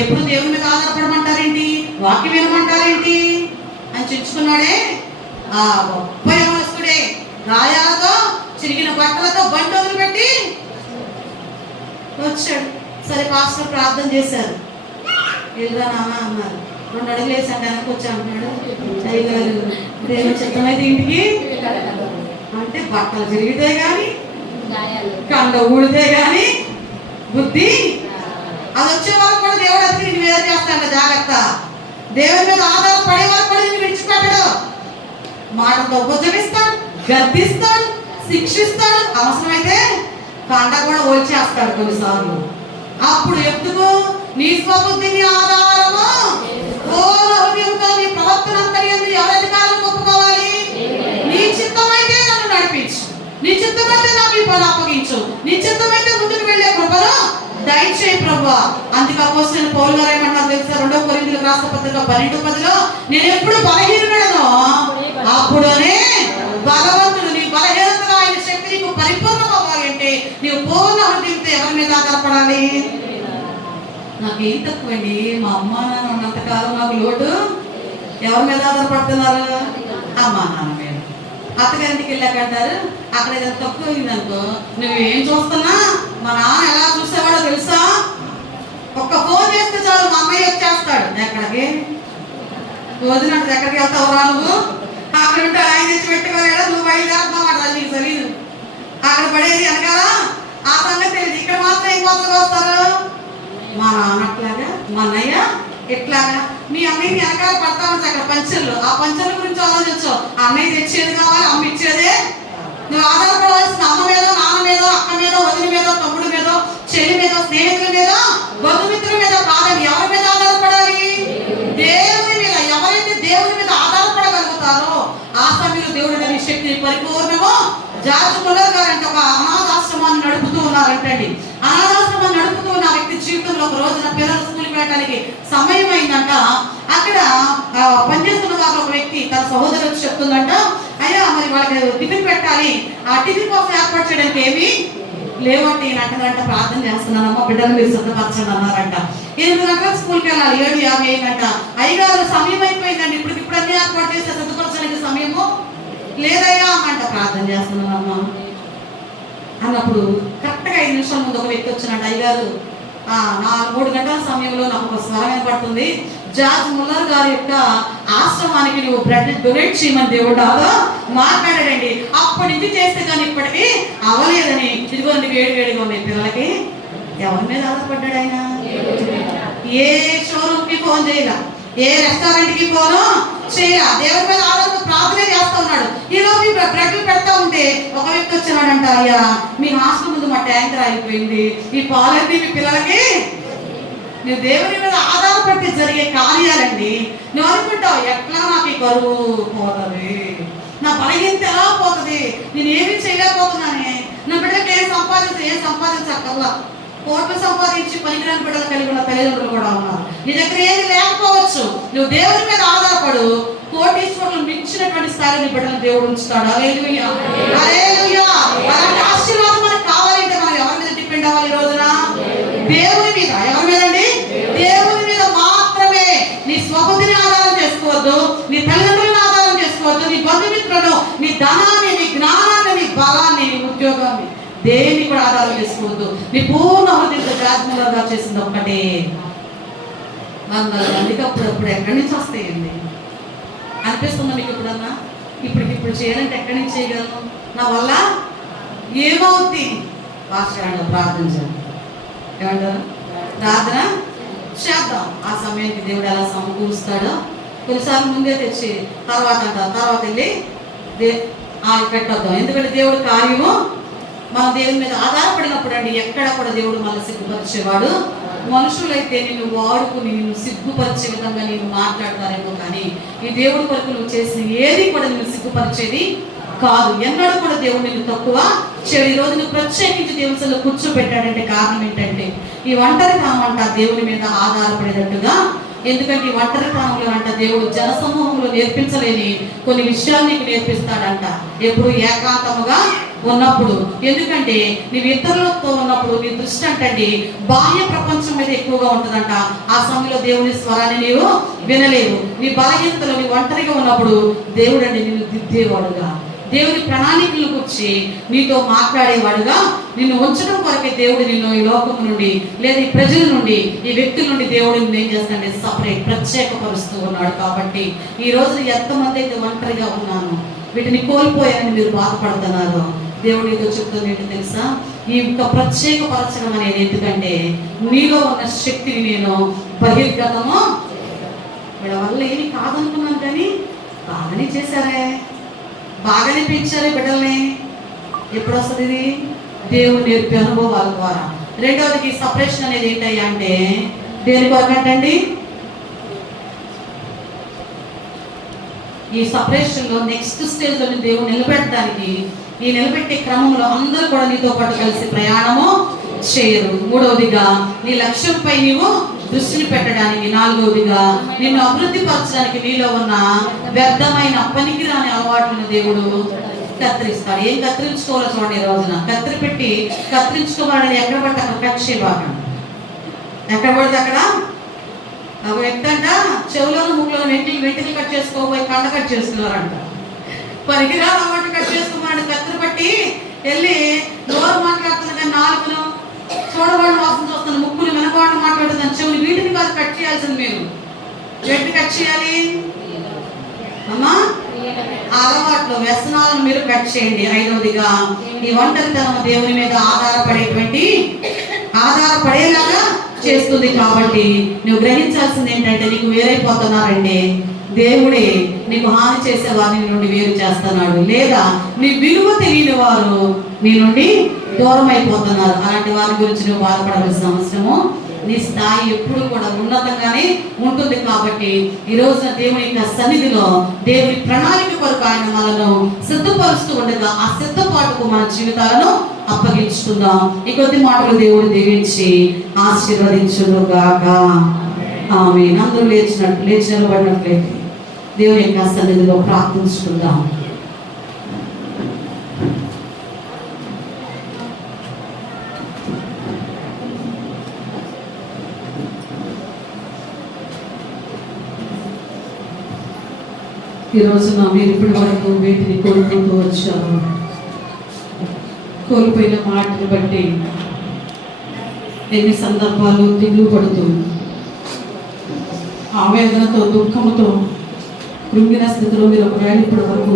ఎప్పుడు దేవుని మీద ఆధారపడమంటారేంటి, వాక్యం వినమంటారేంటి అని చించుకున్నాడే ఆ గొప్ప యవనస్తుడే. గాయాలతో చిరిగిన బట్టలతో బండి వదిలిపెట్టి వచ్చాడు. సరే పాస్టర్ ప్రార్థన చేశారు, వెళ్ళరా నాన్న అన్నారు. 2 అడుగులు వేసాడు, వెనక్కి వచ్చి అంటున్నాడు, అయ్యగారు దేవుని చిత్తమైతే ఇంటికి అంటే బట్టలు చిరిగితే కానీ కండ ఊడితే కానీ బుద్ధి అది వచ్చే వరకు కూడా దేవుడు అసలు నేను వేరే చేస్తాడు. జాగ్రత్త, దేవుని మీద ఆధారపడే వరకు కూడా నేను విడిచిపెట్టడు. మాటతో ఉపద్రవిస్తాడు, గద్దిస్తాడు, శిక్షిస్తాడు, అవసరమైతే కండ కూడా ఓల్చేస్తాడు కొన్నిసార్లు. అప్పుడు ఎందుకు నీ స్వబుద్ధిని ఆధారము, నీ ప్రవర్తన నీ చిత్తమైతే నాకు ఈ పని అప్పగించు, నీ చిత్తమైతే ముందుకు వెళ్ళే కృపను దయచేయి ప్రభువా. అందుకే అపోస్తలుడైన పౌలు గారు ఏమన్నారు తెలుసా? 2 కొరింథీయులకు రాసిన పత్రిక 12:10 నేను ఎప్పుడు బలహీనుడనో అప్పుడనే బలవంతుడు. నీ బలహీనతలో ఆయన శక్తి నీకు పరిపూర్ణం అవ్వాలి అంటే నీవు పూర్ణ హృదయంతో ఎవరి మీద ఆధారపడాలి? నాకేం తక్కువండి, మా అమ్మ నాన్న ఉన్నంతకాలం నాకు లోటు. ఎవరి మీద ఆధారపడుతున్నారు? అమ్మా నాన్న మీద. అత్తగారింటికి వెళ్ళాకంటారు, అక్కడ ఏదైనా తక్కువ అయిందనుకో నువ్వేం చూస్తున్నా మా నాన్న ఎలా చూసేవాడో తెలుసా? ఒక్క ఫోన్ చేస్తే చాలు మా అమ్మాయి వచ్చేస్తాడు. ఎక్కడికి వదిలినట్టు ఎక్కడికి వెళ్తావురా నువ్వు? అక్కడ ఉంటాడు ఆయన తెచ్చి పెట్టుకోలేడా, నువ్వు బయలుదేరుతున్నావు అంట. నీకు తెలీదు అక్కడ పడేది వెనకాల ఆ సంగతి తెలియదు. ఇక్కడ మాత్రం ఏం కొత్తగా వస్తారు? మా నాన్న అట్లాగా, మా అన్నయ్య ఎట్లాగా. మీ అన్నయ్యని వెనకాల పడతా ఉంటాయి అక్కడ పంచర్లు. ఆ పంచర్ల గురించి ఆలోచించు. అన్నయ్య తెచ్చేది కావాలి, అమ్మ ఇచ్చేదే. నువ్వు ఆధారపడవలసిన అమ్మ మీదో, నాన్న మీదో, అక్క మీదో, వదిలి మీదో, తమ్ముడు మీదో, చెల్లి మీదో, స్నేహితుల మీదో, బంధుమిత్రుల మీదో కాదని ఎవరి మీద ఆధారపడాలి? దేవుని మీద. ఎవరైతే దేవుని మీద ఆధారపడగలుగుతారో ఆ సమయంలో దేవుడు నీ శక్తిని పరిపూర్ణమో. జార్జ్ ముల్లర్ గారు అంటే ఒక అనాథాశ్రమాన్ని నడుపుతూ ఉన్నారంటండి. అనాథాశ్రమాన్ని నడుపుతూ ఉన్న వ్యక్తి జీవితంలో ఒక రోజున పిల్లలు స్కూల్కి వెళ్ళడానికి సమయం అయిందంట. అక్కడ పనిచేస్తున్న వారు ఒక వ్యక్తి తన సహోదరులకు చెప్తుందంట, అయ్యా మరి వాళ్ళకి టిఫిన్ పెట్టాలి, ఆ టిఫిన్ కోసం ఏర్పాటు చేయడానికి ఏమి లేవంటే ఈయన అంటారంట, ప్రార్థన చేస్తున్నానమ్మా బిడ్డలు మీరు సిద్ధపరచండి అన్నారంట. 8 గంటలకు స్కూల్కి వెళ్ళాలి, 7:50 అయిందంట. అయ్యగారు సమయం అయిపోయిందండి, ఇప్పుడు అన్ని ఏర్పాటు చేస్తే సిద్ధపరచడానికి సమయము లేదయ్యా అమ్మంట. ప్రార్థన చేస్తున్నానమ్మా అన్నప్పుడు కరెక్ట్గా 5 నిమిషాల ముందు ఒక వ్యక్తి వచ్చినట్టు, అయ్యగారు 3 గంటల సమయంలో నాకు ఒక స్వరం ఏర్పడుతుంది, జార్జ్ ముల్లర్ గారి యొక్క ఆశ్రమానికి నువ్వు బ్లడ్ డొనేట్ చేయమని దేవుడు మాట్లాడాడండి. అప్పటి నుంచి చేస్తే కానీ ఇప్పటికీ అవ్వలేదని. ఇదిగోండి వేడిగా ఉన్నాయి పిల్లలకి. ఎవరి మీద ఆధారపడ్డాడు ఆయన? ఏ షోరూమ్కి ఫోన్ చేయగా, ఏ రెస్టారెంట్కి ఫోను చేయగా, దేవుడి మీద ఆధారపడి ప్రార్థనే చేస్తూ ఉన్నాడు. ఈలోపు బ్రెడ్లు పెడతా ఉంటే ఒక వ్యక్తి వచ్చినాడంట, అయ్యా మీ హాస్టల్ ముందు మా ట్యాంకర్ అయిపోయింది, ఈ పాలన్నీ మీ పిల్లలకి. నువ్వు దేవుని మీద ఆధారపడితే జరిగే కార్యాలండి. నువ్వు అనుకుంటావు ఎట్లా నాకు ఈ కరువు పోతుంది, నా బలహీనత ఎలా పోతుంది, నేను ఏమీ చేయలేకపోతున్నానే, నా బిడ్డలకి ఏం సంపాదించక్కర్లా. కోట్లు సంపాదించి పనికిరాని బిడ్డలు కలిగి ఉన్న తల్లిదండ్రులు కూడా ఉన్నారు. నీ దగ్గర ఏది లేకపోవచ్చు, నువ్వు దేవుని మీద ఆధారపడు. కోటీశ్వరులు మించినటువంటి స్థాయిలో నీ బిడ్డలను దేవుడు ఉంచుతాడు. హల్లెలూయా, హల్లెలూయా. అలాంటి ఆశీర్వాదం మనకు కావాలంటే మనం ఎవరి మీద డిపెండ్ అవ్వాలి ఈ రోజున? దేవుని మీద. ఎవరి మీద అండి? దేవుని మీద మాత్రమే. నీ స్వబుద్ధిని ఆధారం చేసుకోవద్దు, నీ తల్లిదండ్రులను ఆధారం చేసుకోవద్దు, నీ బంధుమిత్రులను, నీ ధనాన్ని, నీ జ్ఞానాన్ని, నీ బలాన్ని, నీ ఉద్యోగాన్ని దేన్ని కూడా ఆధారం చేసుకోవద్దు. నీ పూర్ణ హృదయంతో జార్జ్ ముల్లర్ గారు చేసింది ఒక్కటే. 100 మందికి అప్పుడప్పుడు ఎక్కడి నుంచి వస్తాయండి అనిపిస్తుందా మీకు ఎప్పుడన్నా? ఇప్పుడు చేయాలంటే ఎక్కడి నుంచి చేయగలను? నా వల్ల ఏమవుద్ది? పాస్టర్ ప్రార్థన చేయండి. ఏమంటారు? ప్రార్థన చేద్దాం. ఆ సమయానికి దేవుడు ఎలా సమకూరుస్తాడో కొన్నిసార్లు ముందే తెచ్చి తర్వాత వెళ్ళి పెట్టొద్దాం. ఎందుకంటే దేవుడు కార్యము మన దేవుని మీద ఆధారపడినప్పుడు అండి ఎక్కడ కూడా దేవుడు మన సిగ్గుపరిచేవాడు. మనుషులైతే నిన్ను వాడుకుని నిన్ను సిగ్గుపరిచే విధంగా నేను మాట్లాడతారేమో, కానీ ఈ దేవుడి కొరకు నువ్వు చేసిన ఏది కూడా నిన్ను సిగ్గుపరిచేది కాదు. ఎన్నడూ కూడా దేవుడు నిన్ను తక్కువ చేయడు. ఈ రోజు నువ్వు ప్రత్యేకించి దేవునిలో కూర్చోబెట్టాడంటే కారణం ఏంటంటే ఈ ఒంటరితనం అంట దేవుని మీద ఆధారపడేటట్టుగా. ఎందుకంటే ఈ ఒంటరితనంలో అంట దేవుడు జనసమూహంలో నేర్పించలేని కొన్ని విషయాలు నీకు నేర్పిస్తాడంట ఎప్పుడు ఏకాంతముగా ఉన్నప్పుడు. ఎందుకంటే నీవు ఇతరులతో ఉన్నప్పుడు నీ దృష్టి అంటండి బాహ్య ప్రపంచం మీద ఎక్కువగా ఉంటుందంట. ఆ సమయంలో దేవుని స్వరాన్ని నీవు వినలేవు. నీ బలహీనతలో నీ ఒంటరిగా ఉన్నప్పుడు దేవుడు అండి నిన్ను దిద్దేవాడుగా, దేవుని ప్రణాళికలను గురించి నీతో మాట్లాడేవాడుగా నిన్ను ఉంచడం కొరకే దేవుడు నిన్ను ఈ లోకం నుండి లేదా ఈ ప్రజల నుండి ఈ వ్యక్తుల నుండి దేవుడు నిన్ను ఏం చేస్తాడంటే సపరేట్ ప్రత్యేకపరుస్తూ ఉన్నాడు. కాబట్టి ఈ రోజు ఎంతమంది అయితే ఒంటరిగా ఉన్నాను, వీటిని కోల్పోయారని మీరు బాధపడుతున్నారు, దేవుడు నీతో చెప్తుంది ఏంటో తెలుసా? ఈ యొక్క ప్రత్యేకపరచడం అనేది ఎందుకంటే నీలో ఉన్న శక్తిని నేను బహిర్గతము వీళ్ళ వల్ల ఏమి కాదనుకున్నాను, కానీ బాగానే చేశారే, బాగానే పెంచారే బిడ్డల్ని. ఎప్పుడు వస్తుంది ఇది? దేవుడు నేర్పే అనుభవాల ద్వారా. రెండవది సపరేషన్ అనేది ఏంటయ్యా అంటే దేని కొరకంటండి? ఈ సపరేషన్లో నెక్స్ట్ స్టేజ్లో దేవుడు నిలబెట్టడానికి నీ నిలబెట్టే క్రమంలో అందరూ కూడా నీతో పాటు కలిసి ప్రయాణము చేయరు. మూడవదిగా నీ లక్ష్యంపై నీవు దృష్టిని పెట్టడానికి. నాలుగవదిగా నిన్ను అభివృద్ధి పరచడానికి నీలో ఉన్న వ్యర్థమైన పనికిరాని అలవాట్లను దేవుడు కత్తిరిస్తాడు. ఏం కత్తిరించుకోవాలో చూడండి. ఈ రోజున కత్తిరి పెట్టి కత్తిరించుకోవాలని ఎక్కడ పడితే అక్కడ కట్ చేయబాకండి. ఎక్కడ పడితే అక్కడ ఒక వ్యక్తి అంట చెవులను ముక్కులను వెంటనే కట్ చేసుకోబోయి కండ కట్ చేసుకున్నారంట. పనికిరాని అలవాటు కట్ చేసుకోమని కత్తిరి పట్టి వెళ్ళి నోరు మాట్లాడుతుంది కానీ నాలుగును చూడవాడిని వాసన చూస్తాను, ముక్కులు వెనకవాడిని మాట్లాడుతాను, చెవులు వీటిని కాదు కట్ చేయాల్సింది. మీరు ఎట్టి కట్ చేయాలి అమ్మా? ఆ అలవాట్లు వ్యసనాలను మీరు కట్ చేయండి. ఐదవదిగా ఈ ఒంటరితనం దేవుని మీద ఆధారపడేలాగా చేస్తుంది. కాబట్టి నువ్వు గ్రహించాల్సింది ఏంటంటే నీకు వేరైపోతున్నారంటే దేవుడే నీకు హాని చేసే వారిని నుండి వేరు చేస్తున్నాడు, లేదా నీ విలువ తెలియని వారు నీ నుండి దూరం అయిపోతున్నారు. అలాంటి వారి గురించి నువ్వు బాధపడవలసిన అవసరము, నీ స్థాయి ఎప్పుడు కూడా ఉన్నతంగానే ఉంటుంది. కాబట్టి ఈ రోజున దేవుని యొక్క సన్నిధిలో దేవుని ప్రణాళిక కొరకు ఆయన మనను సిద్ధపరుస్తూ ఉండగా ఆ సిద్ధపాటుకు మన జీవితాలను అప్పగించుకుందాం. ఈ కొద్ది మాటలు దేవుడు దీవించి ఆశీర్వదించును గాక. ఆమేన్. అందరూ లేచి నిలబడినట్లయితే దేవుని యొక్క సన్నిధిలో ప్రార్థించుకుందాం. ఈ రోజున మీరు ఇప్పటి వరకు వీటిని కోరుకుంటూ వచ్చారు. కోల్పోయిన మాటలు బట్టి ఎన్ని సందర్భాలు దిగులు పడుతూ ఆవేదనతో దుఃఖంతో కృంగిన స్థితిలో మీరు ఒక ఇప్పటి వరకు